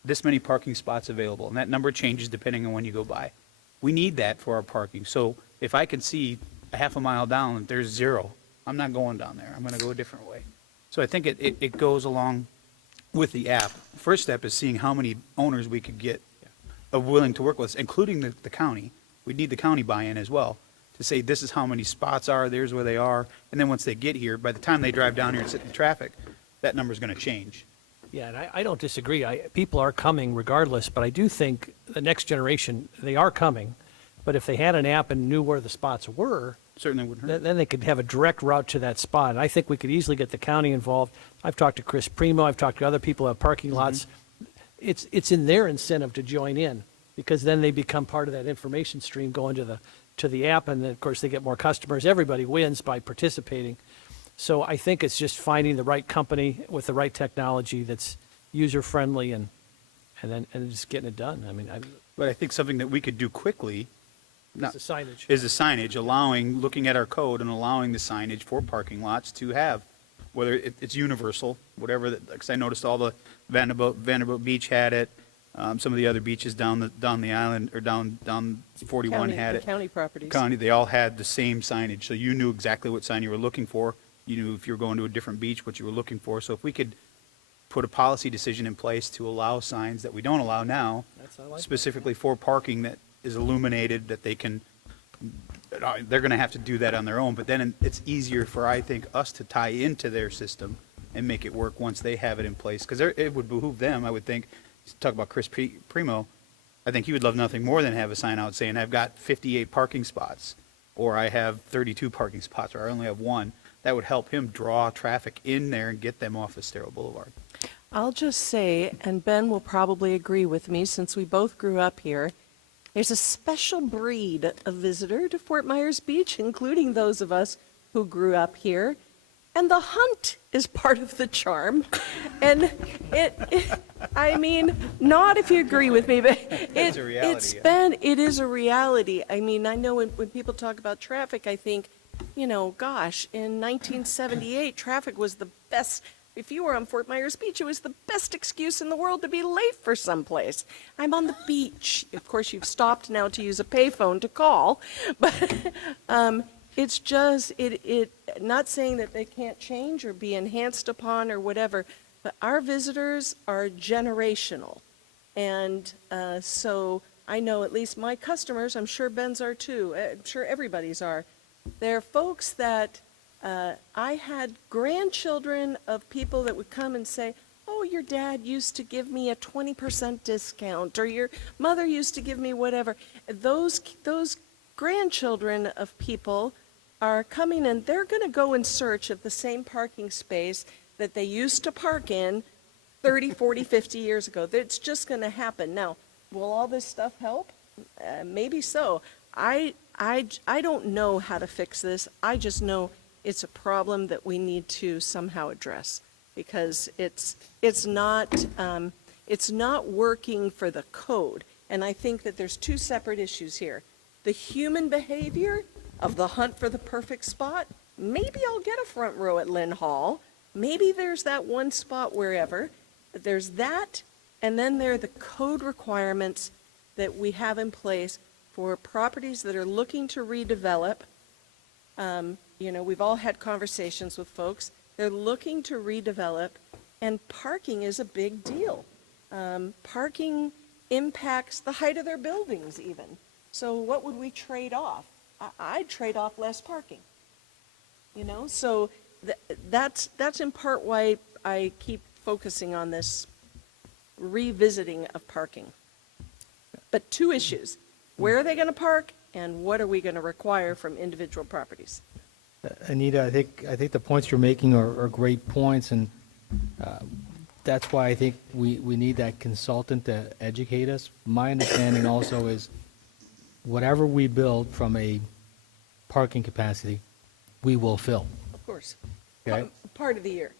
this many parking spots available, and that number changes depending on when you go by. We need that for our parking. So if I can see a half a mile down that there's zero, I'm not going down there. I'm going to go a different way. So I think it goes along with the app. First step is seeing how many owners we could get willing to work with us, including the county. We need the county buy-in as well, to say this is how many spots are, there's where they are, and then once they get here, by the time they drive down here and sit in traffic, that number's going to change. Yeah, and I don't disagree. People are coming regardless, but I do think the next generation, they are coming. But if they had an app and knew where the spots were, Certainly wouldn't hurt. then they could have a direct route to that spot. And I think we could easily get the county involved. I've talked to Chris Primo, I've talked to other people who have parking lots. It's in their incentive to join in, because then they become part of that information stream going to the app, and then, of course, they get more customers. Everybody wins by participating. So I think it's just finding the right company with the right technology that's user-friendly and just getting it done. I mean, But I think something that we could do quickly it's the signage. is the signage, looking at our code and allowing the signage for parking lots to have, whether it's universal, whatever, because I noticed all the Vanderbilt Beach had it, some of the other beaches down the island, or down 41 had it. County properties. They all had the same signage, so you knew exactly what sign you were looking for. You knew if you were going to a different beach, what you were looking for. So if we could put a policy decision in place to allow signs that we don't allow now, I like that. specifically for parking that is illuminated, that they can, they're going to have to do that on their own, but then it's easier for, I think, us to tie into their system and make it work once they have it in place, because it would behoove them, I would think. Talk about Chris Primo, I think he would love nothing more than have a sign out saying, I've got 58 parking spots, or I have 32 parking spots, or I only have one. That would help him draw traffic in there and get them off of Estero Boulevard. I'll just say, and Ben will probably agree with me since we both grew up here, there's a special breed of visitor to Fort Myers Beach, including those of us who grew up here. And the hunt is part of the charm. And I mean, not if you agree with me, but It's a reality, it is a reality. I mean, I know when people talk about traffic, I think, gosh, in 1978, traffic was the best. If you were on Fort Myers Beach, it was the best excuse in the world to be late for someplace. I'm on the beach. Of course, you've stopped now to use a payphone to call, but it's just, not saying that they can't change or be enhanced upon or whatever, but our visitors are generational. And so I know at least my customers, I'm sure Ben's are too, I'm sure everybody's are. They're folks that I had grandchildren of people that would come and say, oh, your dad used to give me a 20% discount, or your mother used to give me whatever. Those grandchildren of people are coming and they're going to go in search of the same parking space that they used to park in 30, 40, 50 years ago. It's just going to happen. Now, will all this stuff help? Maybe so. I don't know how to fix this. I just know it's a problem that we need to somehow address, because it's not working for the code. And I think that there's two separate issues here. The human behavior of the hunt for the perfect spot. Maybe I'll get a front row at Lynn Hall. Maybe there's that one spot wherever. There's that, and then there are the code requirements that we have in place for properties that are looking to redevelop. We've all had conversations with folks. They're looking to redevelop, and parking is a big deal. Parking impacts the height of their buildings even. So what would we trade off? I'd trade off less parking. So that's in part why I keep focusing on this revisiting of parking. But two issues: where are they going to park, and what are we going to require from individual properties? Anita, I think the points you're making are great points, and that's why I think we need that consultant to educate us. My understanding also is whatever we build from a parking capacity, we will fill. Of course. Okay. Part of the year.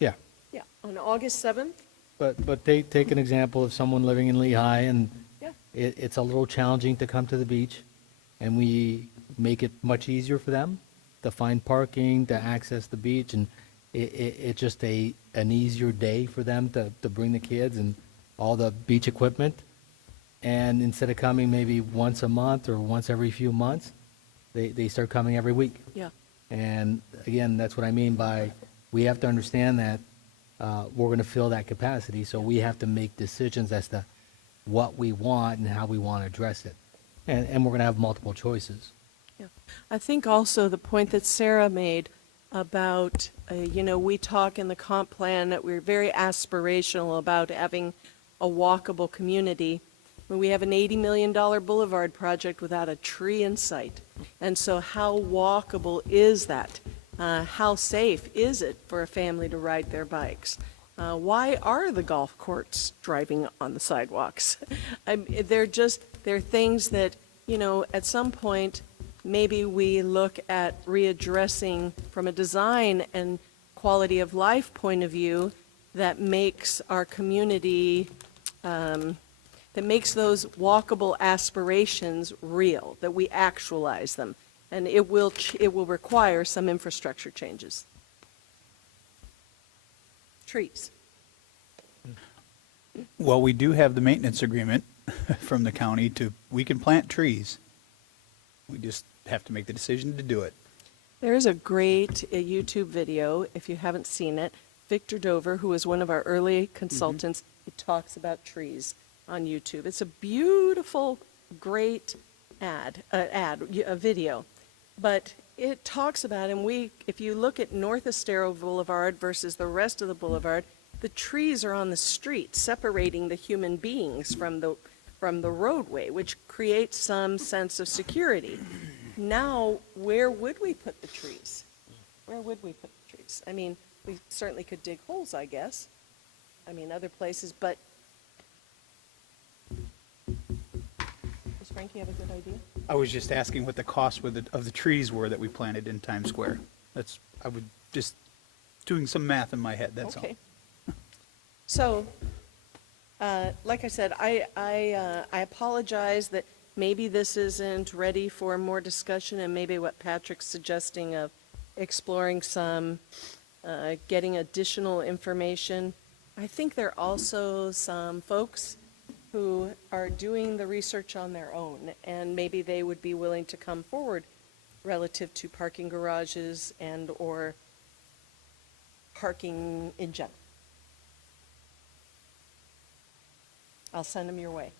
Yeah. Yeah. On August 7th? But take an example of someone living in Lehigh, and Yeah. it's a little challenging to come to the beach, and we make it much easier for them to find parking, to access the beach, and it's just an easier day for them to bring the kids and all the beach equipment. And instead of coming maybe once a month or once every few months, they start coming every week. Yeah. And again, that's what I mean by, we have to understand that we're going to fill that capacity, so we have to make decisions as to what we want and how we want to address it. And we're going to have multiple choices. Yeah. I think also the point that Sarah made about, we talk in the comp plan that we're very aspirational about having a walkable community. We have an $80 million boulevard project without a tree in sight. And so how walkable is that? How safe is it for a family to ride their bikes? Why are the golf courts driving on the sidewalks? They're things that, at some point, maybe we look at readdressing from a design and quality of life point of view that makes our community, that makes those walkable aspirations real, that we actualize them. And it will require some infrastructure changes. Trees. Well, we do have the maintenance agreement from the county we can plant trees. We just have to make the decision to do it. There is a great YouTube video, if you haven't seen it. Victor Dover, who was one of our early consultants, he talks about trees on YouTube. It's a beautiful great a video. But it talks about, and if you look at North Estero Boulevard versus the rest of the boulevard, the trees are on the street, separating the human beings from the roadway, which creates some sense of security. Now, where would we put the trees? Where would we put the trees? I mean, we certainly could dig holes, I guess. I mean, other places, but. Does Frankie have a good idea? I was just asking what the cost of the trees were that we planted in Times Square. I would just doing some math in my head, that's all. Okay. So, like I said, I apologize that maybe this isn't ready for more discussion, and maybe what Patrick's suggesting of exploring some, getting additional information. I think there are also some folks who are doing the research on their own, and maybe they would be willing to come forward relative to parking garages and/or parking in general. I'll send them your way.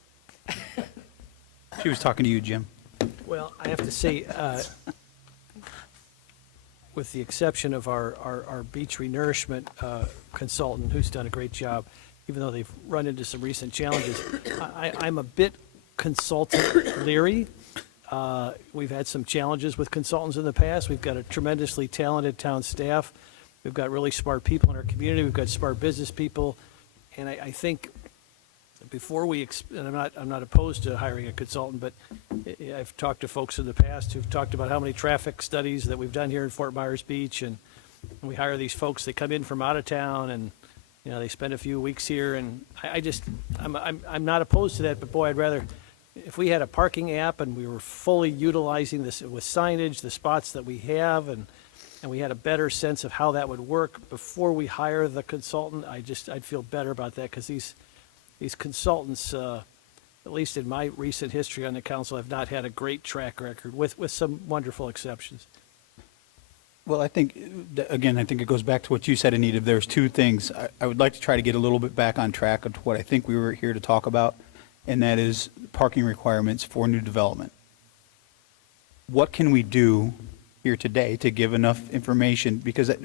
She was talking to you, Jim. Well, I have to say, with the exception of our beach renourishment consultant, who's done a great job, even though they've run into some recent challenges, I'm a bit consultant leery. We've had some challenges with consultants in the past. We've got a tremendously talented town staff. We've got really smart people in our community. We've got smart business people. And I think before and I'm not opposed to hiring a consultant, but I've talked to folks in the past who've talked about how many traffic studies that we've done here in Fort Myers Beach, and we hire these folks. They come in from out of town, and they spend a few weeks here. And I'm not opposed to that, but boy, I'd rather if we had a parking app and we were fully utilizing this with signage, the spots that we have, and we had a better sense of how that would work before we hire the consultant. I'd feel better about that, because these consultants, at least in my recent history on the council, have not had a great track record, with some wonderful exceptions. Well, I think it goes back to what you said, Anita. There's two things. I would like to try to get a little bit back on track of what I think we were here to talk about, and that is parking requirements for new development. What can we do here today to give enough information? Because I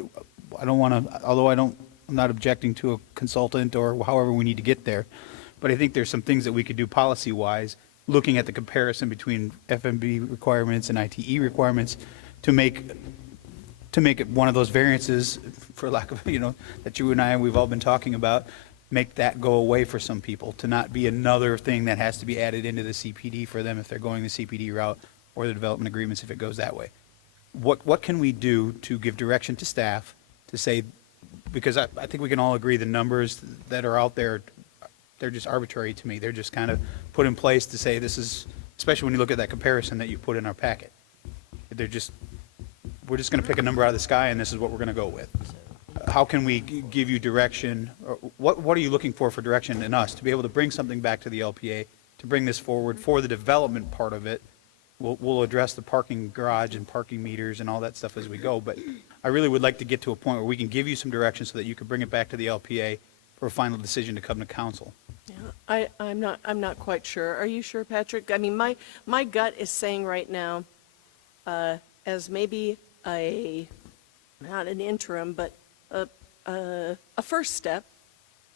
don't want to, although I'm not objecting to a consultant or however we need to get there, but I think there's some things that we could do policy-wise, looking at the comparison between FMB requirements and ITE requirements to make it one of those variances, for lack of, that you and we've all been talking about, make that go away for some people, to not be another thing that has to be added into the CPD for them if they're going the CPD route, or the development agreements if it goes that way. What can we do to give direction to staff to say, because I think we can all agree the numbers that are out there, they're just arbitrary to me. They're just kind of put in place to say this is, especially when you look at that comparison that you put in our packet. We're just going to pick a number out of the sky and this is what we're going to go with. How can we give you direction? Or what are you looking for direction in us to be able to bring something back to the LPA, to bring this forward for the development part of it? We'll address the parking garage and parking meters and all that stuff as we go, but I really would like to get to a point where we can give you some direction so that you can bring it back to the LPA for a final decision to come to council. Yeah, I'm not quite sure. Are you sure, Patrick? I mean, my gut is saying right now, as maybe not an interim, but a first step,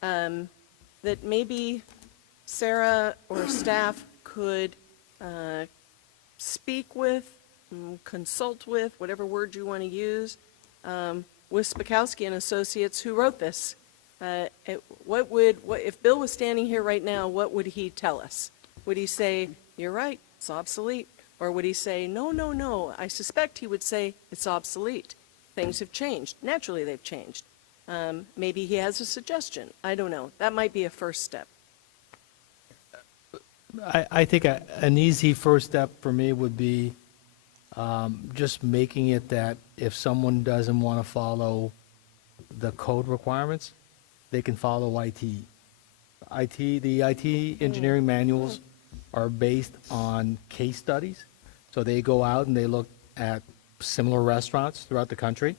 that maybe Sarah or staff could speak with, consult with, whatever word you want to use, with Spakowski and Associates, who wrote this. If Bill was standing here right now, what would he tell us? Would he say, "You're right, it's obsolete"? Or would he say, no, I suspect he would say, it's obsolete. Things have changed. Naturally, they've changed. Maybe he has a suggestion. I don't know. That might be a first step. I think an easy first step for me would be just making it that if someone doesn't want to follow the code requirements, they can follow IT. The IT engineering manuals are based on case studies. So they go out and they look at similar restaurants throughout the country.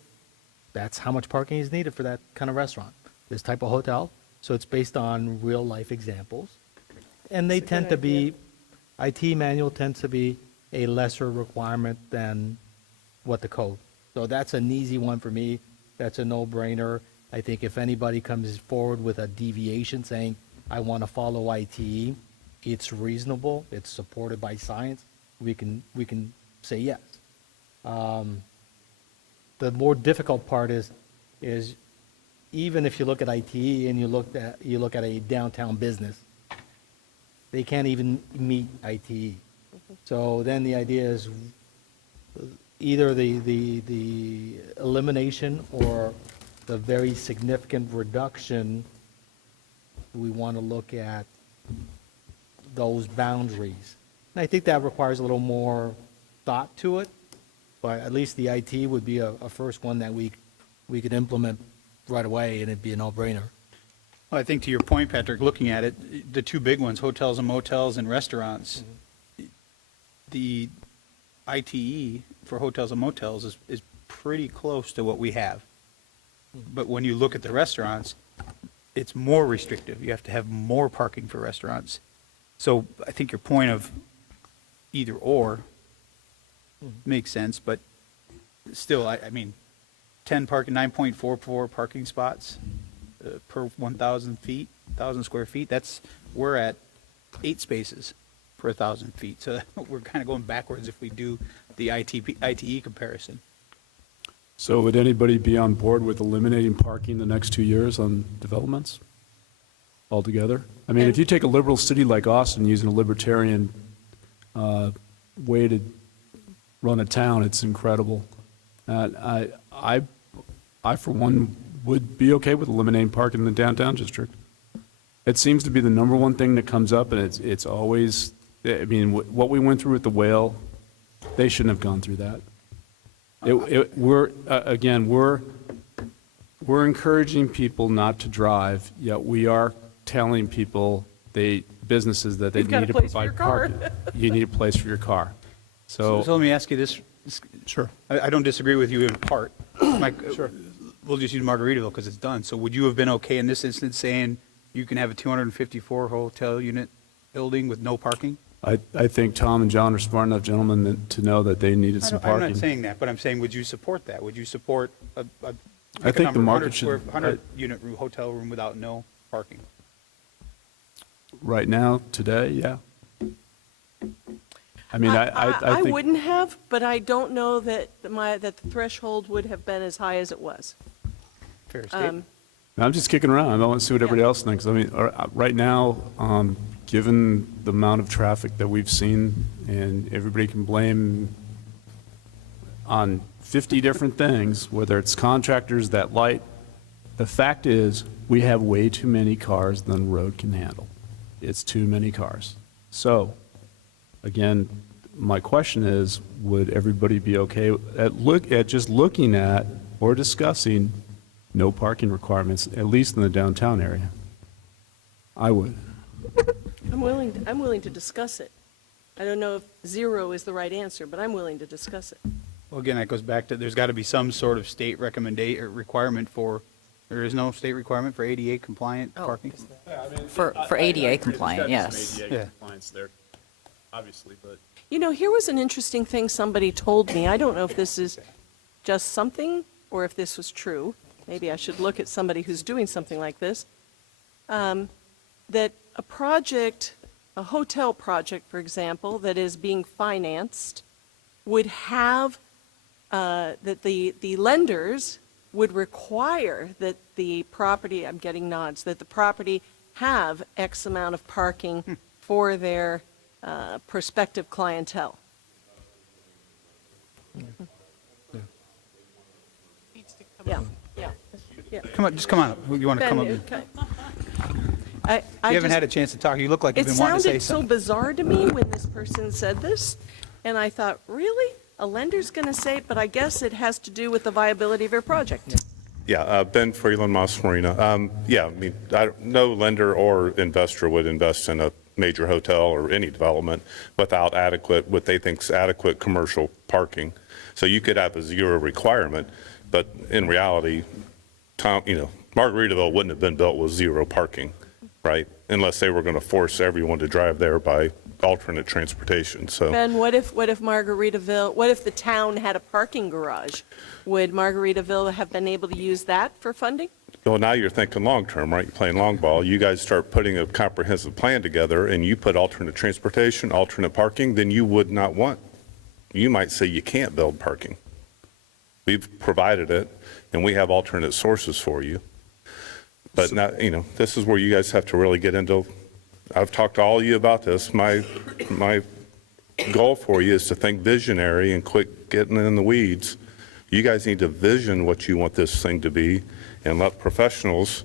That's how much parking is needed for that kind of restaurant, this type of hotel. So it's based on real life examples. And they tend to be IT manual tends to be a lesser requirement than what the code. So that's an easy one for me. That's a no-brainer. I think if anybody comes forward with a deviation saying, I want to follow ITE, it's reasonable, it's supported by science, we can say yes. The more difficult part is even if you look at ITE and you look at a downtown business, they can't even meet ITE. So then the idea is either the elimination or the very significant reduction. We want to look at those boundaries. And I think that requires a little more thought to it, but at least the IT would be a first one that we could implement right away, and it'd be a no-brainer. Well, I think to your point, Patrick, looking at it, the two big ones, hotels and motels and restaurants, the ITE for hotels and motels is pretty close to what we have. But when you look at the restaurants, it's more restrictive. You have to have more parking for restaurants. So I think your point of either or makes sense, but still, I mean, 9.44 parking spots per 1,000 feet, 1,000 square feet, we're at 8 spaces per 1,000 feet. So we're kind of going backwards if we do the ITE comparison. So would anybody be on board with eliminating parking the next 2 years on developments altogether? I mean, if you take a liberal city like Austin using a libertarian way to run a town, it's incredible. I for one, would be okay with eliminating parking in the downtown district. It seems to be the number one thing that comes up, and it's always, I mean, what we went through with the whale, they shouldn't have gone through that. We're encouraging people not to drive, yet we are telling people, businesses that they You've got need a to place for provide your car. parking. You need a place for your car. So let me ask you this. Sure. I don't disagree with you in part. Sure. We'll just use Margaritaville because it's done. So would you have been okay in this instance saying you can have a 254 hotel unit building with no parking? I think Tom and John are smart enough gentlemen to know that they needed some I'm parking. not saying that, but I'm saying, would you support that? Would you support I think the market 100 unit hotel room without no parking? Right now, today, yeah. I mean, I think. wouldn't have, but I don't know that that the threshold would have been as high as it was. Fair statement. I'm just kicking around. I want to see what everybody else thinks. I mean, right now, given the amount of traffic that we've seen, and everybody can blame on 50 different things, whether it's contractors that light, the fact is, we have way too many cars than the road can handle. It's too many cars. So, again, my question is, would everybody be okay at just looking at or discussing no parking requirements, at least in the downtown area? I would. I'm willing to discuss it. I don't know if 0 is the right answer, but I'm willing to discuss it. Well, again, that goes back to, there's got to be some sort of state requirement for, there is no state requirement for ADA compliant parking? For ADA compliant, yes. Yeah. compliance there, obviously, but. You know, here was an interesting thing somebody told me. I don't know if this is just something or if this was true. Maybe I should look at somebody who's doing something like this. That a hotel project, for example, that is being financed would have, that the lenders would require that the property, I'm getting nods, that the property have X amount of parking for their prospective clientele. Yeah, yeah, yeah. Come on, just come on up. You want to come up? You haven't had a chance to talk. You look like you've been wanting to say It sounded so something. bizarre to me when this person said this, and I thought, really? A lender's going to say it, but I guess it has to do with the viability of your project. Yeah, Ben Freeland, Mas Marina. Yeah, I mean, no lender or investor would invest in a major hotel or any development without what they think is adequate commercial parking. So you could have a 0 requirement, but in reality, Margaritaville wouldn't have been built with 0 parking, right? Unless they were going to force everyone to drive there by alternate transportation. So Ben, what if Margaritaville, what if the town had a parking garage? Would Margaritaville have been able to use that for funding? well, now you're thinking long-term, right? You're playing long ball. You guys start putting a comprehensive plan together and you put alternate transportation, alternate parking, then you would not want, you might say you can't build parking. We've provided it and we have alternate sources for you. But now, this is where you guys have to really get into, I've talked to all of you about this. My goal for you is to think visionary and quit getting in the weeds. You guys need to vision what you want this thing to be and let professionals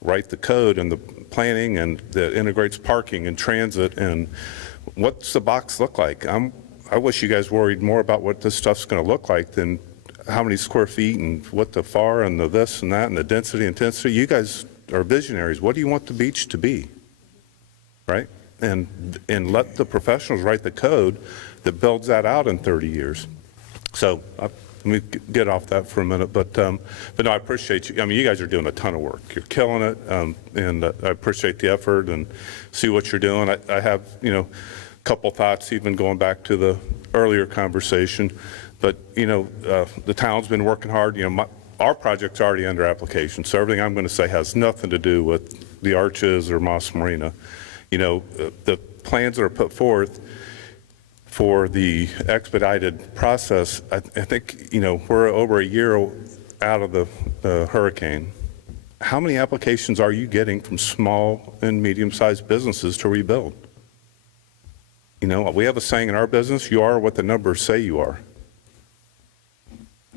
write the code and the planning and that integrates parking and transit and what's the box look like? I wish you guys worried more about what this stuff's going to look like than how many square feet and what the FAR and the this and that and the density, intensity. You guys are visionaries. What do you want the beach to be? Right? And let the professionals write the code that builds that out in 30 years. So let me get off that for a minute, but no, I appreciate you. I mean, you guys are doing a ton of work. You're killing it, and I appreciate the effort and see what you're doing. I have, a couple thoughts, even going back to the earlier conversation, but the town's been working hard. Our project's already under application, so everything I'm going to say has nothing to do with the Arches or Moss Marina. The plans that are put forth for the expedited process, I think, we're over a year out of the hurricane. How many applications are you getting from small and medium-sized businesses to rebuild? We have a saying in our business, you are what the numbers say you are.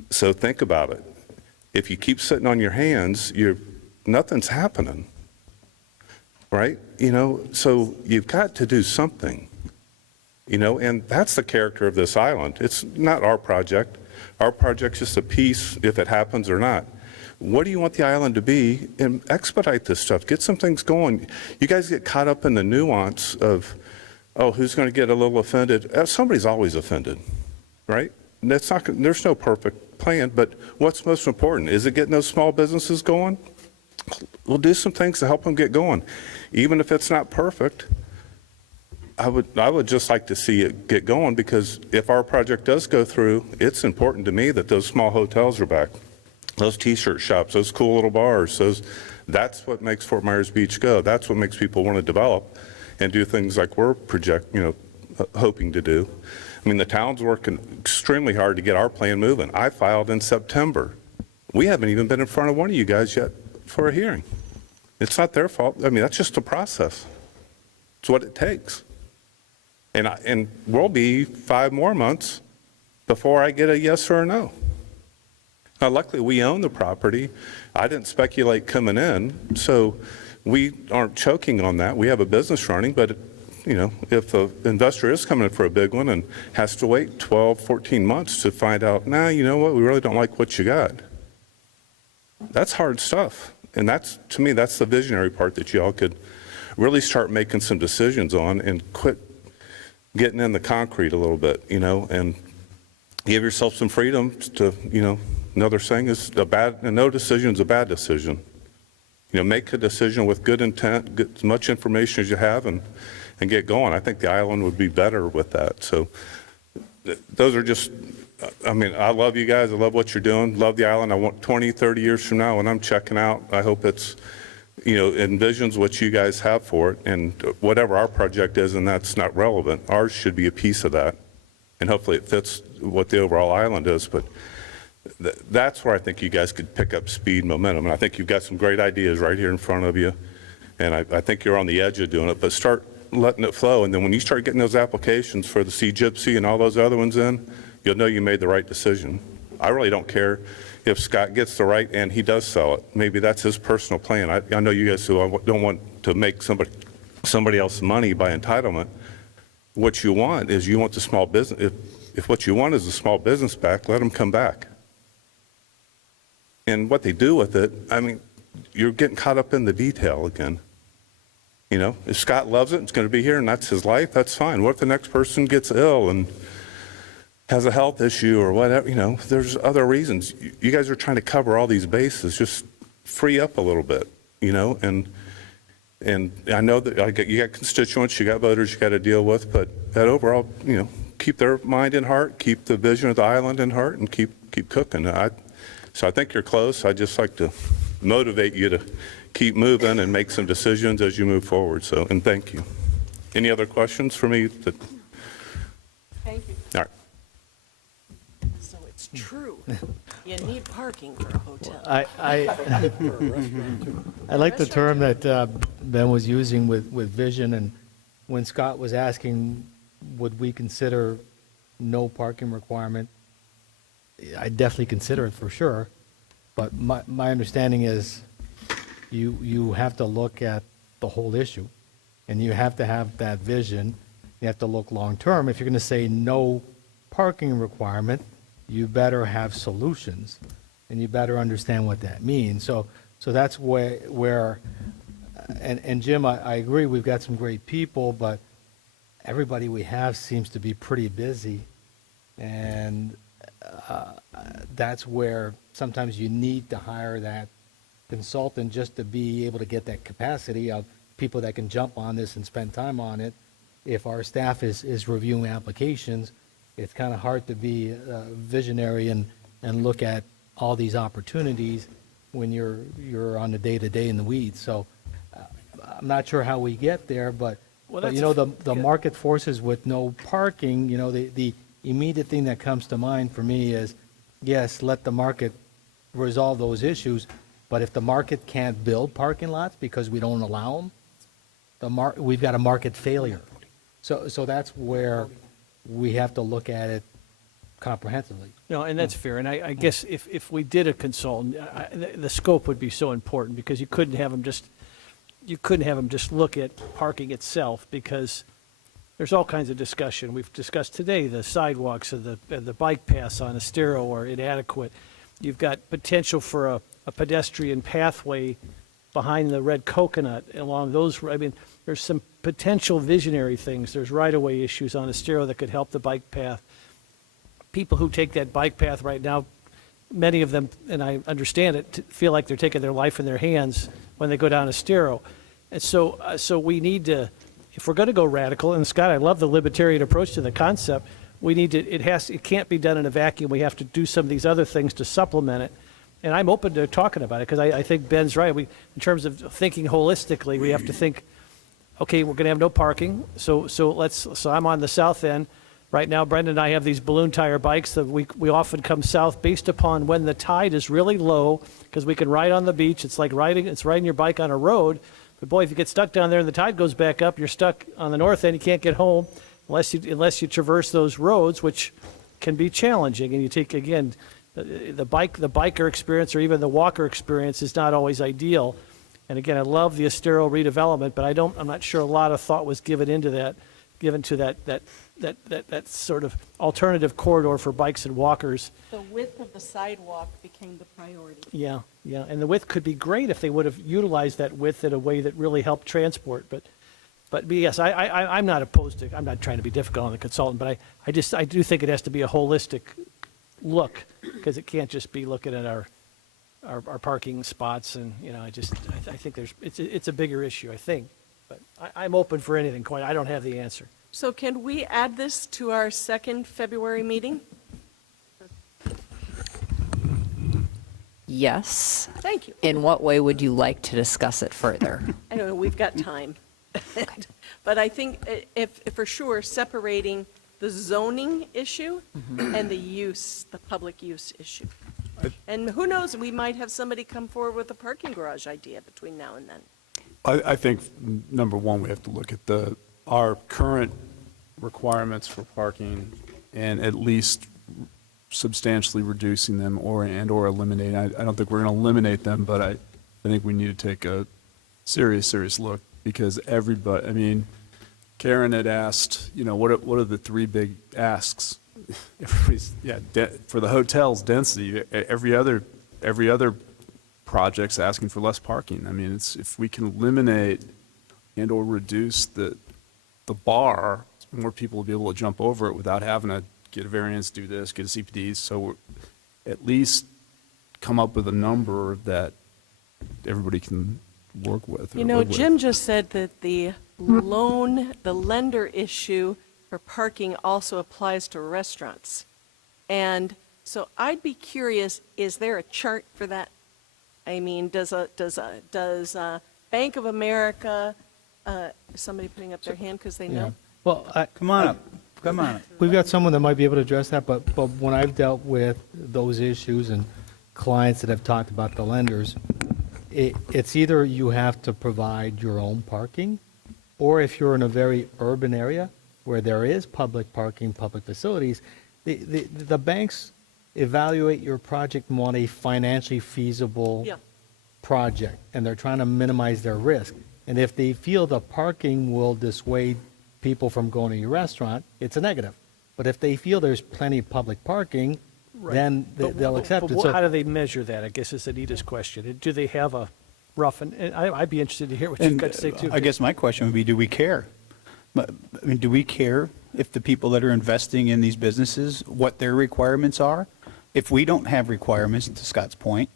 So think about it. If you keep sitting on your hands, nothing's happening, right? So you've got to do something. And that's the character of this island. It's not our project. Our project's just a piece if it happens or not. What do you want the island to be? And expedite this stuff. Get some things going. You guys get caught up in the nuance of, who's going to get a little offended? Somebody's always offended, right? And there's no perfect plan, but what's most important? Is it getting those small businesses going? We'll do some things to help them get going. Even if it's not perfect, I would just like to see it get going, because if our project does go through, it's important to me that those small hotels are back, those t-shirt shops, those cool little bars, that's what makes Fort Myers Beach go. That's what makes people want to develop and do things like we're hoping to do. I mean, the town's working extremely hard to get our plan moving. I filed in September. We haven't even been in front of one of you guys yet for a hearing. It's not their fault. I mean, that's just a process. It's what it takes. And we'll be 5 more months before I get a yes or a no. Now, luckily, we own the property. I didn't speculate coming in, so we aren't choking on that. We have a business running, but, if an investor is coming in for a big one and has to wait 12, 14 months to find out, you know what, we really don't like what you got. That's hard stuff. And to me, that's the visionary part that y'all could really start making some decisions on and quit getting in the concrete a little bit, and give yourself some freedom to, another saying is no decision is a bad decision. Make a decision with good intent, get as much information as you have and get going. I think the island would be better with that. So those are just, I love you guys. I love what you're doing. Love the island. I want 20, 30 years from now when I'm checking out, I hope it's, envisions what you guys have for it, and whatever our project is, and that's not relevant. Ours should be a piece of that, and hopefully it fits what the overall island is. But that's where I think you guys could pick up speed, momentum, and I think you've got some great ideas right here in front of you, and I think you're on the edge of doing it. But start letting it flow, and then when you start getting those applications for the Sea Gypsy and all those other ones in, you'll know you made the right decision. I really don't care if Scott gets the right and he does sell it. Maybe that's his personal plan. I know you guys don't want to make somebody else's money by entitlement. What you want is you want the small business. If what you want is the small business back, let them come back. And what they do with it, you're getting caught up in the detail again. If Scott loves it, it's going to be here and that's his life, that's fine. What if the next person gets ill and has a health issue or whatever, there's other reasons. You guys are trying to cover all these bases. Just free up a little bit, and And I know that you got constituents, you got voters you got to deal with, but that overall, keep their mind in heart, keep the vision of the island in heart, and keep cooking. So I think you're close. I'd just like to motivate you to keep moving and make some decisions as you move forward. So, and thank you. Any other questions for me? Thank you. All right. So it's true. You need parking for a hotel. I like the term that Ben was using with vision, and when Scott was asking, would we consider no parking requirement, I definitely consider it for sure, but my understanding is you have to look at the whole issue, and you have to have that vision. You have to look long-term. If you're going to say no parking requirement, you better have solutions, and you better understand what that means. So that's where and Jim, I agree, we've got some great people, but everybody we have seems to be pretty busy, and that's where sometimes you need to hire that consultant just to be able to get that capacity of people that can jump on this and spend time on it. If our staff is reviewing applications, it's kind of hard to be visionary and look at all these opportunities when you're on the day-to-day in the weeds. So I'm not sure how we get there, but the market forces with no parking, the immediate thing that comes to mind for me is, yes, let the market resolve those issues, but if the market can't build parking lots because we don't allow them, we've got a market failure. So that's where we have to look at it comprehensively. No, and that's fair. And I guess if we did a consultant, the scope would be so important, because you couldn't have them just look at parking itself, because there's all kinds of discussion. We've discussed today the sidewalks and the bike paths on Estero are inadequate. You've got potential for a pedestrian pathway behind the red coconut along those. I mean, there's some potential visionary things. There's right-of-way issues on Estero that could help the bike path. People who take that bike path right now, many of them, and I understand it, feel like they're taking their life in their hands when they go down Estero. And so we need to, if we're going to go radical, and Scott, I love the libertarian approach to the concept, we need to, it can't be done in a vacuum. We have to do some of these other things to supplement it. And I'm open to talking about it, because I think Ben's right. In terms of thinking holistically, we have to think, okay, we're going to have no parking. So I'm on the south end. Right now, Brendan and I have these balloon tire bikes that we often come south based upon when the tide is really low, because we can ride on the beach. It's like riding your bike on a road. But boy, if you get stuck down there and the tide goes back up, you're stuck on the north end. You can't get home unless you traverse those roads, which can be challenging. And you take, again, the biker experience or even the walker experience is not always ideal. And again, I love the Estero redevelopment, but I'm not sure a lot of thought was given to that sort of alternative corridor for bikes and walkers. The width of the sidewalk became the priority. Yeah, and the width could be great if they would have utilized that width in a way that really helped transport. But yes, I'm not opposed to. I'm not trying to be difficult on the consultant, but I do think it has to be a holistic look, because it can't just be looking at our parking spots, and I think it's a bigger issue, I think. But I'm open for anything. Quite, I don't have the answer. So can we add this to our second February meeting? Yes. Thank you. In what way would you like to discuss it further? I don't know, we've got time. But I think if for sure, separating the zoning issue and the public use issue. And who knows, we might have somebody come forward with a parking garage idea between now and then. I think, number one, we have to look at our current requirements for parking and at least substantially reducing them or eliminating. I don't think we're going to eliminate them, but I think we need to take a serious look, because everybody, Karen had asked, what are the three big asks? For the hotels, density. Every other project's asking for less parking. If we can eliminate and or reduce the bar, more people will be able to jump over it without having to get a variance, do this, get a CPD. So at least come up with a number that everybody can work with. or You know, live with. Jim just said that the lender issue for parking also applies to restaurants. And so I'd be curious, is there a chart for that? I mean, does Bank of America, is somebody putting up their hand because they know? Well, Come on up, come on up. we've got someone that might be able to address that, but when I've dealt with those issues and clients that have talked about the lenders, it's either you have to provide your own parking, or if you're in a very urban area where there is public parking, public facilities, the banks evaluate your project and want a financially feasible Yeah. project, and they're trying to minimize their risk. And if they feel the parking will dissuade people from going to your restaurant, it's a negative. But if they feel there's plenty of public parking, then they'll accept it. How So do they measure that, I guess is Anita's question. Do they have a rough, and I'd be interested to hear what you've got to say too. I guess my question would be, do we care? I mean, do we care if the people that are investing in these businesses, what their requirements are? If we don't have requirements, to Scott's point,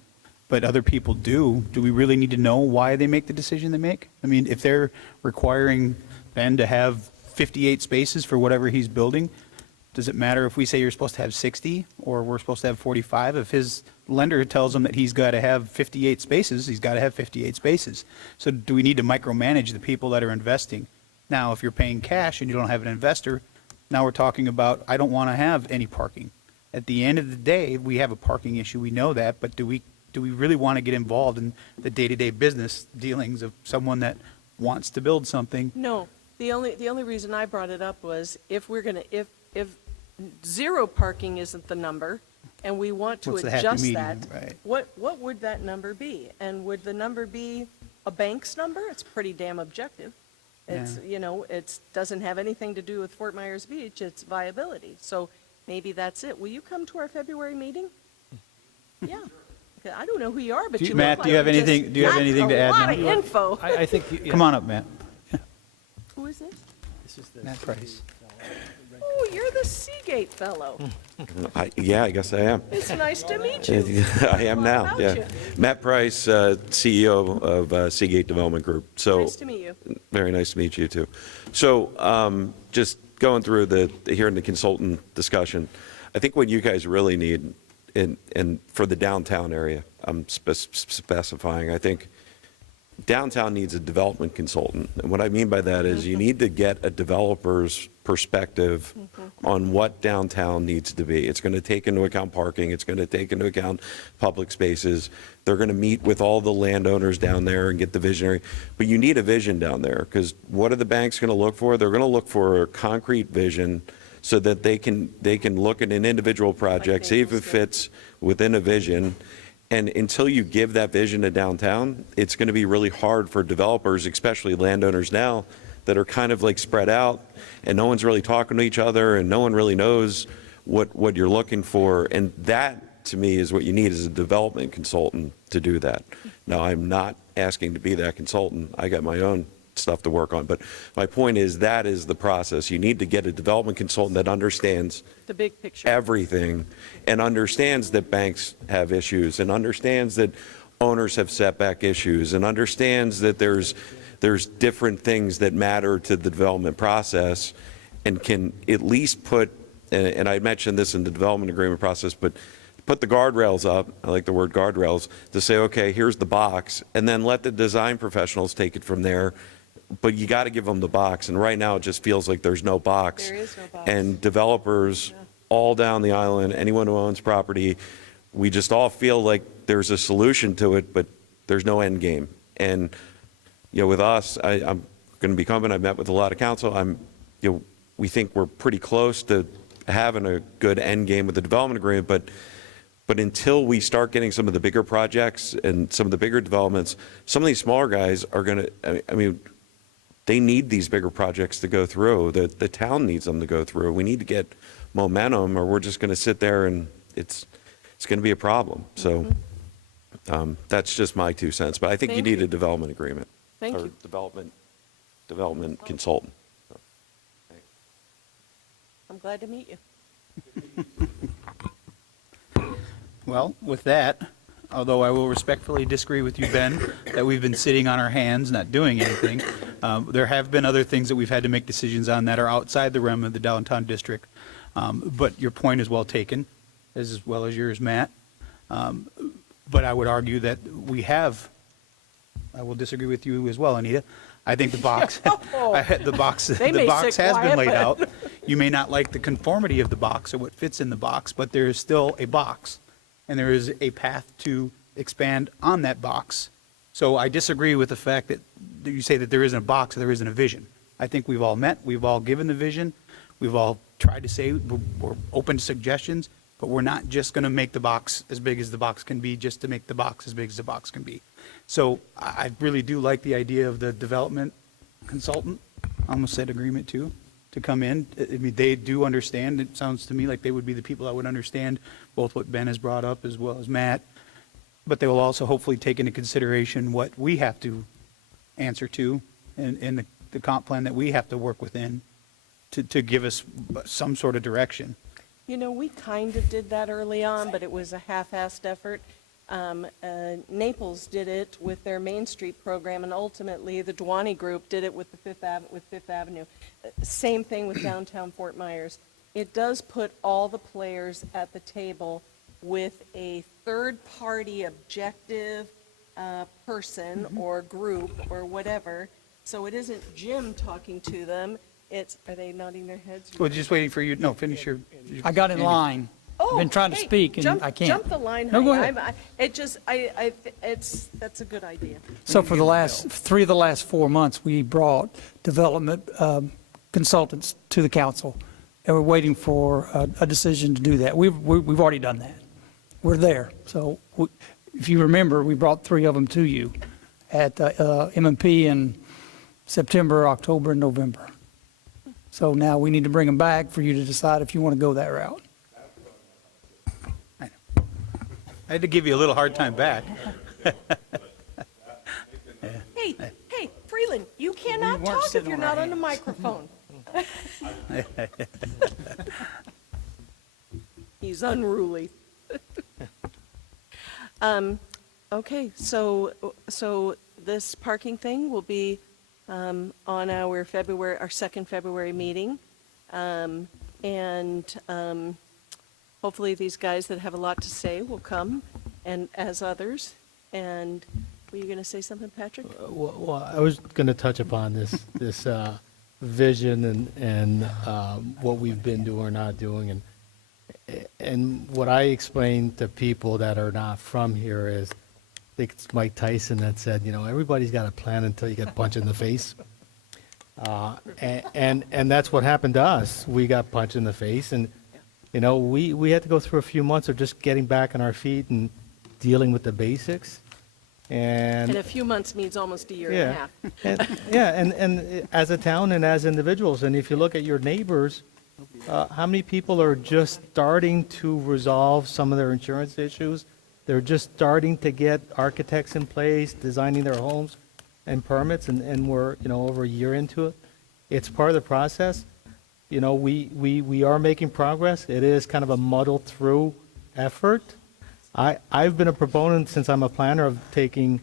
but other people do we really need to know why they make the decision they make? I mean, if they're requiring Ben to have 58 spaces for whatever he's building, does it matter if we say you're supposed to have 60 or we're supposed to have 45? If his lender tells him that he's got to have 58 spaces, he's got to have 58 spaces. So do we need to micromanage the people that are investing? Now, if you're paying cash and you don't have an investor, now we're talking about, I don't want to have any parking. At the end of the day, we have a parking issue, we know that, but do we really want to get involved in the day-to-day business dealings of someone that wants to build something? No, the only reason I brought it up was if if zero parking isn't the number, and we want to What's the happy adjust medium, that, right. what would that number be? And would the number be a bank's number? It's pretty damn objective. It's, it doesn't have anything to do with Fort Myers Beach, it's viability. So maybe that's it. Will you come to our February meeting? Yeah. Okay, I don't know who you are, but you look Matt, like do you have just anything- do you have got anything to add A lot now? of info. I think, Come on up, Matt. Who is this? Matt Price. Oh, you're the Seagate fellow. Yeah, I guess I am. It's nice to meet you. I am now, About yeah. you. Matt Price, CEO of Seagate Development Group. So Nice to meet you. very nice to meet you, too. So just going through hearing the consultant discussion, I think what you guys really need, and for the downtown area, I'm specifying, I think downtown needs a development consultant. And what I mean by that is you need to get a developer's perspective on what downtown needs to be. It's going to take into account parking. It's going to take into account public spaces. They're going to meet with all the landowners down there and get the visionary. But you need a vision down there, because what are the banks going to look for? They're going to look for a concrete vision so that they can look at an individual project, see if it fits within a vision. And until you give that vision to downtown, it's going to be really hard for developers, especially landowners now, that are kind of like spread out, and no one's really talking to each other, and no one really knows what you're looking for. And that, to me, is what you need, is a development consultant to do that. Now, I'm not asking to be that consultant. I got my own stuff to work on. But my point is, that is the process. You need to get a development consultant that understands The big picture. everything, and understands that banks have issues, and understands that owners have setback issues, and understands that there's different things that matter to the development process, and can at least put, and I mentioned this in the development agreement process, but put the guardrails up, I like the word guardrails, to say, okay, here's the box, and then let the design professionals take it from there. But you got to give them the box, and right now it just feels like there's no box. There is no box. And developers all down the island, anyone who owns property, we just all feel like there's a solution to it, but there's no end game. And, with us, I'm going to be coming, I've met with a lot of council, we think we're pretty close to having a good end game with the development agreement, but until we start getting some of the bigger projects and some of the bigger developments, some of these smaller guys are going to, they need these bigger projects to go through. The town needs them to go through. We need to get momentum, or we're just going to sit there and it's going to be a problem. So that's just my 2 cents. But I think you Thank need you. a development agreement. Thank or you. development consultant. I'm glad to meet you. Well, with that, although I will respectfully disagree with you, Ben, that we've been sitting on our hands, not doing anything. There have been other things that we've had to make decisions on that are outside the realm of the downtown district. But your point is well taken, as well as yours, Matt. But I would argue that we have, I will disagree with you as well, Anita. I think the box, the box has been laid out. You may not like the conformity of the box or what fits in the box, but there is still a box, and there is a path to expand on that box. So I disagree with the fact that you say that there isn't a box, or there isn't a vision. I think we've all met, we've all given the vision, we've all tried to say we're open to suggestions, but we're not just going to make the box as big as the box can be just to make the box as big as the box can be. So I really do like the idea of the development consultant, I almost said agreement too, to come in. I mean, they do understand. It sounds to me like they would be the people that would understand both what Ben has brought up as well as Matt. But they will also hopefully take into consideration what we have to answer to and the comp plan that we have to work within to give us some sort of direction. You know, we kind of did that early on, but it was a half-assed effort. Naples did it with their Main Street program, and ultimately the Dwani Group did it with the Fifth Avenue. Same thing with downtown Fort Myers. It does put all the players at the table with a third-party objective person or group or whatever. So it isn't Jim talking to them. Are they nodding their heads? Well, just waiting for you. No, finish your. I got in line. I've been trying to hey, speak and I can't. Jump the line, No, honey. go ahead. That's a good idea. So for the last, 3 of the last 4 months, we brought development consultants to the council, and we're waiting for a decision to do that. We've already done that. We're there. So if you remember, we brought 3 of them to you at M&P in September, October, and November. So now we need to bring them back for you to decide if you want to go that route. I had to give you a little hard time back. Hey, Freeland, you cannot talk if you're not on the microphone. He's unruly. Okay, so this parking thing will be on our second February meeting. And hopefully these guys that have a lot to say will come, and as others. And were you going to say something, Patrick? Well, I was going to touch upon this vision and what we've been doing or not doing. And what I explain to people that are not from here is, I think it's Mike Tyson that said, everybody's got a plan until you get punched in the face. And that's what happened to us. We got punched in the face, and we had to go through a few months of just getting back on our feet and dealing with the basics. And a few months means almost a year and a half. And as a town and as individuals, and if you look at your neighbors, how many people are just starting to resolve some of their insurance issues? They're just starting to get architects in place, designing their homes and permits, and we're, over a year into it. It's part of the process. We are making progress. It is kind of a muddled through effort. I've been a proponent since I'm a planner of taking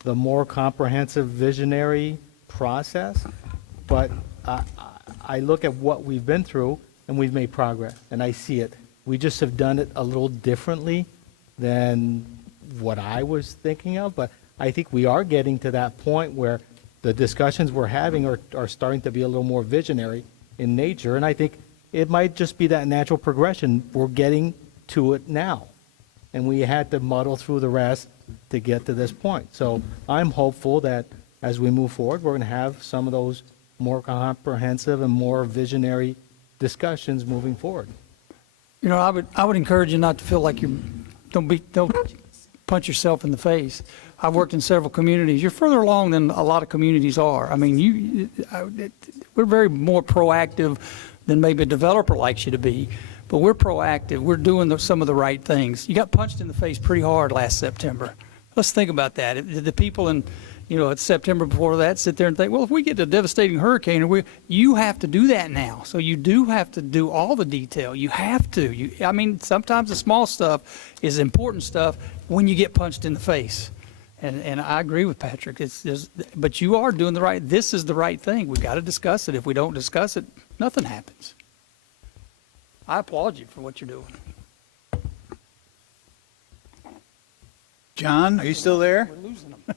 the more comprehensive visionary process, but I look at what we've been through and we've made progress, and I see it. We just have done it a little differently than what I was thinking of, but I think we are getting to that point where the discussions we're having are starting to be a little more visionary in nature, and I think it might just be that natural progression. We're getting to it now, and we had to muddle through the rest to get to this point. So I'm hopeful that as we move forward, we're going to have some of those more comprehensive and more visionary discussions moving forward. I would encourage you not to feel like don't punch yourself in the face. I've worked in several communities. You're further along than a lot of communities are. I mean, we're very more proactive than maybe a developer likes you to be, but we're proactive. We're doing some of the right things. You got punched in the face pretty hard last September. Let's think about that. The people in it's September before that, sit there and think, well, if we get a devastating hurricane, you have to do that now. So you do have to do all the detail. You have to. I mean, sometimes the small stuff is important stuff when you get punched in the face. And I agree with Patrick. But you are doing this is the right thing. We've got to discuss it. If we don't discuss it, nothing happens. I applaud you for what you're doing. John, are you still there? We're losing them.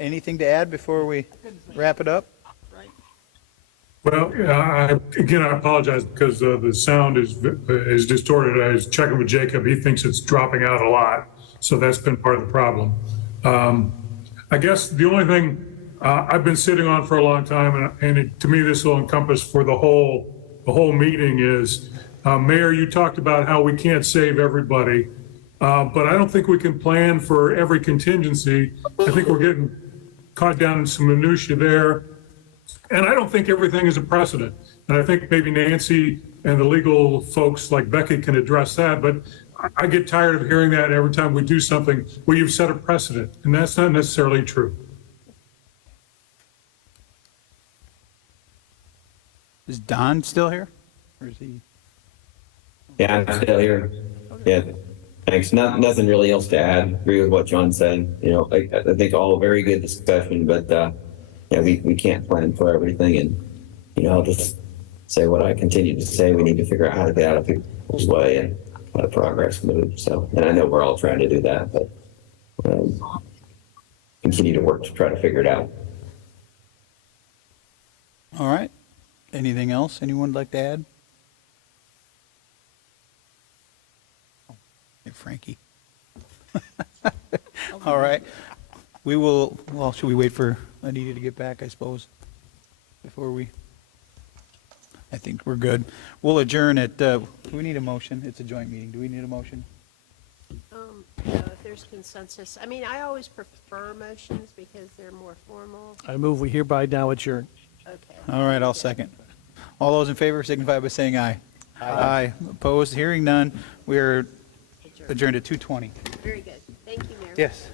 Anything to add before we wrap it up? Well, again, I apologize because the sound is distorted. I was checking with Jacob. He thinks it's dropping out a lot. So that's been part of the problem. I guess the only thing I've been sitting on for a long time, and to me, this will encompass for the whole meeting is, Mayor, you talked about how we can't save everybody, but I don't think we can plan for every contingency. I think we're getting caught down in some minutia there. And I don't think everything is a precedent. And I think maybe Nancy and the legal folks like Becky can address that. But I get tired of hearing that every time we do something where you've set a precedent. And that's not necessarily true. Is Don still here? Or is he? Yeah, I'm still here. Yeah, thanks. Nothing really else to add. Agree with what John said. I think all very good discussion, but yeah, we can't plan for everything. And, I'll just say what I continue to say. We need to figure out how to get out of people's way and how to progress move. So, and I know we're all trying to do that, but continue to work to try to figure it out. All right. Anything else anyone would like to add? Hey, Frankie. All right. We will, well, should we wait for Anita to get back, I suppose, before I think we're good. We'll adjourn at, do we need a motion? It's a joint meeting. Do we need a motion? If there's consensus. I mean, I always prefer motions because they're more formal. I move we hereby now adjourn. Okay. All right, I'll second. All those in favor signify by saying aye. Aye. Opposed? Hearing none. We are adjourned at 2:20. Very good. Thank you, Mayor. Yes.